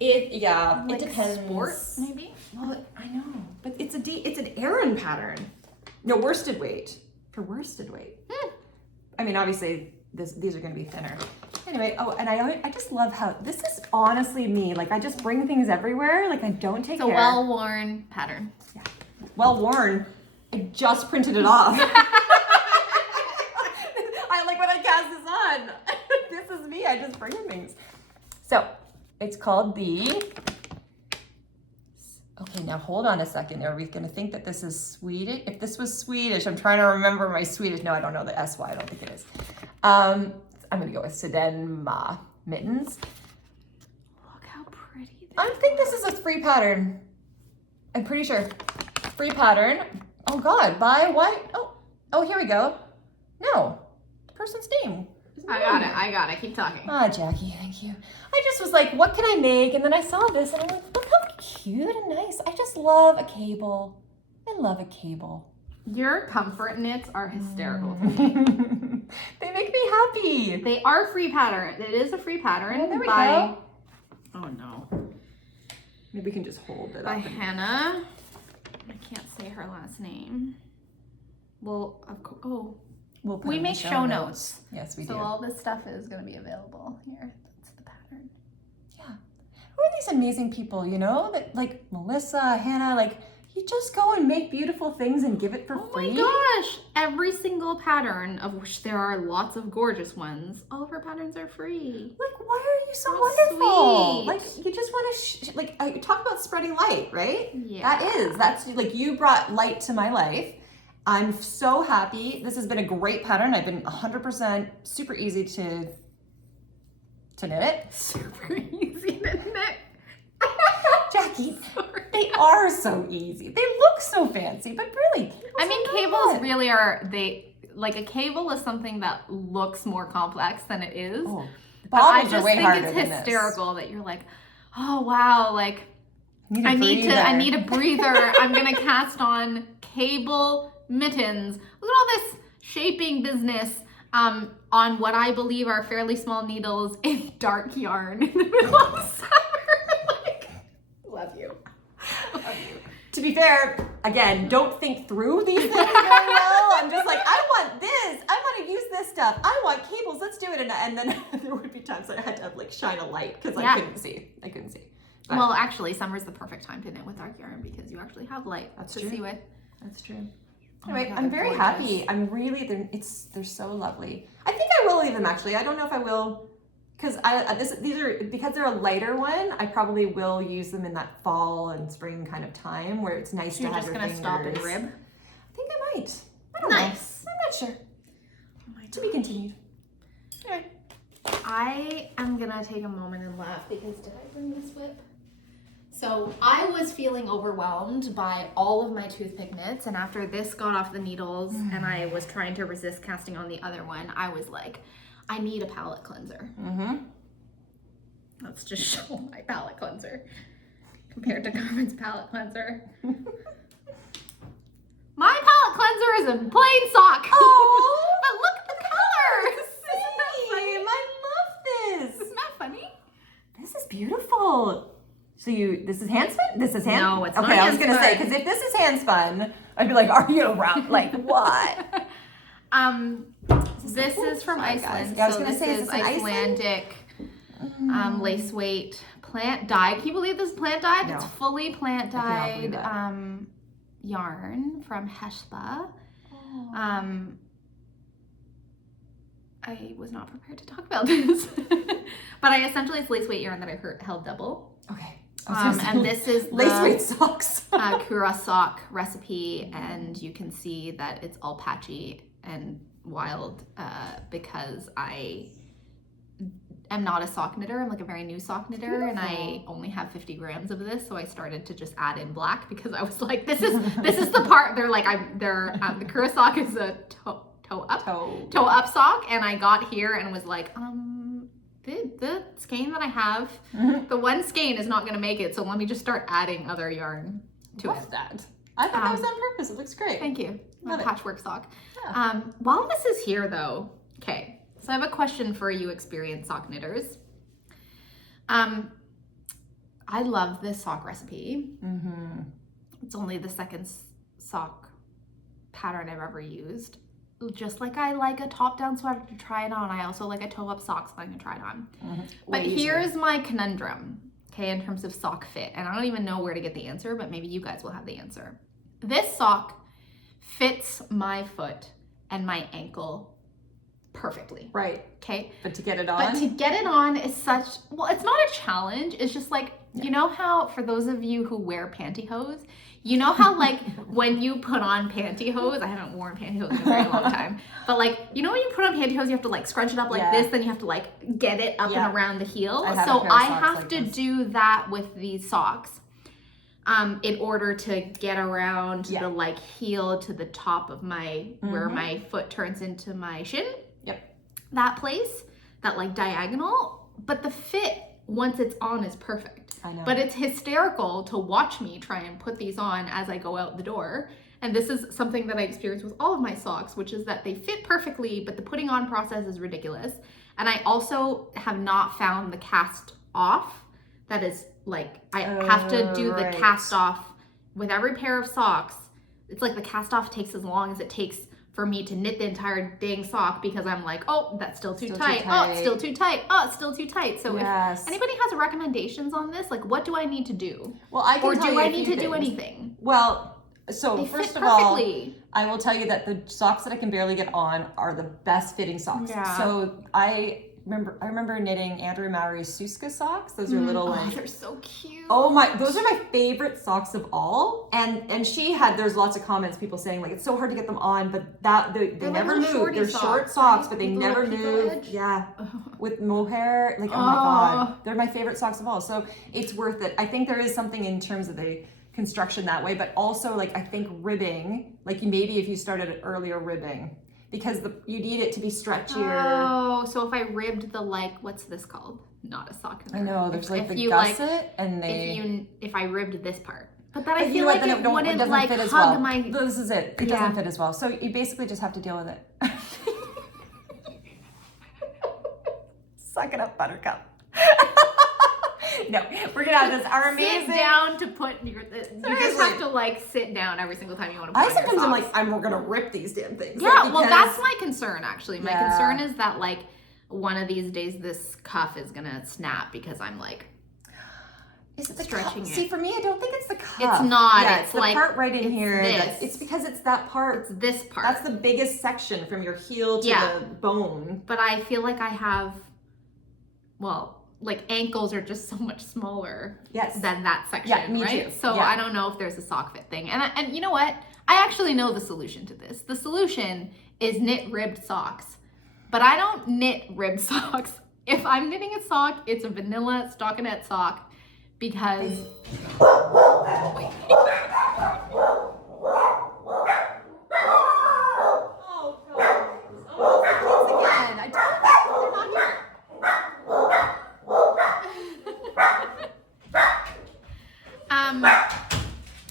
It Like depends. Sport maybe. Well, I know, but it's an Aran pattern. No, worsted weight for worsted weight. I mean, obviously these are going to be thinner. Anyway, oh, and I just love how, this is honestly me. Like, I just bring things everywhere. Like, I don't take care. It's a well-worn pattern. Yeah. Well worn. I just printed it off. I like when I cast this on. This is me. I just bring things. So, it's called the... Okay, now hold on a second. Are we going to think that this is Swedish? If this was Swedish, I'm trying to remember my Swedish. No, I don't know the SY. I don't think it is. I'm going to go with Sydänmaa Mittens. Look how pretty. I think this is a free pattern. I'm pretty sure. Free pattern. Oh God, by what? Oh, here we go. No, the person's name. I got it. Keep talking. Ah, Jackie, thank you. I just was like, what can I make? And then I saw this and I'm like, look how cute and nice. I just love a cable. I love a cable. Your comfort knits are hysterical to me. They make me happy. They are free pattern. It is a free pattern. Oh, there we by, go. Oh no. Maybe we can just hold it By up. Hanna. I can't say her last name. Well, of course. Oh. We'll put We it in make the show notes. Yes, we So do. all this stuff is going to be available here. That's the pattern. Yeah. Who are these amazing people, you know? That like Melissa, Hannah, like you just go and make beautiful things and give it for free. Oh my gosh! Every single pattern, of which there are lots of gorgeous ones, all of her patterns are free. Like, why are you so How wonderful? sweet. Like, you just want to, you talk about spreading light, right? Yeah. That's like, you brought light to my life. I'm so happy. This has been a great pattern. I've been 100% super easy to knit it. Super easy to knit. Jackie, they are so easy. They look so fancy, but really, I mean, are cables not. really are, like a cable is something that looks more complex than it is. Oh, But I bobbles are just way think harder it's than this. hysterical that you're like, oh wow, like You I need breather. a breather. I'm gonna cast on cable mittens. Look at all this shaping business on what I believe are fairly small needles in dark yarn in the middle of summer. Like, love you. Love you. To be fair, again, don't think through these things very well. I'm just like, I want this. I want to use this stuff. I want cables. Let's do it. And then there would be times I had to like shine a light because I couldn't see. But Well, actually, summer's the perfect time to knit with dark yarn because you actually have light That's to true. see with. that's true. Oh my Anyway, God, I'm they're very gorgeous. happy. I'm really, they're so lovely. I think I will leave them actually. I don't know if I will, because these are, because they're a lighter one, I probably will use them in that fall and spring kind of time where it's nice You're to have just your gonna stop and fingers. rib. I think I might. I don't Nice. know. I'm not sure. Oh my To be continued. Anyway. I am gonna take a moment and laugh because did I bring this whip? So I was feeling overwhelmed by all of my toothpick knits, and after this got off the needles and I was trying to resist casting on the other one, I was like, I need a palette cleanser. Mm-hmm. Let's just show my palette cleanser compared to Carmen's palette cleanser. My palette cleanser is in plain sock. Oh, but look at the colors. same. I love this. Isn't that funny? This is beautiful. So this is hand spun? This is hand. No, it's not okay, I was gonna hand say spun. because if this is hand spun, I'd be like, are you around? Like what? This is from Sorry, guys. Iceland. Yeah, I was So gonna this say, is is this an Iceland? Icelandic lace weight plant dyed. Can you believe this is plant dyed? No. It's fully plant cannot believe dyed that. yarn from Heshba. I was not prepared to talk about this, but it's lace weight yarn that I held double. Okay. And this is the lace weight socks. Kura sock recipe, and you can see that it's all patchy and wild because I am not a sock knitter. I'm like a very new sock knitter, and I only have 50 grams of this, so I started to just add in black because I was like, this is the part. They're like, the Kura sock is a toe up sock, and I got here and was like, the skein that I have, the one skein is not going to make it, so let me just start adding other yarn to it. That. I thought that was on purpose. It looks great. Thank you. Love My it. patchwork sock. Yeah. While this is here though, okay, so I have a question for you experienced sock knitters. I love this sock recipe. Mm-hmm. It's only the second sock pattern I've ever used. just like I like a top-down sweater to try it on, I also like a toe-up sock so I can try it on. But here's my conundrum, okay, in terms of sock fit. And I don't even know where to get the answer, but maybe you guys will have the answer. This sock fits my foot and my ankle perfectly. Right. Okay. But to get it on? But to get it on is such, well, it's not a challenge. It's just like, you know how, for those of you who wear pantyhose, you know how like when you put on pantyhose, I haven't worn pantyhose in a very long time, but like, you know when you put on pantyhose, you have to like scrunch it up like this, then you have to like get it up and around the heel. So I have to do that with these socks in order to get around the like heel to the top of my, where my foot turns into my shin. That place, that like diagonal, but the fit once it's on is perfect. I know. But it's hysterical to watch me try and put these on as I go out the door. And this is something that I experience with all of my socks, which is that they fit perfectly, but the putting on process is ridiculous. And I also have not found the cast off. That is like, I have to do the cast off with every pair of socks. It's like the cast off takes as long as it takes for me to knit the entire dang sock because I'm like, oh, that's still too tight. Oh, it's still too tight. Oh, it's still too tight. So if anybody has recommendations on this, like what do I need to do? Well, I can or tell do you I a need few to do things. anything? Well, so They first fit of all, perfectly. I will tell you that the socks that I can barely get on are the best fitting socks. Yeah. So I remember knitting Andrew Mowry's Suska socks. Those are little like, Oh, they're so cute. oh my, those are my favorite socks of all. And she had, there's lots of comments, people saying like, it's so hard to get them on, but they never like move. They're short socks, but they never move. Yeah. With mohair, like, oh my God. They're my favorite socks of all. So it's worth it. I think there is something in terms of the construction that way, but also like, I think ribbing, like maybe if you started at earlier ribbing, because you need it to be stretchier. Oh, so if I ribbed the like, what's this called? Not a sock. I know, there's like the like, gusset and they... If I ribbed this part. But then I But feel like it wouldn't like fit as hug well. my... This is it. It doesn't fit as well. So you basically just have to deal with it. Suck it up, Buttercup. No, we're gonna have this. Our amazing. Sit down to put your. You just have to like sit down every single time you want to. Put I sometimes I'm like, we're gonna rip these damn things. Yeah, like, well, that's my concern actually. My concern is that like one of these days this cuff is gonna snap because I'm like. Is it the stretching cuff? it? See, for me, I don't think it's the cuff. It's not. Yeah, it's the like part right in here. This. It's because it's that part. It's this part. That's the biggest section from your heel to the bone. But I feel like I have, well, like ankles are just so much smaller than that section, right? Too. So I don't know if there's a sock fit thing. And you know what? I actually know the solution to this. The solution is knit ribbed socks. But I don't knit ribbed socks. If I'm knitting a sock, it's a vanilla stockinette sock because... Wait.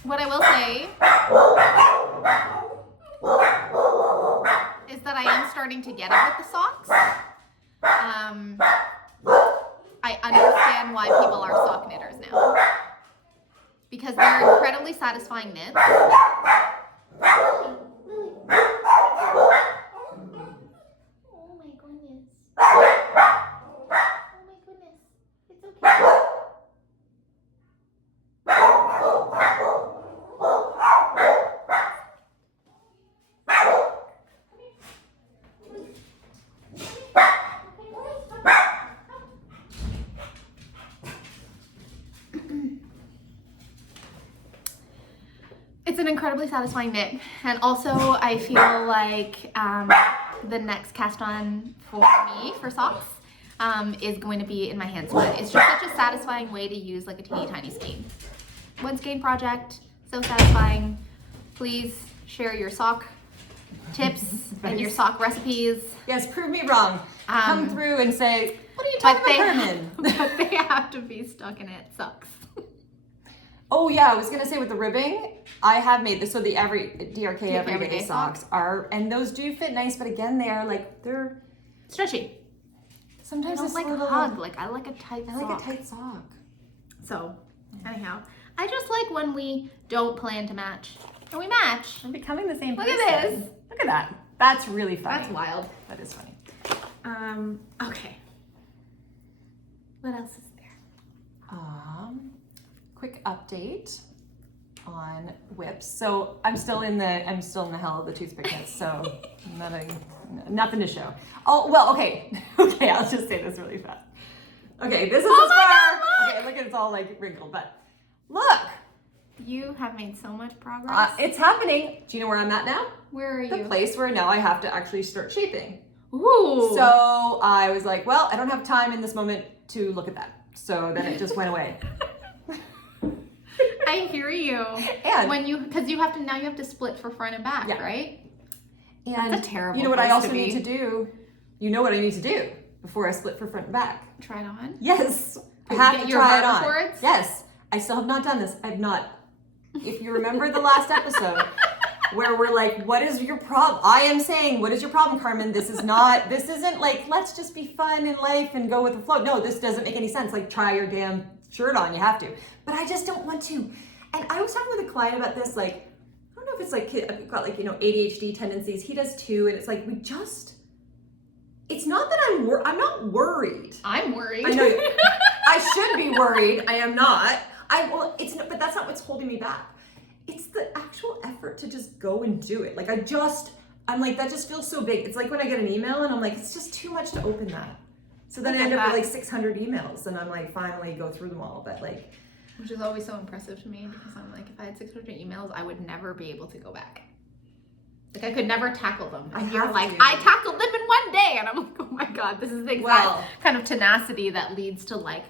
What I will say is that I am starting to get it with the socks. I understand why people are sock knitters now. Because they're incredibly satisfying knits. Oh my goodness. Oh my goodness. It's okay. It's an incredibly satisfying knit, and also I feel like the next cast on for me for socks is going to be in my Handspun. It's just such a satisfying way to use like a teeny tiny skein. One skein project, so satisfying. Please share your sock tips and your sock recipes. Yes, prove me wrong. Come through and say, what are you talking about, Carmen? But they have to be stockinette socks. Oh yeah, I was gonna say with the ribbing, I have made this, so the DRK everyday socks are, and those do fit nice, but again, they are like, they're stretchy. Sometimes I don't it's like a little, hug, like I like a tight sock. I like a tight sock. So, anyhow, I just like when we don't plan to match, and we match. I'm becoming the same Look person. at this. Look at that. That's really funny. That's wild. That is funny. Okay. What else is there? Quick update on whips. So I'm still in the hell of the toothpick knits, so nothing to show. Oh well, okay. Okay, I'll just say this really fast. Okay, this is Oh as my far. God, look! Okay, look, it's all like wrinkled, but look, You have made so much progress. it's happening. Do you know where I'm at now? Where are The you? place where now I have to actually start shaping. Ooh. So I was like, well, I don't have time in this moment to look at that. So then it just went away. I hear you. And because you have to split for front and back, Yeah. right? And That's a terrible you know what I place also to be. need to do? You know what I need to do before I split for front and back? Try it on. Yes. I have Get to your try it on. barber cords? Yes. I still have not done this. I've not. If you remember the last episode where we're like, what is your problem? I am saying, what is your problem, Carmen? This isn't like, let's just be fun in life and go with the flow. No, this doesn't make any sense. Like, try your damn shirt on. You have to. But I just don't want to. And I was talking with a client about this, like, I don't know if it's like, I've got like, ADHD tendencies. He does too. And it's like, it's not that I'm not worried. I'm worried. I know. I should be worried. I am not. But that's not what's holding me back. It's the actual effort to just go and do it. Like I'm like, that just feels so big. It's like when I get an email and I'm like, it's just too much to open that. So then I end up with like 600 emails and I'm like, finally go through them all. But like, Which is always so impressive to me because I'm like, if I had 600 emails, I would never be able to go back. Like I could never tackle them. And you're like, I tackled them in one day. And I'm like, oh my God, this is the exact kind of tenacity that leads to like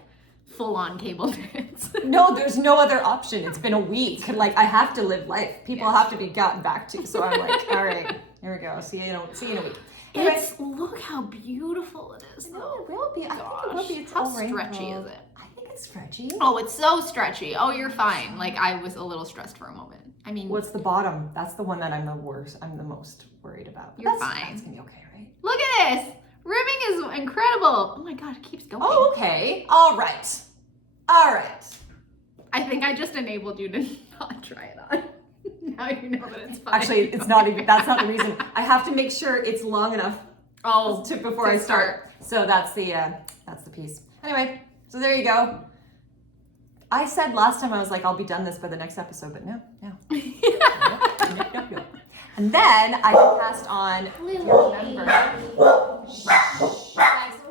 full-on cable knits. no, there's no other option. It's been a week. Like I have to live life. People have to be gotten back to. So I'm like, all right, here we go. See you in a week. Anyway, Look how beautiful it is. No, it will be. I think it will be. It's how all stretchy rainbow. is it? I think it's stretchy. Oh, it's so stretchy. Oh, you're fine. Like I was a little stressed for a moment. I mean, What's the bottom? That's the one that I'm the most worried about. But You're that's fine. That's gonna be okay, right? look at this. Ribbing is incredible. Oh my God, it keeps going. Oh, okay. All right. I think I just enabled you to not try it on. Now you know that it's fine. Actually, it's not even. That's not the reason. I have to make sure it's long enough. Before I start. So that's the piece. Anyway, so there you go. I said last time I was like, I'll be done this by the next episode, but no. Nope. And then I passed on. Remember,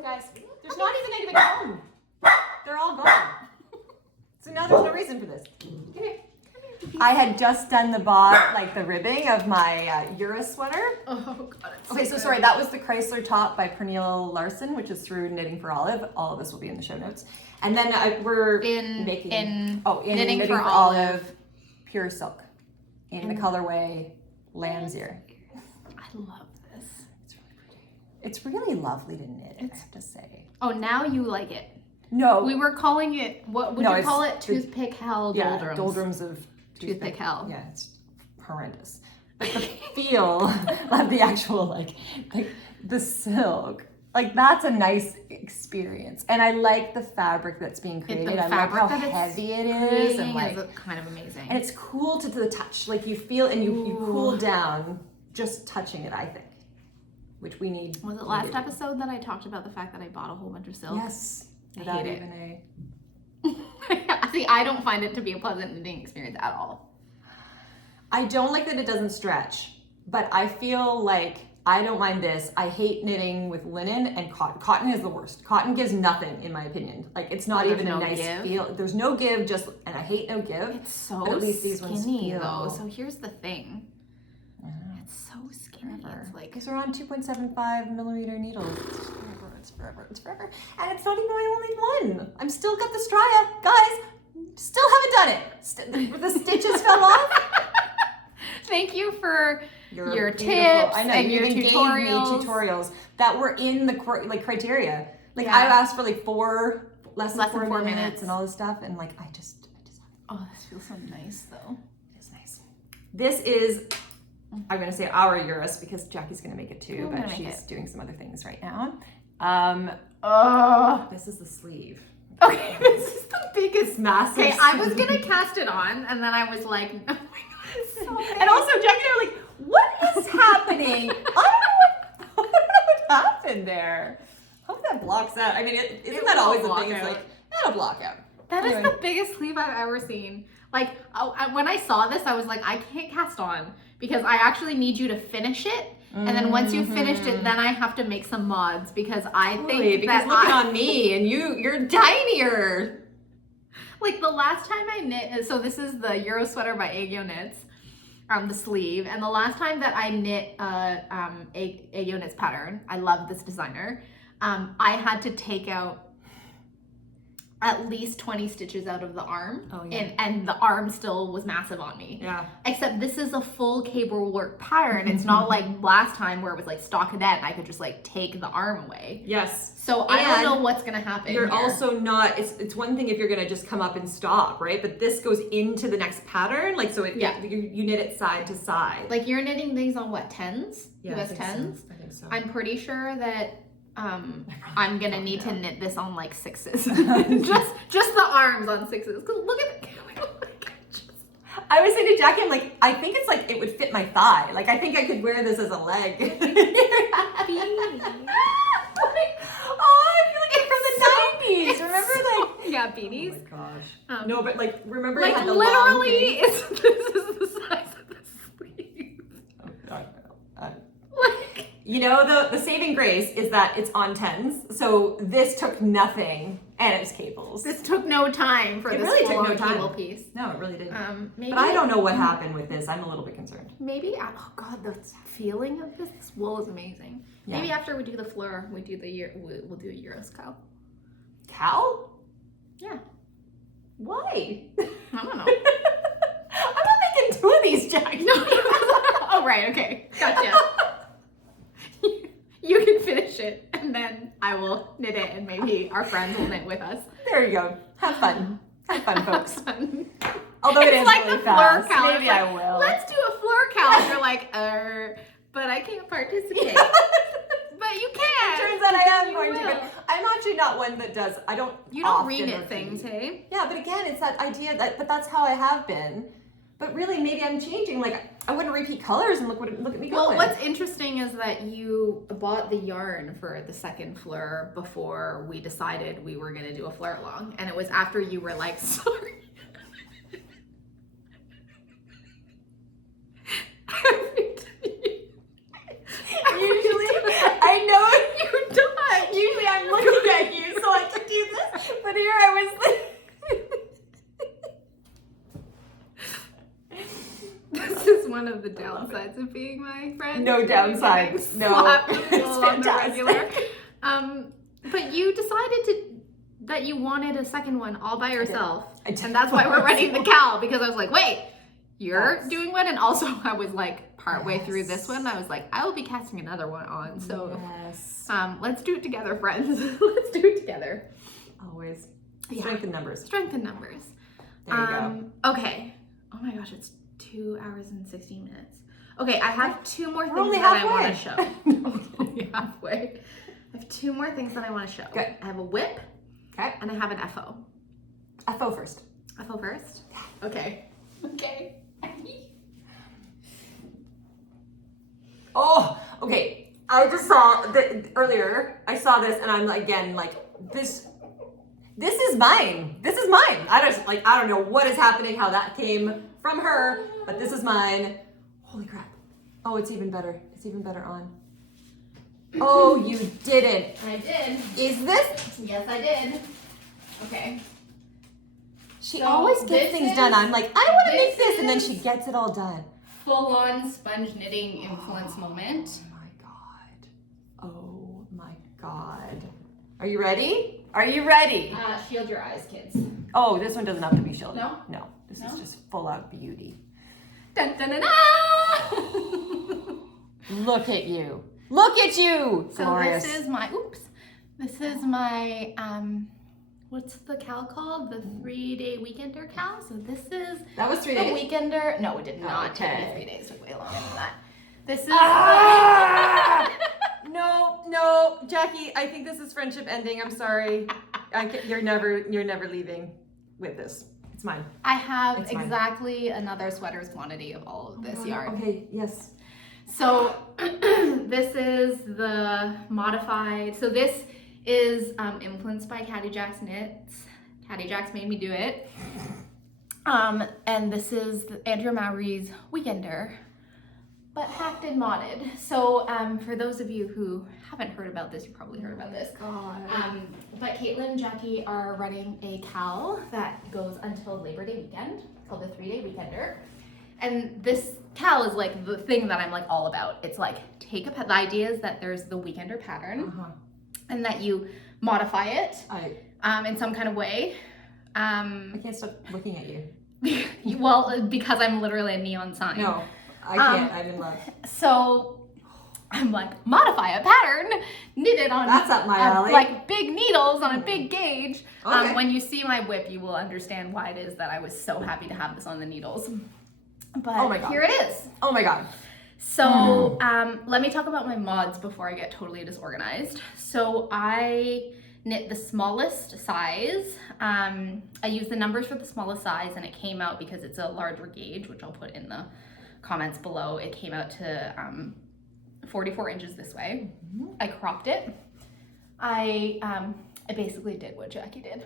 guys, there's not even anybody home. They're all gone. So now there's no reason for this. Come here. I had just done the ribbing of my Eurus sweater. Oh God. Okay, so sorry, that was the Chrysler top by Pernille Larson, which is through Knitting for Olive. All of this will be in the show notes. And then we're making Knitting for Olive pure silk in the colorway Lamb's Ear. I love this. It's really pretty. It's really lovely to knit, I have to say. Oh, now you like it. No. We were calling it, what would you call it? Toothpick hell doldrums. Yeah, doldrums of Toothpick hell. Yeah, it's horrendous. But the feel of the actual, like the silk, like that's a nice experience. And I like the fabric that's being created. I like how heavy it is. And like, is kind of amazing. And it's cool to the touch. Like you feel and you cool down just touching it, I think. Which we need. Was it last episode that I talked about the fact that I bought a whole bunch of silk? Yes. I hate it. See, I don't find it to be a pleasant knitting experience at all. I don't like that it doesn't stretch, but I feel like I don't mind this. I hate knitting with linen and cotton. Cotton is the worst. Cotton gives nothing, in my opinion. Like it's not even a nice feel. There's no give, and I hate no give. It's so but at least these ones skinny feel. though. So here's the thing. It's so skinny. It's like because we're on 2.75 millimeter needles. It's forever. And it's not even my only one. I'm still got the Straya. Guys, still haven't done it. The stitches fell off. Thank you for your tips and your tutorials. Gave me tutorials that were in the criteria. Like I asked for like less than 4 minutes and all this stuff, and like I just oh, this feels so nice though. It's nice. This is I'm gonna say our Eurus because Jackie's gonna make it too, but she's doing some other things right now. This is the sleeve. Okay, this is the biggest massive. Okay, I was gonna cast it on, and then I was like, oh my God, it's so big. And also, Jackie and I were like, What is happening? I don't know what happened there. Hope that blocks out. I mean, isn't that always the thing? It's like, that'll block out. That is the biggest sleeve I've ever seen. Like, when I saw this, I was like, I can't cast on because I actually need you to finish it. And then once you've finished it, then I have to make some mods because I think that look on me and you're tinier. Like the last time I knit, so this is the Euro sweater by Indigo Knits, the sleeve. And the last time that I knit Indigo Knits pattern, I love this designer. I had to take out at least 20 stitches out of the arm. Oh, yeah. And the arm still was massive on me. Yeah. Except this is a full cable work pattern. It's not like last time where it was like stockinette and I could just like take the arm away. Yes. So I don't know what's gonna happen. You're here. also not, it's one thing if you're gonna just come up and stop, right? But this goes into the next pattern. Like, so you knit it side to side. Like you're knitting these on what, 10s? Yeah, US 10s? I think so. I'm pretty sure that I'm gonna need to knit this on like 6s. just the arms on 6s. Look at the I was saying to Jackie, I'm like, I think it's like it would fit my thigh. Like I think I could wear this as a leg. I feel like it's from the 90s. Remember like yeah, beanies? Oh my gosh. No, but like remember like it had the literally this is the size of the sleeve. Oh god. Like, you know, the saving grace is that it's on 10s. So this took nothing and it was cables. this took no time for It this really took no cable time. piece. No, it really didn't. Maybe, but I don't know what happened with this. I'm a little bit concerned. Maybe, oh god, the feeling of this wool is amazing. Yeah. Maybe after we do the Fleur, we'll do a Euros cow. Cow? Yeah. Why? I don't know. I'm not making two of these, Jack. No. Oh, right, okay. Gotcha. You can finish it, and then I will knit it, and maybe our friends will knit with us. There you go. Have fun. Have fun, folks. Although it It's is like really the fast. Fleur cow. Maybe It's like, I will. Let's do a Fleur cow. And you're like, but I can't participate. But you can. It turns out I am You going to. will. But I'm actually not one that does. I don't. You don't often re-knit repeat. things, hey? Yeah, but again, it's that idea that. But that's how I have been. But really, maybe I'm changing. Like I wouldn't repeat colors, and look at me Well, going. what's interesting is that you bought the yarn for the second Fleur before we decided we were going to do a Fleuralong. And it was after you were like, sorry. Usually, I know you don't. Usually, I'm looking at you, so I can do this. But here I was. This is one of the downsides of being my friend. No downsides. No, it's fantastic. But you decided that you wanted a second one all by yourself. I did. And that's why we're running the Cal, because I was like, wait, you're Yes. doing one? And also I was like partway through Yes. this one, I was like, I will be casting another one on. So yes. let's do it together, friends. Let's do it together. Always. Yeah. Strength in numbers. Strength in numbers. There you go. Okay. Oh my gosh, it's 2 hours and 16 minutes. Okay, I have two more things only that I want to halfway. show. Only halfway. I have two more things that I want to show. Good. I have a whip Okay. and I have an FO. FO first. FO first? Okay. Okay. Oh, okay. I just saw earlier. I saw this, and I'm again like this. This is mine. This is mine. I don't know what is happening, how that came from her, but this is mine. Holy crap! Oh, it's even better. It's even better on. Oh, you didn't. I did. Is this? Yes, I did. Okay. She So always this gets things is- done. I'm like, I want to this make this, and then she is- gets it all done. Full-on sponge knitting influence moment. Oh my god. Oh my god. Are you ready? Are you ready? Shield your eyes, kids. Oh, this one doesn't have to be shielded. No? No. This No? is just full out beauty. Dun, dun, dun, dun. Look at you. Look at you. So Glorious. this is my, what's the Cal called? The 3-day weekender Cal. So this is That was 3 the days. weekender. No, it did not take me Okay. 3 days. It took way longer than that. This is Ah! No, Jackie. I think this is friendship ending. I'm sorry. You're never leaving with this. It's mine. I have It's mine. exactly another sweater's quantity of all of this yarn. Okay. Yes. So this is the modified. So this is influenced by Caddy Jack's knits. Caddy Jack's made me do it. And this is Andrea Mowry's Weekender, but hacked and modded. So for those of you who haven't heard about this, you probably heard about this. But Caitlin and Jackie are running a KAL that goes until Labor Day weekend, called the 3-day Weekender. And this KAL is like the thing that I'm like all about. It's like take the idea is that there's the Weekender pattern and that you modify it in some kind of way. I can't stop looking at you. Well, because I'm literally a neon sign. No, I can't. I'm in love. So I'm like, modify a pattern, knit it on That's up my alley. like big needles on a big gauge. Okay. When you see my whip, you will understand why it is that I was so happy to have this on the needles. But Oh my God. here it is. Oh my God. So let me talk about my mods before I get totally disorganized. So I knit the smallest size. I used the numbers for the smallest size and it came out because it's a larger gauge, which I'll put in the comments below. It came out to 44 inches this way. I cropped it. I basically did what Jackie did.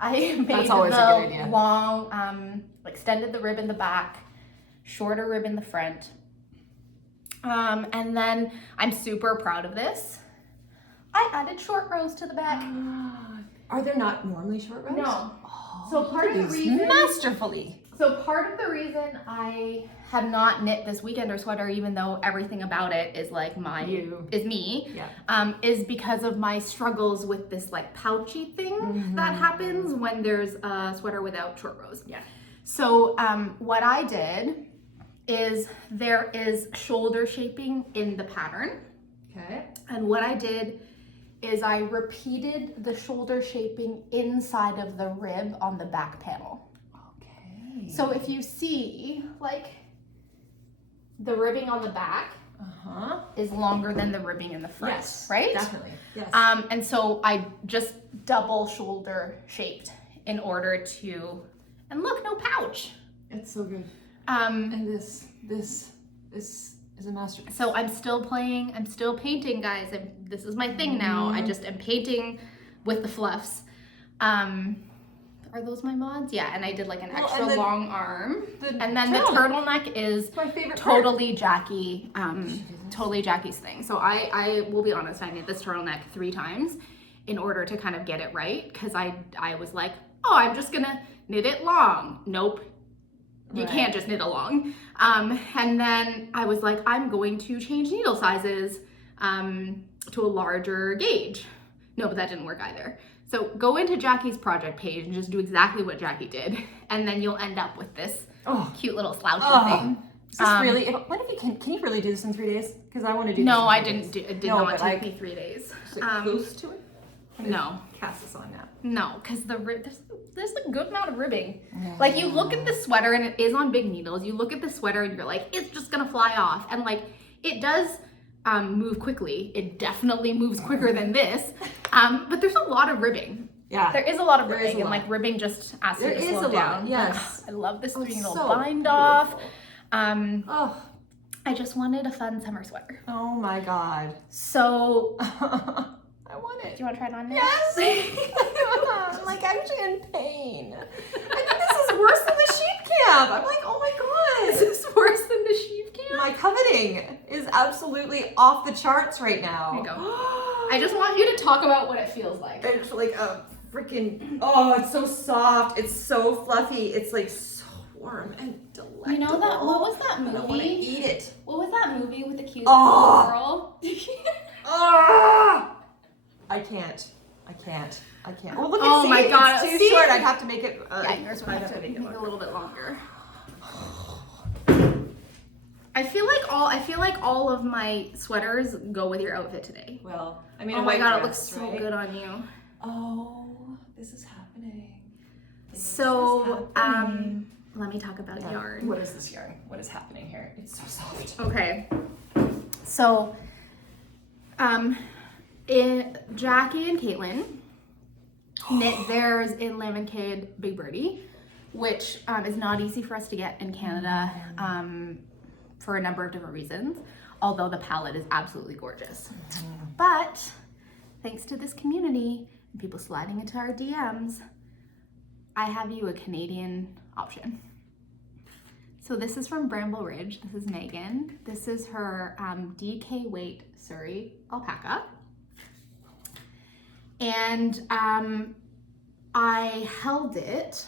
I made That's always a good idea. long, extended the rib in the back, shorter rib in the front. And then I'm super proud of this. I added short rows to the back. Are there not normally short rows? No. Oh, So part of the reason masterfully. So part of the reason I have not knit this Weekender sweater, even though everything about it is like is me, is because of my struggles with this like pouchy thing that happens when there's a sweater without short rows. Yeah. So what I did is there is shoulder shaping in the pattern. Okay. And what I did is I repeated the shoulder shaping inside of the rib on the back panel. Okay. So if you see, like, the ribbing on the back is longer than the ribbing in the front, Yes, right? definitely. Yes. And so I just double shoulder shaped in order to, and look, no pouch. It's so good. And this is a masterpiece. So I'm still painting, guys. This is my thing now. I just am painting with the fluffs. Are those my mods? Yeah, and I did like an extra long arm. And then the turtleneck is my favorite totally Jackie, totally Jackie's thing. So I will be honest, I knit this turtleneck 3 times in order to kind of get it right. Cause I was like, oh, I'm just gonna knit it long. Nope. You can't just knit along. And then I was like, I'm going to change needle sizes to a larger gauge. No, but that didn't work either. So go into Jackie's project page and just do exactly what Jackie did. And then you'll end up with this cute little slouchy thing. Is this really, what if you can you really do this in 3 days? Because I want to do this No, in I 3 didn't days. it did not take me 3 days. Is it close to it? No. Cast this on now. No, because there's a good amount of ribbing. Like you look at the sweater and it is on big needles. You look at the sweater and you're like, it's just gonna fly off. And like it does move quickly. It definitely moves quicker than this. But there's a lot of ribbing. Yeah. There is a lot of ribbing and like ribbing just asks you to slow down. Yes. I love this 3 needle so bind off. I just wanted a fun summer sweater. Oh my God. So I want it. do you want to try it on now? Yes. I'm like actually in pain. I think this is worse than the sheep camp. I'm like, oh my God. This is worse than the sheep camp. My coveting is absolutely off the charts right now. Here you go. I just want you to talk about what it feels like. It's like a freaking, oh, it's so soft. It's so fluffy. It's like so warm and delectable. You know that, what was that I don't want to movie? eat it. What was that movie with the cute Oh. girl? Ah! I can't. Well, look at Oh my God, it's too see? short. I'd have to make it. Yeah, yours would have to make it a little bit longer. I feel like all of my sweaters go with your outfit today. Well, I mean, Oh a my white God, it dress, looks so right? good on you. Oh, this is happening. So, let me talk about yarn. What is this yarn? What is happening here? It's so soft. Okay. So, Jackie and Caitlin knit theirs in Leväniemi Big Birdie, which is not easy for us to get in Canada for a number of different reasons. although the palette is absolutely gorgeous. But thanks to this community and people sliding into our DMs, I have you a Canadian option. So this is from Bramble Ridge. This is Megan. This is her DK weight Surrey alpaca. And I held it.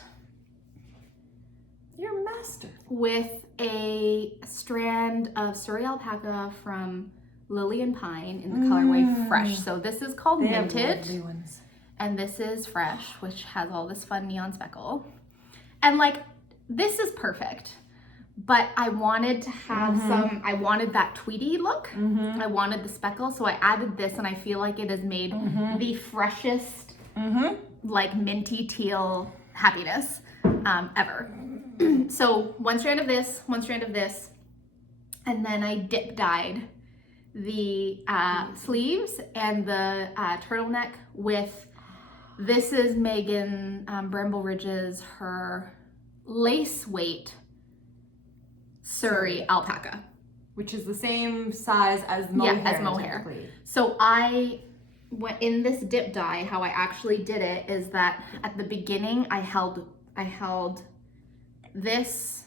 You're a master. With a strand of Surrey alpaca from Lily and Pine in the colorway Fresh. So this is called Minted. And this is Fresh, which has all this fun neon speckle. And like, this is perfect. But I wanted to have I wanted that tweedy look. I wanted the speckle, so I added this, and I feel like it has made the freshest, like minty teal happiness ever. So one strand of this, and then I dip dyed the sleeves and the turtleneck with, this is Megan Bramble Ridge's, her lace weight Surrey alpaca, which is the same size as mohair. So I went in this dip dye. How I actually did it is that at the beginning I held this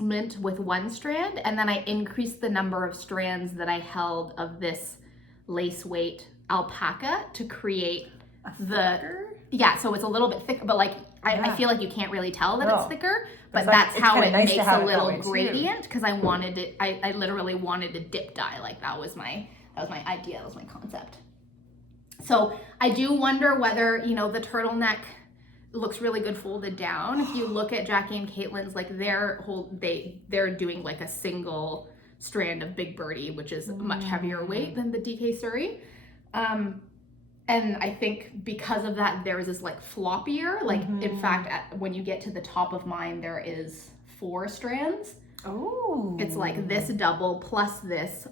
mint with one strand, and then I increased the number of strands that I held of this lace weight alpaca to create so it's a little bit thicker, but like I feel like you can't really tell that it's thicker, but that's how it makes a little gradient, because I wanted it, I literally wanted to dip dye, like that was my idea, that was my concept. So I do wonder whether, you know, the turtleneck looks really good folded down. If you look at Jackie and Caitlin's, like they're doing like a single strand of Big Birdie, which is much heavier weight than the DK Surrey. And I think because of that, theirs is like floppier. Like in fact, when you get to the top of mine, there is 4 strands. Oh. It's like this double plus this,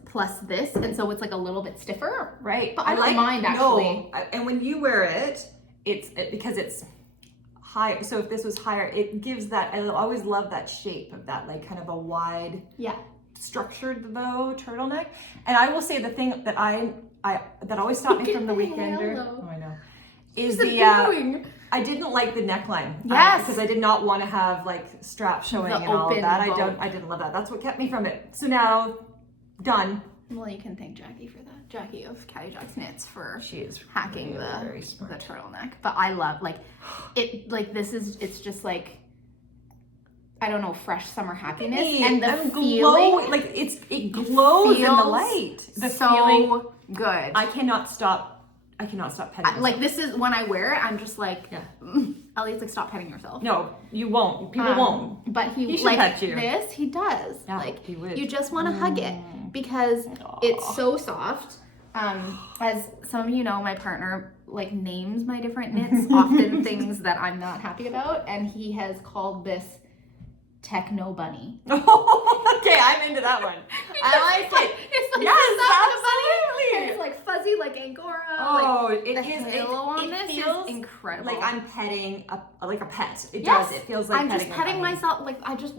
and so it's like a little bit stiffer. Right. But I don't mind actually. No. And when you wear it, because it's high. So if this was higher, it gives that. I always love that shape of that, like kind of a wide, structured bow turtleneck. And I will say the thing that that always stopped me from the Weekender. Hello. Oh, I know. Is I didn't like the neckline. Yes. Because I did not want to have like straps showing and all of that. I didn't love that. That's what kept me from it. So now, done. Well, you can thank Jackie for that. Jackie of Caddy Jack's Knits for she is hacking really the turtleneck. But I love it's just like, I don't know, fresh summer happiness and the feeling, like it glows in the light. The feeling good. I cannot stop petting myself. Like this is when I wear it, I'm just like, Ellie's like, stop petting yourself. No, you won't. People won't. But he should like pet you. This, he does. Yeah, like he would. You just want to hug it because it's so soft. As some of you know, my partner like names my different knits, often things that I'm not happy about, and he has called this Techno Bunny. Okay, I'm into that one. I like it. It's like yes, absolutely. It's like fuzzy, like Angora. Oh, like, it the is. halo on this feels is incredible. Like I'm petting like a pet. It yes, does. It feels like I'm petting just petting myself. Like I just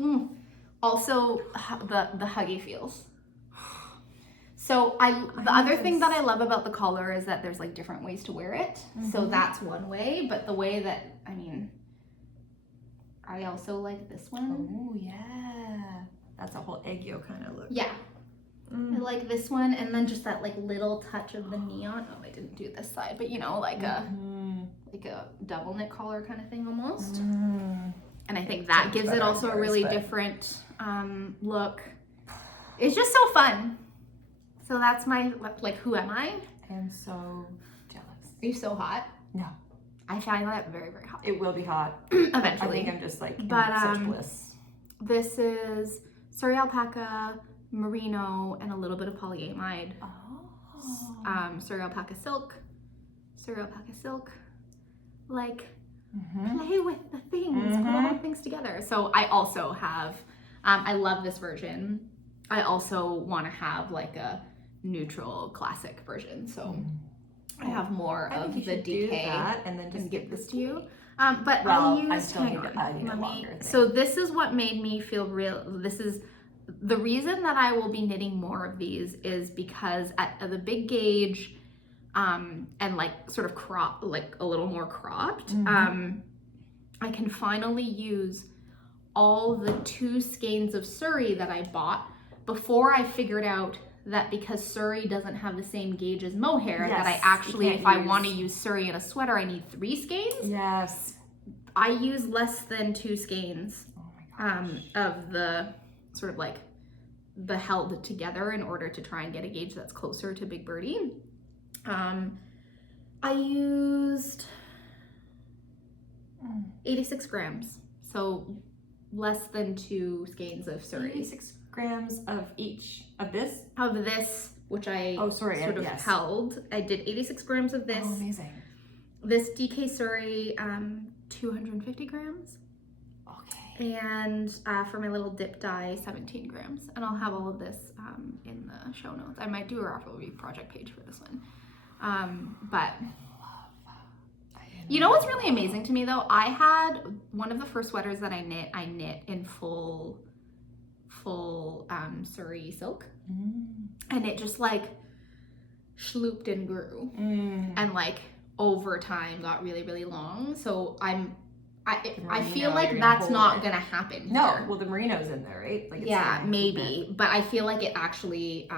also the huggy feels. So the other thing that I love about the collar is that there's like different ways to wear it. So that's one way, but the way that I also like this one. Oh yeah, that's a whole egg yolk kind of look. Yeah, I like this one, and then just that like little touch of the neon. Oh, I didn't do this side, but you know, like a double knit collar kind of thing almost. And I think that gives it also a really different look. It's just so fun. So that's my like. Who am I? I am so jealous. Are you so hot? No. I find that very, very hot. It will be hot. Eventually. I think I'm just like in such bliss. This is Surrey alpaca, merino, and a little bit of polyamide. Surrey alpaca silk. Like, play with the things, put all the things together. So I also have, I love this version. I also want to have like a neutral classic version. So I have more of the DK and then just give this to you. But I'll use, hang on, so this is what made me feel real. This is the reason that I will be knitting more of these is because at the big gauge, and like sort of crop, like a little more cropped, I can finally use all the 2 skeins of Surrey that I bought before I figured out that because Surrey doesn't have the same gauge as mohair, that I actually, if I want to use Surrey in a sweater, I need 3 skeins. Yes. I use less than 2 skeins of the sort of like the held together in order to try and get a gauge that's closer to Big Birdie. I used 86 grams, so less than 2 skeins of Surrey. 86 grams of each of this? Of this, which I sort of held. I did 86 grams of this. Oh, amazing. This DK Surrey, 250 grams. Okay. And for my little dip dye, 17 grams. And I'll have all of this in the show notes. I might do a raffle review project page for this one. But you know what's really amazing to me though? I had one of the first sweaters that I knit in full Surrey silk. And it just like schlooped and grew. And like over time got really, really long. So I feel like that's not gonna happen here. Well the merino's in there, right? Like yeah, maybe. But I feel like it actually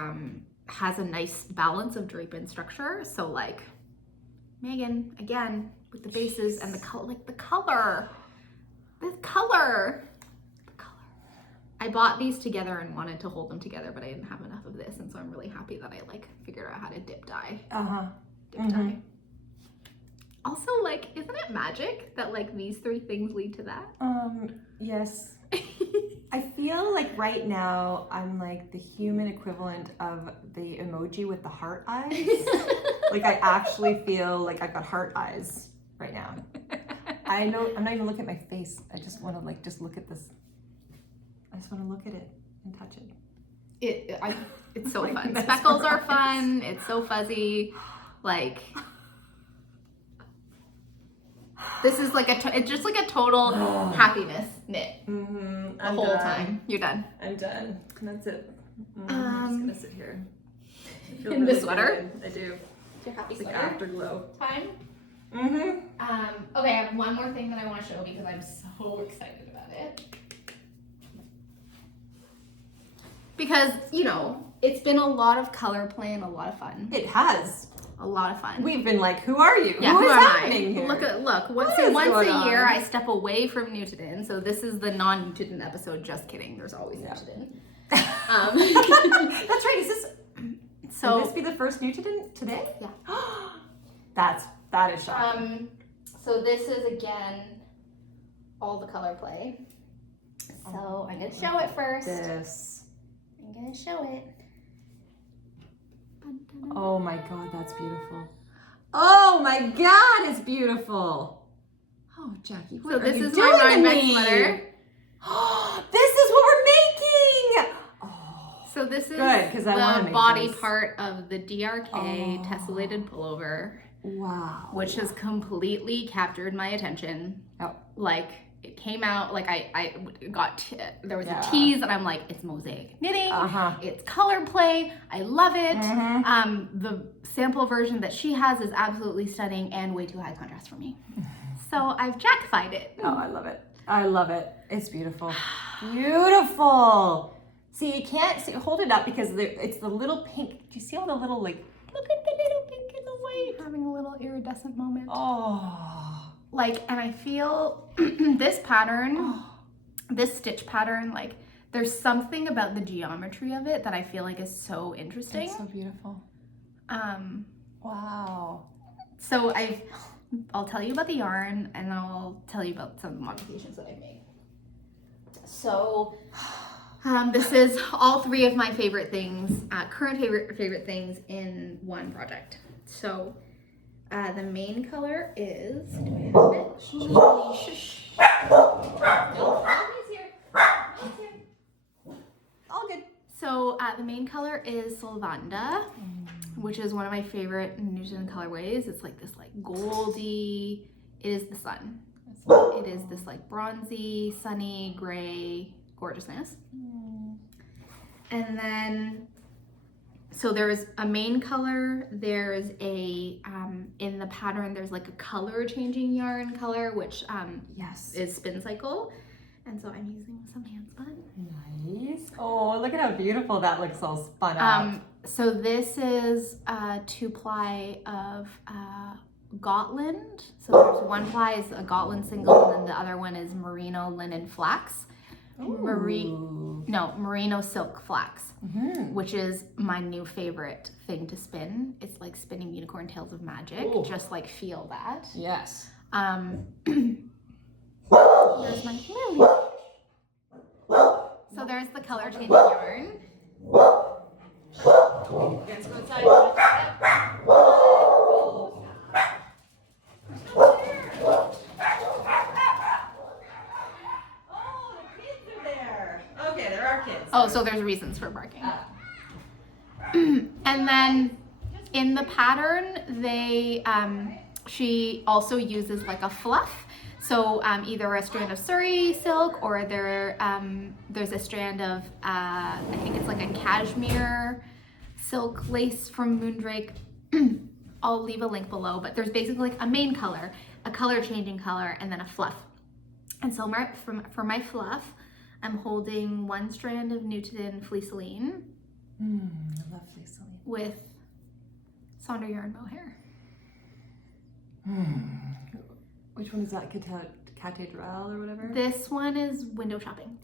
has a nice balance of drape and structure. So like Megan, again, with the bases and the color, like the color. I bought these together and wanted to hold them together, but I didn't have enough of this. And so I'm really happy that I like figured out how to dip dye. Dip dye. Also, like, isn't it magic that like these 3 things lead to that? Yes. I feel like right now I'm like the human equivalent of the emoji with the heart eyes. Like I actually feel like I've got heart eyes right now. I know, I'm not even looking at my face. I just want to like, just look at this. I just want to look at it and touch it. It's so fun. Speckles are fun. It's so fuzzy. Like, this is like it's just like a total happiness knit the whole time. You're done. I'm done. And that's it. I'm just gonna sit here. In the sweater? Good. I do. Your happy It's like sweater afterglow. time. Okay, I have one more thing that I want to show because I'm so excited about it. Because, you know, it's been a lot of color play and a lot of fun. It has. A lot of fun. We've been like, who are you? Yeah, who is am happening here? Look. Once a year, I step away from Newtoden. So this is the non-Newtoden episode. Just kidding. There's always Newtoden. That's right. Will this be the first Newtoden today? Yeah. That is shocking. So this is again all the color play. So I'm gonna show it first. I'm gonna show it. Oh my god, that's beautiful. Oh my god, it's beautiful. Oh, Jackie, what are you doing to me? my Rhinebeck sweater. This is what we're making. Oh, so this is the body part of the DRK tessellated pullover. Wow. Which has completely captured my attention. Oh. Like, it came out, like I got, there was a tease and I'm like, it's mosaic knitting, it's color play, I love it. The sample version that she has is absolutely stunning and way too high contrast for me. So I've jackified it. Oh, I love it. I love it. It's beautiful. Beautiful. See, you can't see, hold it up because it's the little pink. Do you see all the little, like, look at the little pink in the white? Having a little iridescent moment. Oh. Like, and I feel this pattern, this stitch pattern, like, there's something about the geometry of it that I feel like is so interesting. It's so beautiful. Wow. So I'll tell you about the yarn and I'll tell you about some modifications that I've made. So this is all 3 of my favorite things, current favorite things in one project. So the main color is, do I have it? Shush. No, he's here. All good. So the main color is Solvanda, which is one of my favorite Newtoden colorways. It's like this like goldy, it is the sun. It is this like bronzy, sunny, gray gorgeousness. And then, so there's a main color, there's a, in the pattern, there's like a color changing yarn color, which Yes. is spin cycle. And so I'm using some Handspun. Nice. Oh, look at how beautiful that looks all spun up. So this is a 2-ply of Gotland. So there's 1 ply is a Gotland single, and then the other one is Merino linen flax. Merino silk flax, which is my new favorite thing to spin. It's like spinning unicorn tails of magic. Ooh. Just like feel that. Yes. There's my Melly. So there's the color changing yarn. You guys go inside. Okay, there are kids. Oh, so there's reasons for barking. And then in the pattern, they she also uses like a fluff. So either a strand of Surrey silk, or there's a strand of I think it's like a cashmere silk lace from Moondrake. I'll leave a link below, but there's basically like a main color, a color changing color, and then a fluff. And so for my fluff, I'm holding 1 strand of Newton fleeceline. I love fleeceline. With Sonder yarn mohair. Which one is that? Cathedral or whatever? This one is window shopping.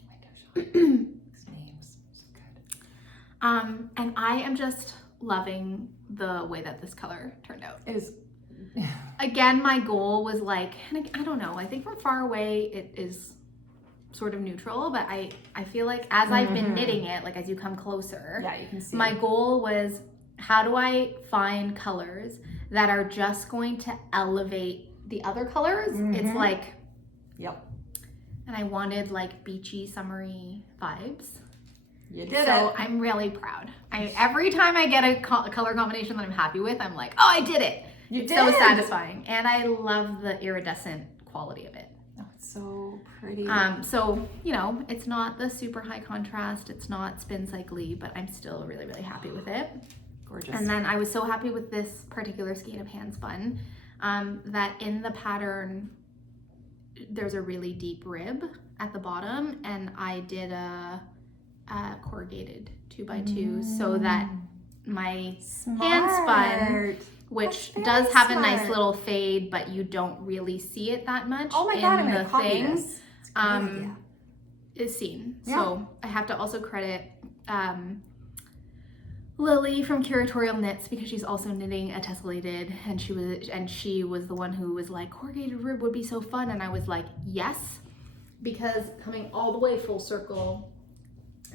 These names, so good. And I am just loving the way that this color turned out. It is. Again, my goal was like, I don't know, I think from far away it is sort of neutral, but I feel like as I've been knitting it, like as you come closer, yeah, you can see. My goal was, how do I find colors that are just going to elevate the other colors? It's like, yep. And I wanted like beachy, summery vibes. You did so it. I'm really proud. Every time I get a color combination that I'm happy with, I'm like, oh, I did it. It's so satisfying. And I love the iridescent quality of it. Oh, it's so pretty. So, you know, it's not the super high contrast. It's not spin cycle-y, but I'm still really, really happy with it. Gorgeous. And then I was so happy with this particular skein of Handspun that in the pattern, there's a really deep rib at the bottom, and I did a corrugated 2x2 so that my Handspun, which does have a nice little fade, but you don't really see it that much. Oh my god, I'm the gonna copy thing, this. is seen. Yeah. So I have to also credit Lily from Curatorial Knits, because she's also knitting a tessellated, and she was the one who was like, corrugated rib would be so fun, and I was like, yes, because coming all the way full circle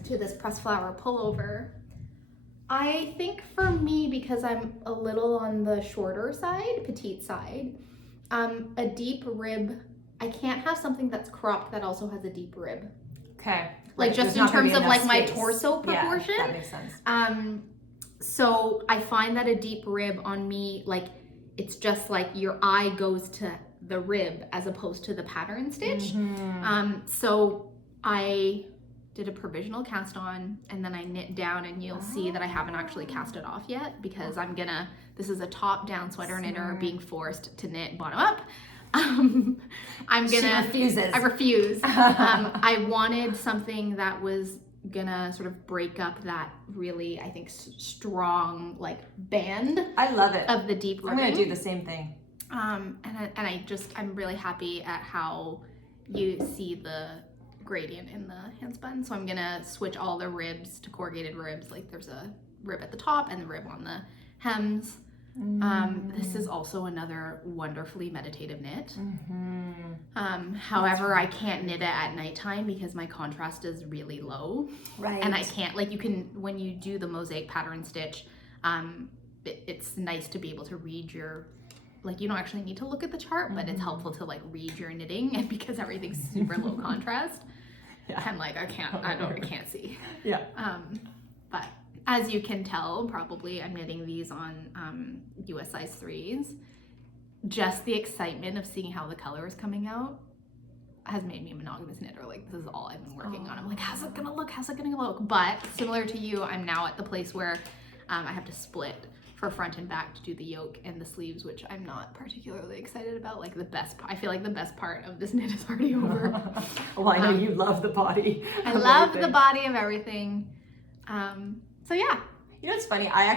to this pressed flower pullover, I think for me, because I'm a little on the shorter side, petite side, a deep rib, I can't have something that's cropped that also has a deep rib. Okay. Like just in terms of like my torso proportion. Yeah, that makes sense. So I find that a deep rib on me, like it's just like your eye goes to the rib as opposed to the pattern stitch. So I did a provisional cast on, and then I knit down, and you'll see that I haven't actually cast it off yet, because this is a top down sweater knitter being forced to knit bottom up. She refuses. I refuse. I wanted something that was gonna sort of break up that really, I think, strong like band. I love it. Of the deep ribbing. I'm gonna do the same thing. I'm really happy at how you see the gradient in the Handspun. So I'm gonna switch all the ribs to corrugated ribs. Like there's a rib at the top and the rib on the hems. This is also another wonderfully meditative knit. However, I can't knit it at nighttime because my contrast is really low. Right. And I can't, like, you can, when you do the mosaic pattern stitch, it's nice to be able to read your, like, you don't actually need to look at the chart, but it's helpful to like read your knitting, and because everything's super low contrast. I'm like, I can't see. Yeah. But as you can tell, probably I'm knitting these on US size 3s. Just the excitement of seeing how the color is coming out has made me a monogamous knitter. Like, this is all I've been working on. I'm like, how's it gonna look? How's it gonna look? But similar to you, I'm now at the place where I have to split for front and back to do the yoke and the sleeves, which I'm not particularly excited about. Like I feel like the best part of this knit is already over. Well, I know you love the body. I love the body of everything. So yeah. You know, it's funny. I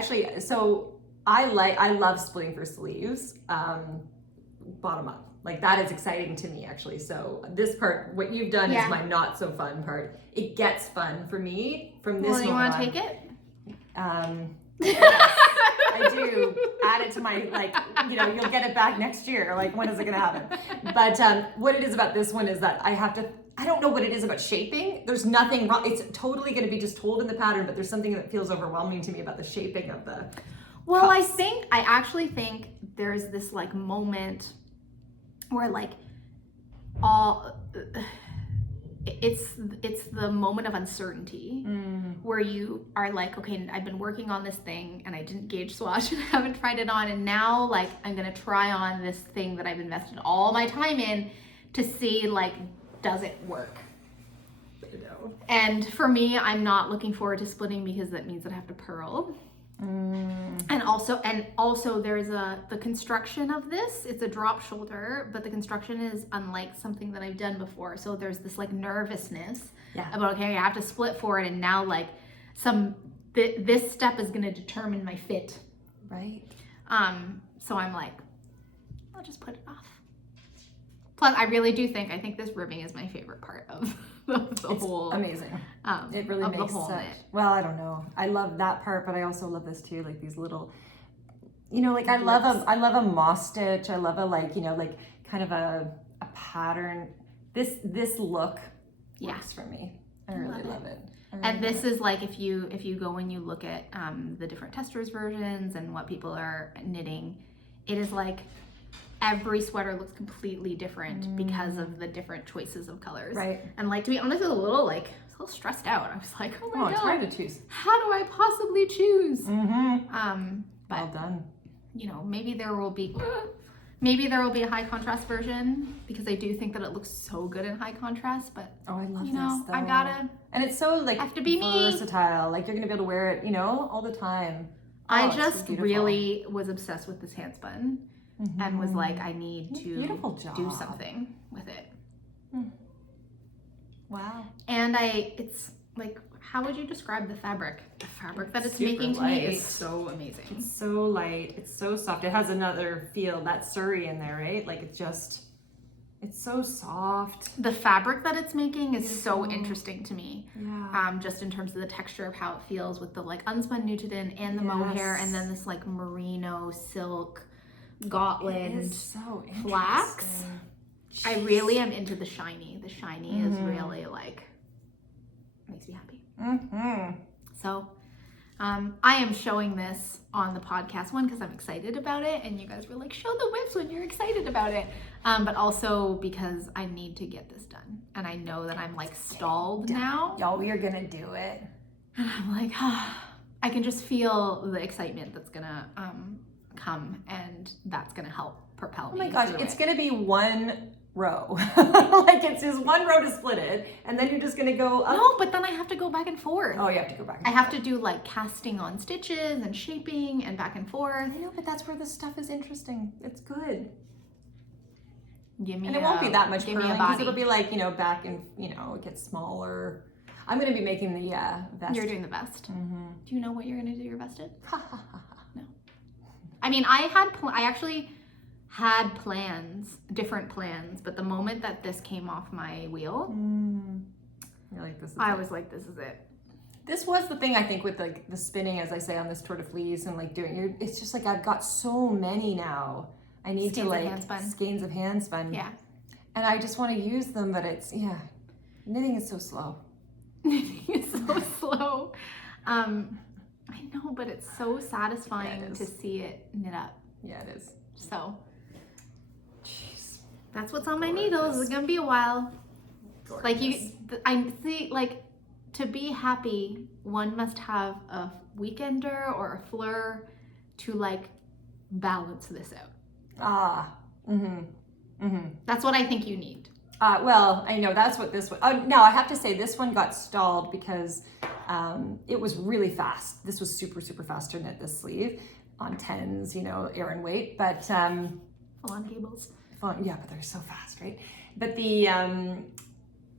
love splitting for sleeves, bottom up. Like, that is exciting to me, actually. So this part, what you've done is my not so fun part. It gets fun for me from this moment you want to on. take it? Yes, I do. Add it to my, like, you know, you'll get it back next year. Like, when is it gonna happen? But what it is about this one is that I don't know what it is about shaping. There's nothing wrong. It's totally gonna be just told in the pattern, but there's something that feels overwhelming to me about the shaping of the Well, cups. I actually think there's this like moment where like it's the moment of uncertainty where you are like, okay, I've been working on this thing and I didn't gauge swatch and I haven't tried it on, and now like I'm gonna try on this thing that I've invested all my time in to see like, does it work? And for me, I'm not looking forward to splitting because that means that I have to purl. And also there's the construction of this, it's a drop shoulder, but the construction is unlike something that I've done before. So there's this like nervousness about, okay, I have to split for it, and now like this step is going to determine my fit. Right. So I'm like, I'll just put it off. Plus, I really do think, I think this ribbing is my favorite part of the whole. Amazing. It really makes sense. Well, I don't know. I love that part, but I also love this too. Like these little, you know, like I love a moss stitch. I love a, like, you know, like kind of a pattern. This look works for me. I really love it. And this is like, if you go and you look at the different testers versions and what people are knitting, it is like, every sweater looks completely different because of the different choices of colors. Right. And like, to be honest, I was a little stressed out. I was like, oh my God, it's hard to choose. How do I possibly choose? But well done. You know, maybe there will be a high contrast version, because I do think that it looks so good in high contrast. But I love you know, this though. I gotta. And it's so like have to be versatile. Like, you're gonna be able to wear it, you know, all the time. I just really was obsessed with this handspun. And was like, I need to do something with it. Wow. And it's like, how would you describe the fabric? The fabric that it's making to me is so amazing. It's so light. It's so soft. It has another feel, that Surrey in there, right? Like, it's so soft. The fabric that it's making is so interesting to me. Yeah. Just in terms of the texture of how it feels with the like unspun Newton and the mohair, and then this like merino silk Gotland flax. I really am into the shiny. The shiny is really like, makes me happy. So I am showing this on the podcast, one, because I'm excited about it, and you guys were like, show the whips when you're excited about it, but also because I need to get this done, and I know that I'm like stalled now. Y'all, we are gonna do it. And I'm like, I can just feel the excitement that's gonna come, and that's gonna help propel me. Oh my gosh, it's gonna be one row. Like, it's just one row to split it, and then you're just gonna go up. No, but then I have to go back and forth. Oh, you have to go back and I have to do like casting on stitches and shaping and back and forth. I know, but that's where the stuff is interesting. It's good. Give me and it won't be that much purling, because it'll body. be like, you know, back and, you know, it gets smaller. I'm gonna be making the vest. You're doing the vest. Do you know what you're gonna do your vest in? No. I mean, I actually had different plans, but the moment that this came off my wheel, you're like, this is I was like, this is it. This was the thing, I think, with like the spinning, as I say, on this Tour de Fleece, and like doing, it's just like, I've got so many now. I need Skeins to like, of of handspun. Yeah. And I just want to use them, but it's, knitting is so slow. Knitting is so slow. I know, but it's so satisfying to see it knit up. Yeah, it is. So, jeez, that's what's on my needles. It's gonna be a while. Gorgeous. Like I see, like, to be happy, one must have a weekender or a fleur to like balance this out. That's That's what I think you need. Well, I know that's what this one. Oh, no, I have to say this one got stalled because it was really fast. This was super, super fast to knit this sleeve on 10s, you know, Aran weight, but Full-on cables. yeah, but they're so fast, right? But the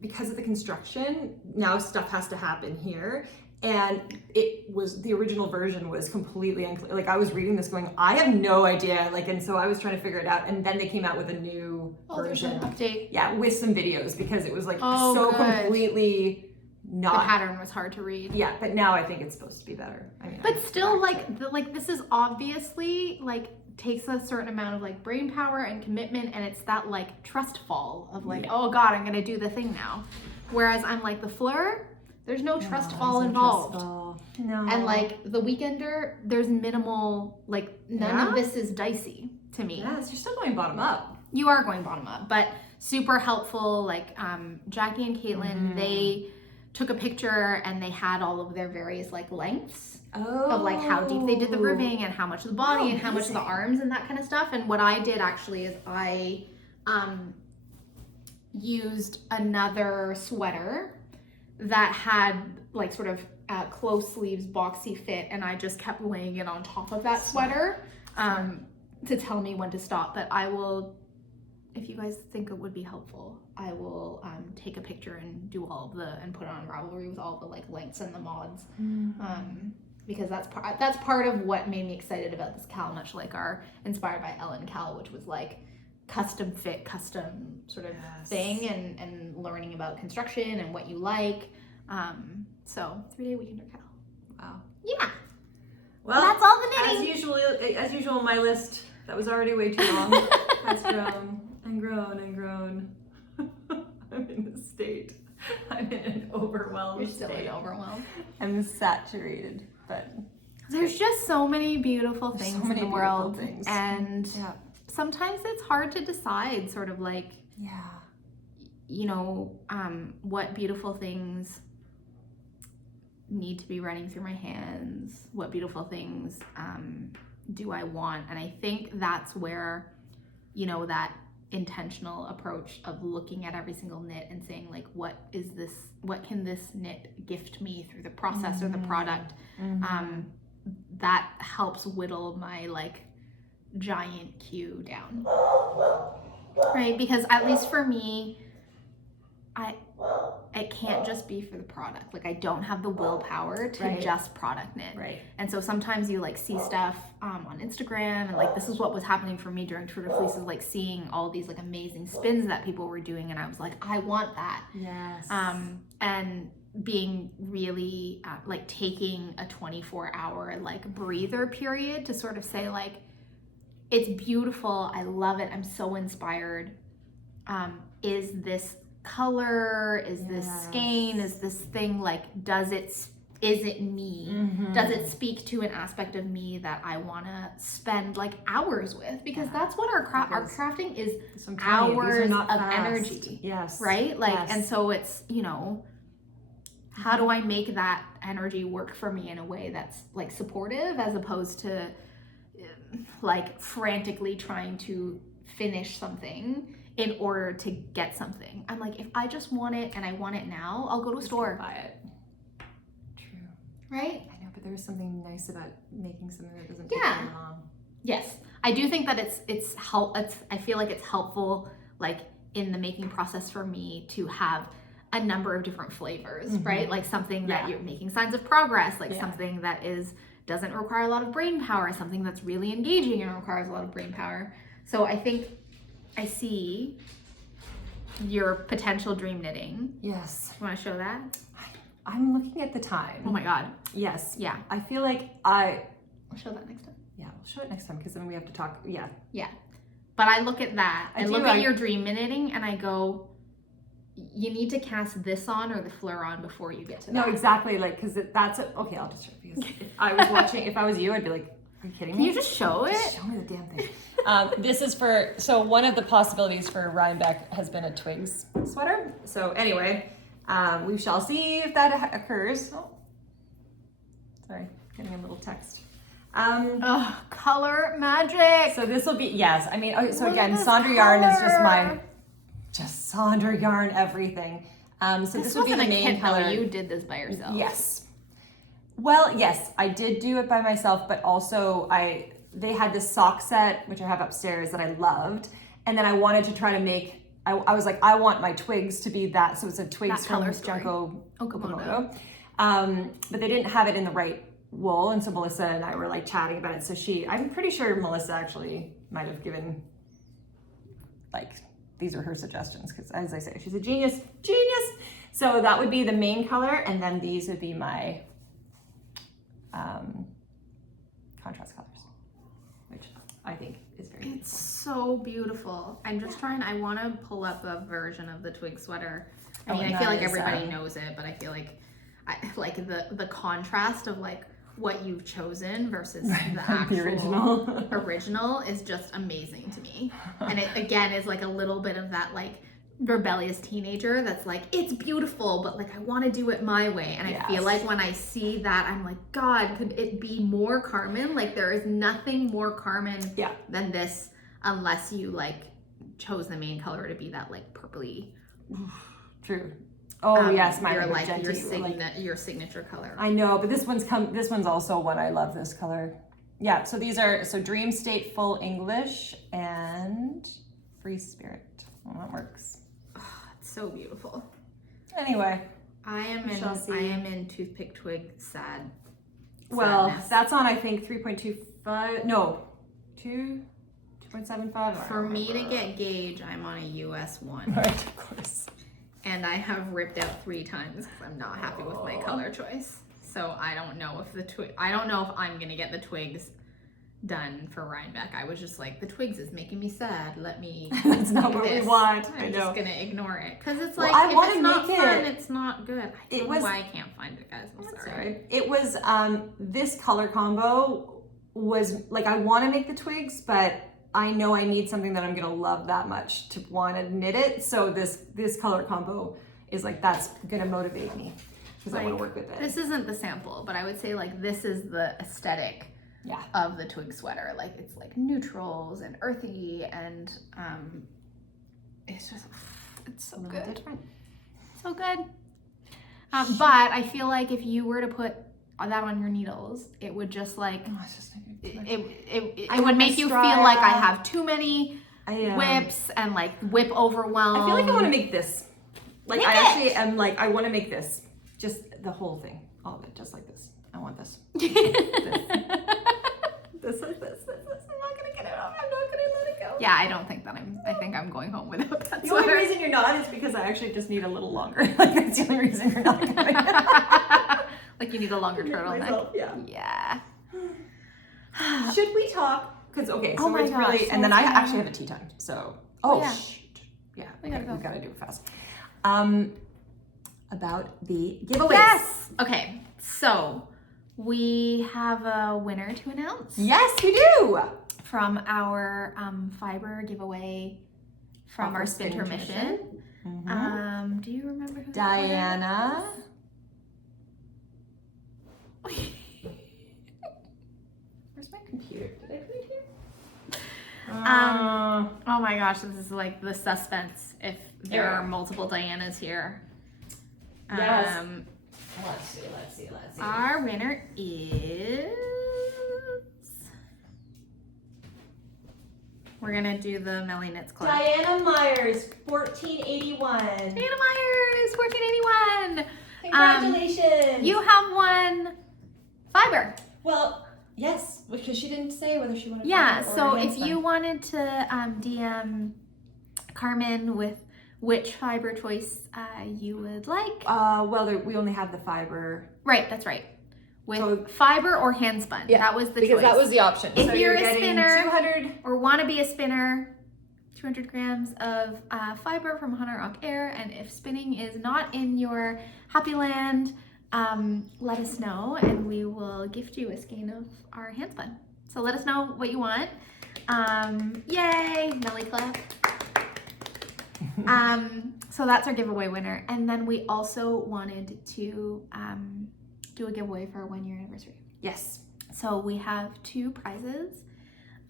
because of the construction, now stuff has to happen here. And it was, the original version was completely unclear. Like I was reading this going, I have no idea. Like, and so I was trying to figure it out. And then they came out with a new version. There's an update. Yeah, with some videos because it was like good. completely not. The pattern was hard to read. Yeah, but now I think it's supposed to be better. I mean, but still, like this is obviously like takes a certain amount of like brain power and commitment, and it's that like trust fall of like, oh God, I'm gonna do the thing now. Whereas I'm like the Fleur, there's no trust fall involved. No. And like the Weekender, there's minimal, like none of this is dicey to me. Yes, you're still going bottom up. You are going bottom up, but super helpful. Like Jackie and Caitlin, they took a picture and they had all of their various like lengths of like how deep they did the ribbing and how much of the body and how much of the arms and that kind of stuff. And what I did actually is I used another sweater that had like sort of close sleeves, boxy fit, and I just kept laying it on top of that sweater to tell me when to stop. But I will, if you guys think it would be helpful, I will take a picture and do all of the, and put it on Ravelry with all the like lengths and the mods. Because that's part of what made me excited about this Cal, much like our Inspired by Ellen Cal, which was like custom fit, custom sort of thing, and learning about construction and what you like. So 3-day Weekender Cal. Wow. Yeah. Well, that's all the knitting. As usual, my list that was already way too long has grown and grown and grown. I'm in this state. I'm in an overwhelmed You're still state. overwhelmed. I'm saturated, but there's just so many beautiful things in the world, and yeah. sometimes it's hard to decide, sort of like, you know, what beautiful things need to be running through my hands, what beautiful things do I want. And I think that's where, you know, that intentional approach of looking at every single knit and saying like, what can this knit gift me through the process or the product, that helps whittle my like giant queue down, right? Because at least for me, it can't just be for the product. Like I don't have the willpower to just product knit. Right. And so sometimes you like see stuff on Instagram, and like this is what was happening for me during Tour de Fleece, is like seeing all these like amazing spins that people were doing, and I was like, I want that. Yes. And being really like taking a 24-hour like breather period to sort of say like, it's beautiful, I love it, I'm so inspired. Is this color, is this skein, is this thing like, is it me? Does it speak to an aspect of me that I want to spend like hours with? Because that's what our crafting is, hours of energy. Yes. Right? Like, and so it's, you know, how do I make that energy work for me in a way that's like supportive, as opposed to like frantically trying to finish something in order to get something. I'm like, if I just want it and I want it now, I'll go to a store. Buy it. True. Right? I know, but there is something nice about making something that doesn't take very long. Yes. I do think that I feel like it's helpful, like in the making process for me, to have a number of different flavors, right? Like something that you're making signs of progress, like something that doesn't require a lot of brain power, something that's really engaging and requires a lot of brain power. So I think I see your potential dream knitting. Yes. You want to show that? I'm looking at the time. Oh my God. Yes. Yeah. I feel like I'll show that next time. Yeah, we'll show it next time, because then we have to talk. Yeah. Yeah. But I look at that. I look at your dream knitting and I go, you need to cast this on or the Fleur on before you get to that. No, exactly. Like, because that's okay. I'll just show it, because if I was watching, if I was you, I'd be like, are you kidding me? Can you just show it? Just show me the damn thing. This is so one of the possibilities for Rhinebeck has been a Twigs sweater. So anyway, we shall see if that occurs. Oh, sorry, getting a little text. Color magic. So this will be, yes. I mean, okay, so again, Sonder yarn is just my just Sonder yarn everything. So this would be the main color. Though. You did this by yourself. Yes. Well, yes, I did do it by myself, but also they had this sock set, which I have upstairs, that I loved. And then I wanted to try to make, I was like, I want my twigs to be that. So it's a twigs from Junko Okamoto. But they didn't have it in the right wool. And so Melissa and I were like chatting about it. So I'm pretty sure Melissa actually might have given, like, these are her suggestions. Because as I say, she's a genius. So that would be the main color. And then these would be my contrast colors, which I think is very beautiful. It's so beautiful. I'm just trying, I want to pull up a version of the twig sweater. I mean, I feel like everybody knows it, but I feel like the contrast of like what you've chosen versus the actual original is just amazing to me. And it again is like a little bit of that like rebellious teenager that's like, it's beautiful, but like I want to do it my way. And I feel like when I see that, I'm like, God, could it be more Carmen? Like there is nothing more Carmen than this, unless you like chose the main color to be that like purpley. True. Oh yes, my your signature color. I know, but this one's also one I love. This color. Yeah. So these are Dream State Full English and Free Spirit. Well, that works. So beautiful. Anyway, I am in Toothpick Twig sad. Well, that's on I think 3.25. No, 2.75. For me to get gauge, I'm on a US 1. Right, of course. And I have ripped out 3 times because I'm not happy with my color choice. So I don't know if I don't know if I'm gonna get the twigs done for Rhinebeck. I was just like, the twigs is making me sad. Let me. That's not what we want. I'm just gonna ignore it because it's like I if want it's to not make fun, it. it's not good. I don't know why I can't find it, guys. I'm sorry. It was this color combo was like I want to make the twigs, but I know I need something that I'm gonna love that much to want to knit it. So this color combo is like that's gonna motivate me because I want to work with it. This isn't the sample, but I would say like this is the aesthetic of the twig sweater. Like it's like neutrals and earthy and it's so good. Different. So good. But I feel like if you were to put that on your needles, it would just like it would make you feel like I have too many whips and like whip overwhelm. I feel like I want to make this. Like I actually am like I want to make this. Just the whole thing. All of it. Just like this. I want this. This. I'm not gonna get it off. I'm not gonna let it go. Yeah, I don't think that I think I'm going home without that The sweater. only reason you're not is because I actually just need a little longer. Like that's the only reason you're not going. Like you need a longer turtleneck. Yeah. Should we talk? Because so it's really, so and then I actually have a tea time. So shoot. Yeah, we gotta do it fast. About the giveaways. Yes. Okay. So we have a winner to announce. Yes, we do. From our fiber giveaway from our Spinter mission. Mm-hmm. Do you remember who? Diana. Where's my computer? Did I put it here? Oh my gosh, this is like the suspense if there are multiple Dianas here. Yes. Let's see. Our winner is... We're gonna do the MellyKnits Club. Diana Myers, 1481. Diana Myers, 1481. Congratulations. You have won fiber. Well, yes, because she didn't say whether she wanted Yeah, fiber or so a if handspun. you wanted to DM Carmen with which fiber choice you would like. We only have the fiber. Right, that's right. With fiber or handspun. Yeah, that was the because choice. that was the option. If so you're a getting spinner 200 or want to be a spinner, 200 grams of fiber from Hanna Rock Air. And if spinning is not in your happy land, let us know and we will gift you a skein of our handspun. So let us know what you want. Yay, Melly clap. So that's our giveaway winner. And then we also wanted to do a giveaway for our 1-year anniversary. Yes. So we have 2 prizes.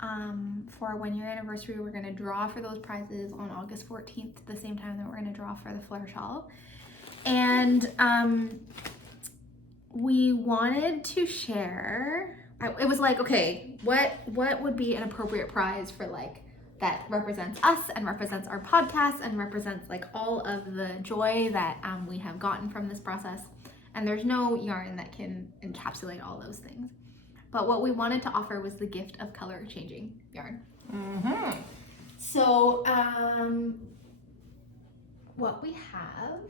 for our 1-year anniversary. We're gonna draw for those prizes on August 14th, the same time that we're gonna draw for the Fleur Shawl. And we wanted to share, it was like, okay, what would be an appropriate prize for like, that represents us and represents our podcast and represents like all of the joy that we have gotten from this process. And there's no yarn that can encapsulate all those things. But what we wanted to offer was the gift of color changing yarn. Mm-hmm. So what we have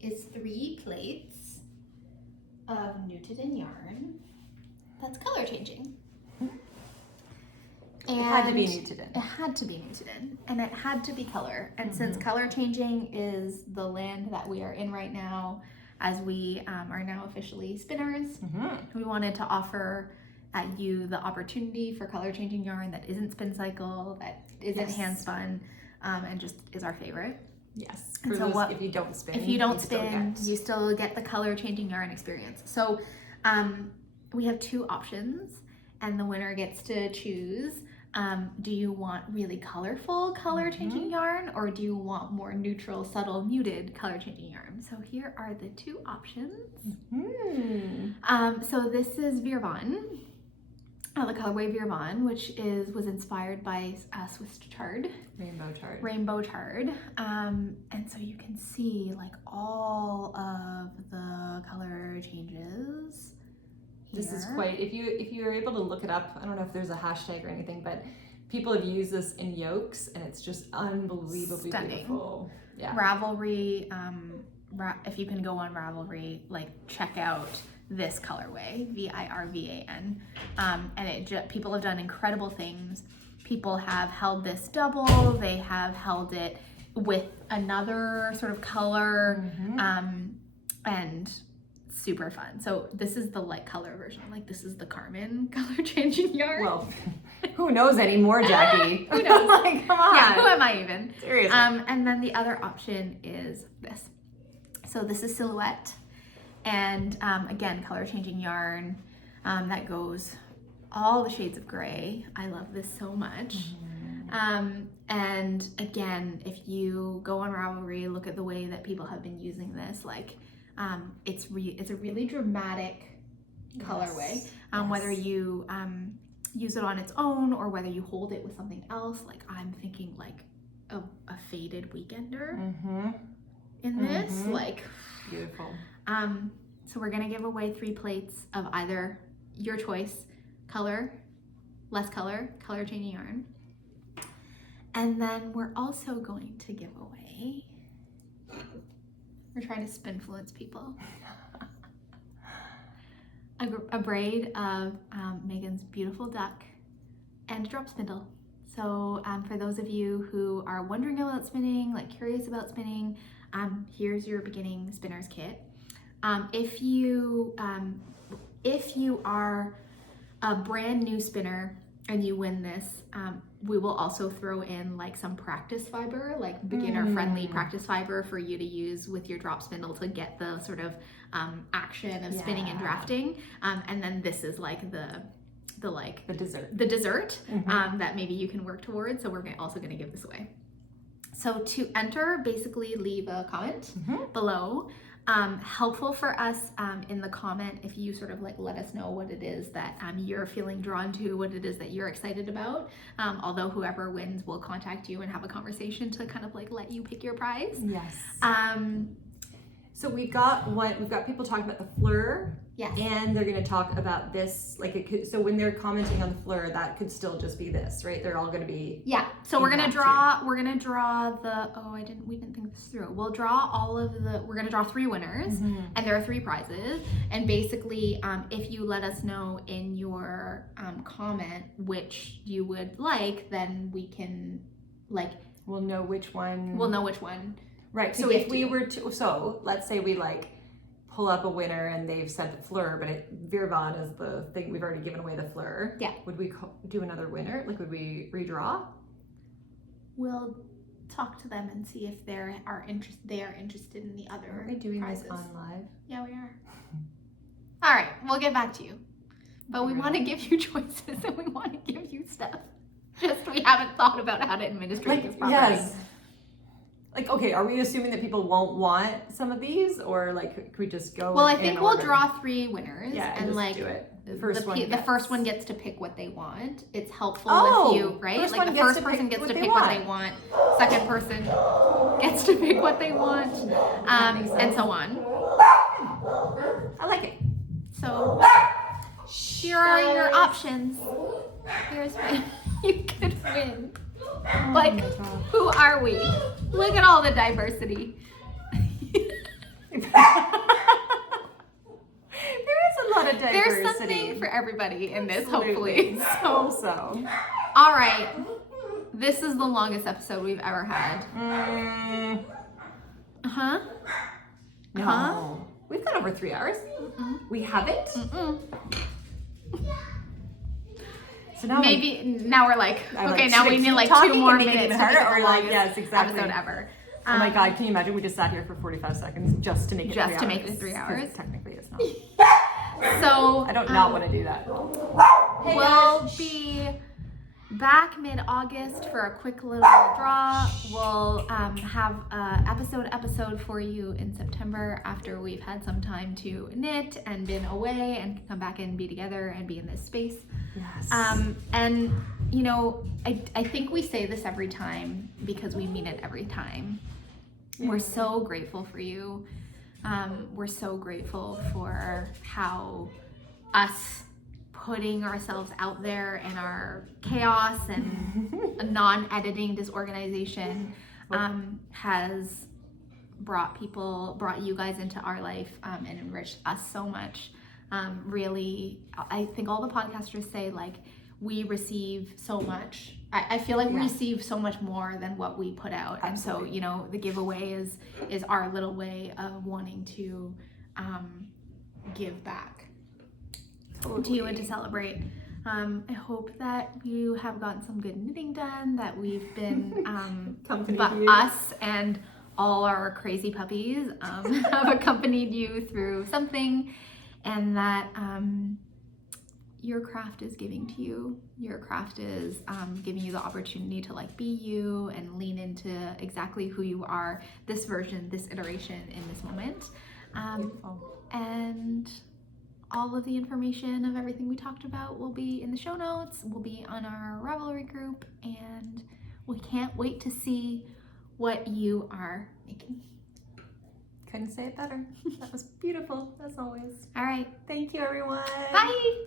is 3 plates of Knitted yarn that's color changing. And it had to be knitted in. It had to be knitted in, and it had to be color. And since color changing is the land that we are in right now, as we are now officially spinners, we wanted to offer you the opportunity for color changing yarn that isn't spin cycle, that isn't hand spun, and just is our favorite. Yes. And For so those, if you don't spin, you still get the color changing yarn experience. So we have 2 options, and the winner gets to choose. Do you want really colorful color changing yarn, or do you want more neutral, subtle, muted color changing yarn? So here are the 2 options. So this is Virvan, the colorway Virvan, which was inspired by Swiss chard, rainbow chard. And so you can see like all of the color changes. This is quite, if you're able to look it up, I don't know if there's a hashtag or anything, but people have used this in yokes and it's just unbelievably beautiful. Yeah. Ravelry, if you can go on Ravelry, like check out this colorway, Virvan. And people have done incredible things. People have held this double, they have held it with another sort of color, and super fun. So this is the light color version. Like this is the Carmen color changing yarn. Well, who knows anymore, Jackie? Who knows? Like, come on. Yeah, who am I even? Seriously. And then the other option is this. So this is Silhouette. And again, color changing yarn that goes all the shades of gray. I love this so much. And again, if you go on Ravelry, look at the way that people have been using this, like it's a really dramatic colorway. Whether you use it on its own or whether you hold it with something else, like I'm thinking like a faded weekender in this, like beautiful. So we're gonna give away 3 plates of either your choice, color, less color, color changing yarn. And then we're also going to give away, we're trying to spinfluence people, a braid of Megan's beautiful duck and a drop spindle. So for those of you who are wondering about spinning, like curious about spinning, here's your beginning spinner's kit. If you are a brand new spinner and you win this, we will also throw in like some practice fiber, like beginner friendly practice fiber for you to use with your drop spindle to get the sort of action of spinning and drafting. And then this is like the dessert that maybe you can work towards. So we're also going to give this away. So to enter, basically leave a comment below. Helpful for us in the comment if you sort of like let us know what it is that you're feeling drawn to, what it is that you're excited about. Although whoever wins will contact you and have a conversation to kind of like let you pick your prize. Yes. So we've got people talking about the Fleur. Yes. And they're going to talk about this, like it could, so when they're commenting on the Fleur, that could still just be this, right? They're all going to be. Yeah. So we're going to draw the, we didn't think this through. We'll draw we're going to draw 3 winners and there are 3 prizes. And basically, if you let us know in your comment which you would like, then we can we'll know which one. Right. So if we were to, so let's say we pull up a winner and they've sent the Fleur, but Virvan is the thing, we've already given away the Fleur. Yeah. Would we do another winner? Like, would we redraw? We'll talk to them and see if they are interested in the other Are we doing prizes. this on live? Yeah, we are. All right, we'll get back to you. But we want to give you choices and we want to give you stuff. Just we haven't thought about how to administrate this properly. Yes. Like, okay, are we assuming that people won't want some of these, or like, could we just go? Well, I in think we'll order? draw 3 winners, Yeah, and just like do it. the First first one gets to pick what they want. It's helpful Oh, if you, right? first Like one the gets first to person pick gets what to they pick what they want. Second person gets to pick what they want, and so on. I like it. So here are your options. Here's what you could win. Like, who are we? Look at all the diversity. There is a lot of diversity. There's something for everybody in this, hopefully. So. All right. This is the longest episode we've ever had. Uh-huh. No. Huh? We've gone over 3 hours. We haven't? So now now we're like, okay, now we need like 2 more minutes to make it the longest episode ever. Oh my God, can you imagine we just sat here for 45 seconds just to make it 3 hours? Just to make it 3 hours? Technically it's not. So I don't not want to do that. We'll be back mid-August for a quick little draw. We'll have an episode for you in September after we've had some time to knit and been away and come back and be together and be in this space. Yes. And you know, I think we say this every time because we mean it every time. Yeah. We're so grateful for you. We're so grateful for how us putting ourselves out there in our chaos and a non-editing disorganization has brought you guys into our life and enriched us so much. Really, I think all the podcasters say like we receive so much. I feel like we receive so much more than what we put out. Absolutely. And so, you know, the giveaway is our little way of wanting to give back to you and to celebrate. I hope that you have gotten some good knitting done, that we've been us and all our crazy puppies have accompanied you through something, and that your craft is giving to you. Your craft is giving you the opportunity to like be you and lean into exactly who you are, this version, this iteration in this moment. And all of the information of everything we talked about will be in the show notes, will be on our Ravelry group, and we can't wait to see what you are making. Couldn't say it better. That was beautiful, as always. All right. Thank you, everyone. Bye.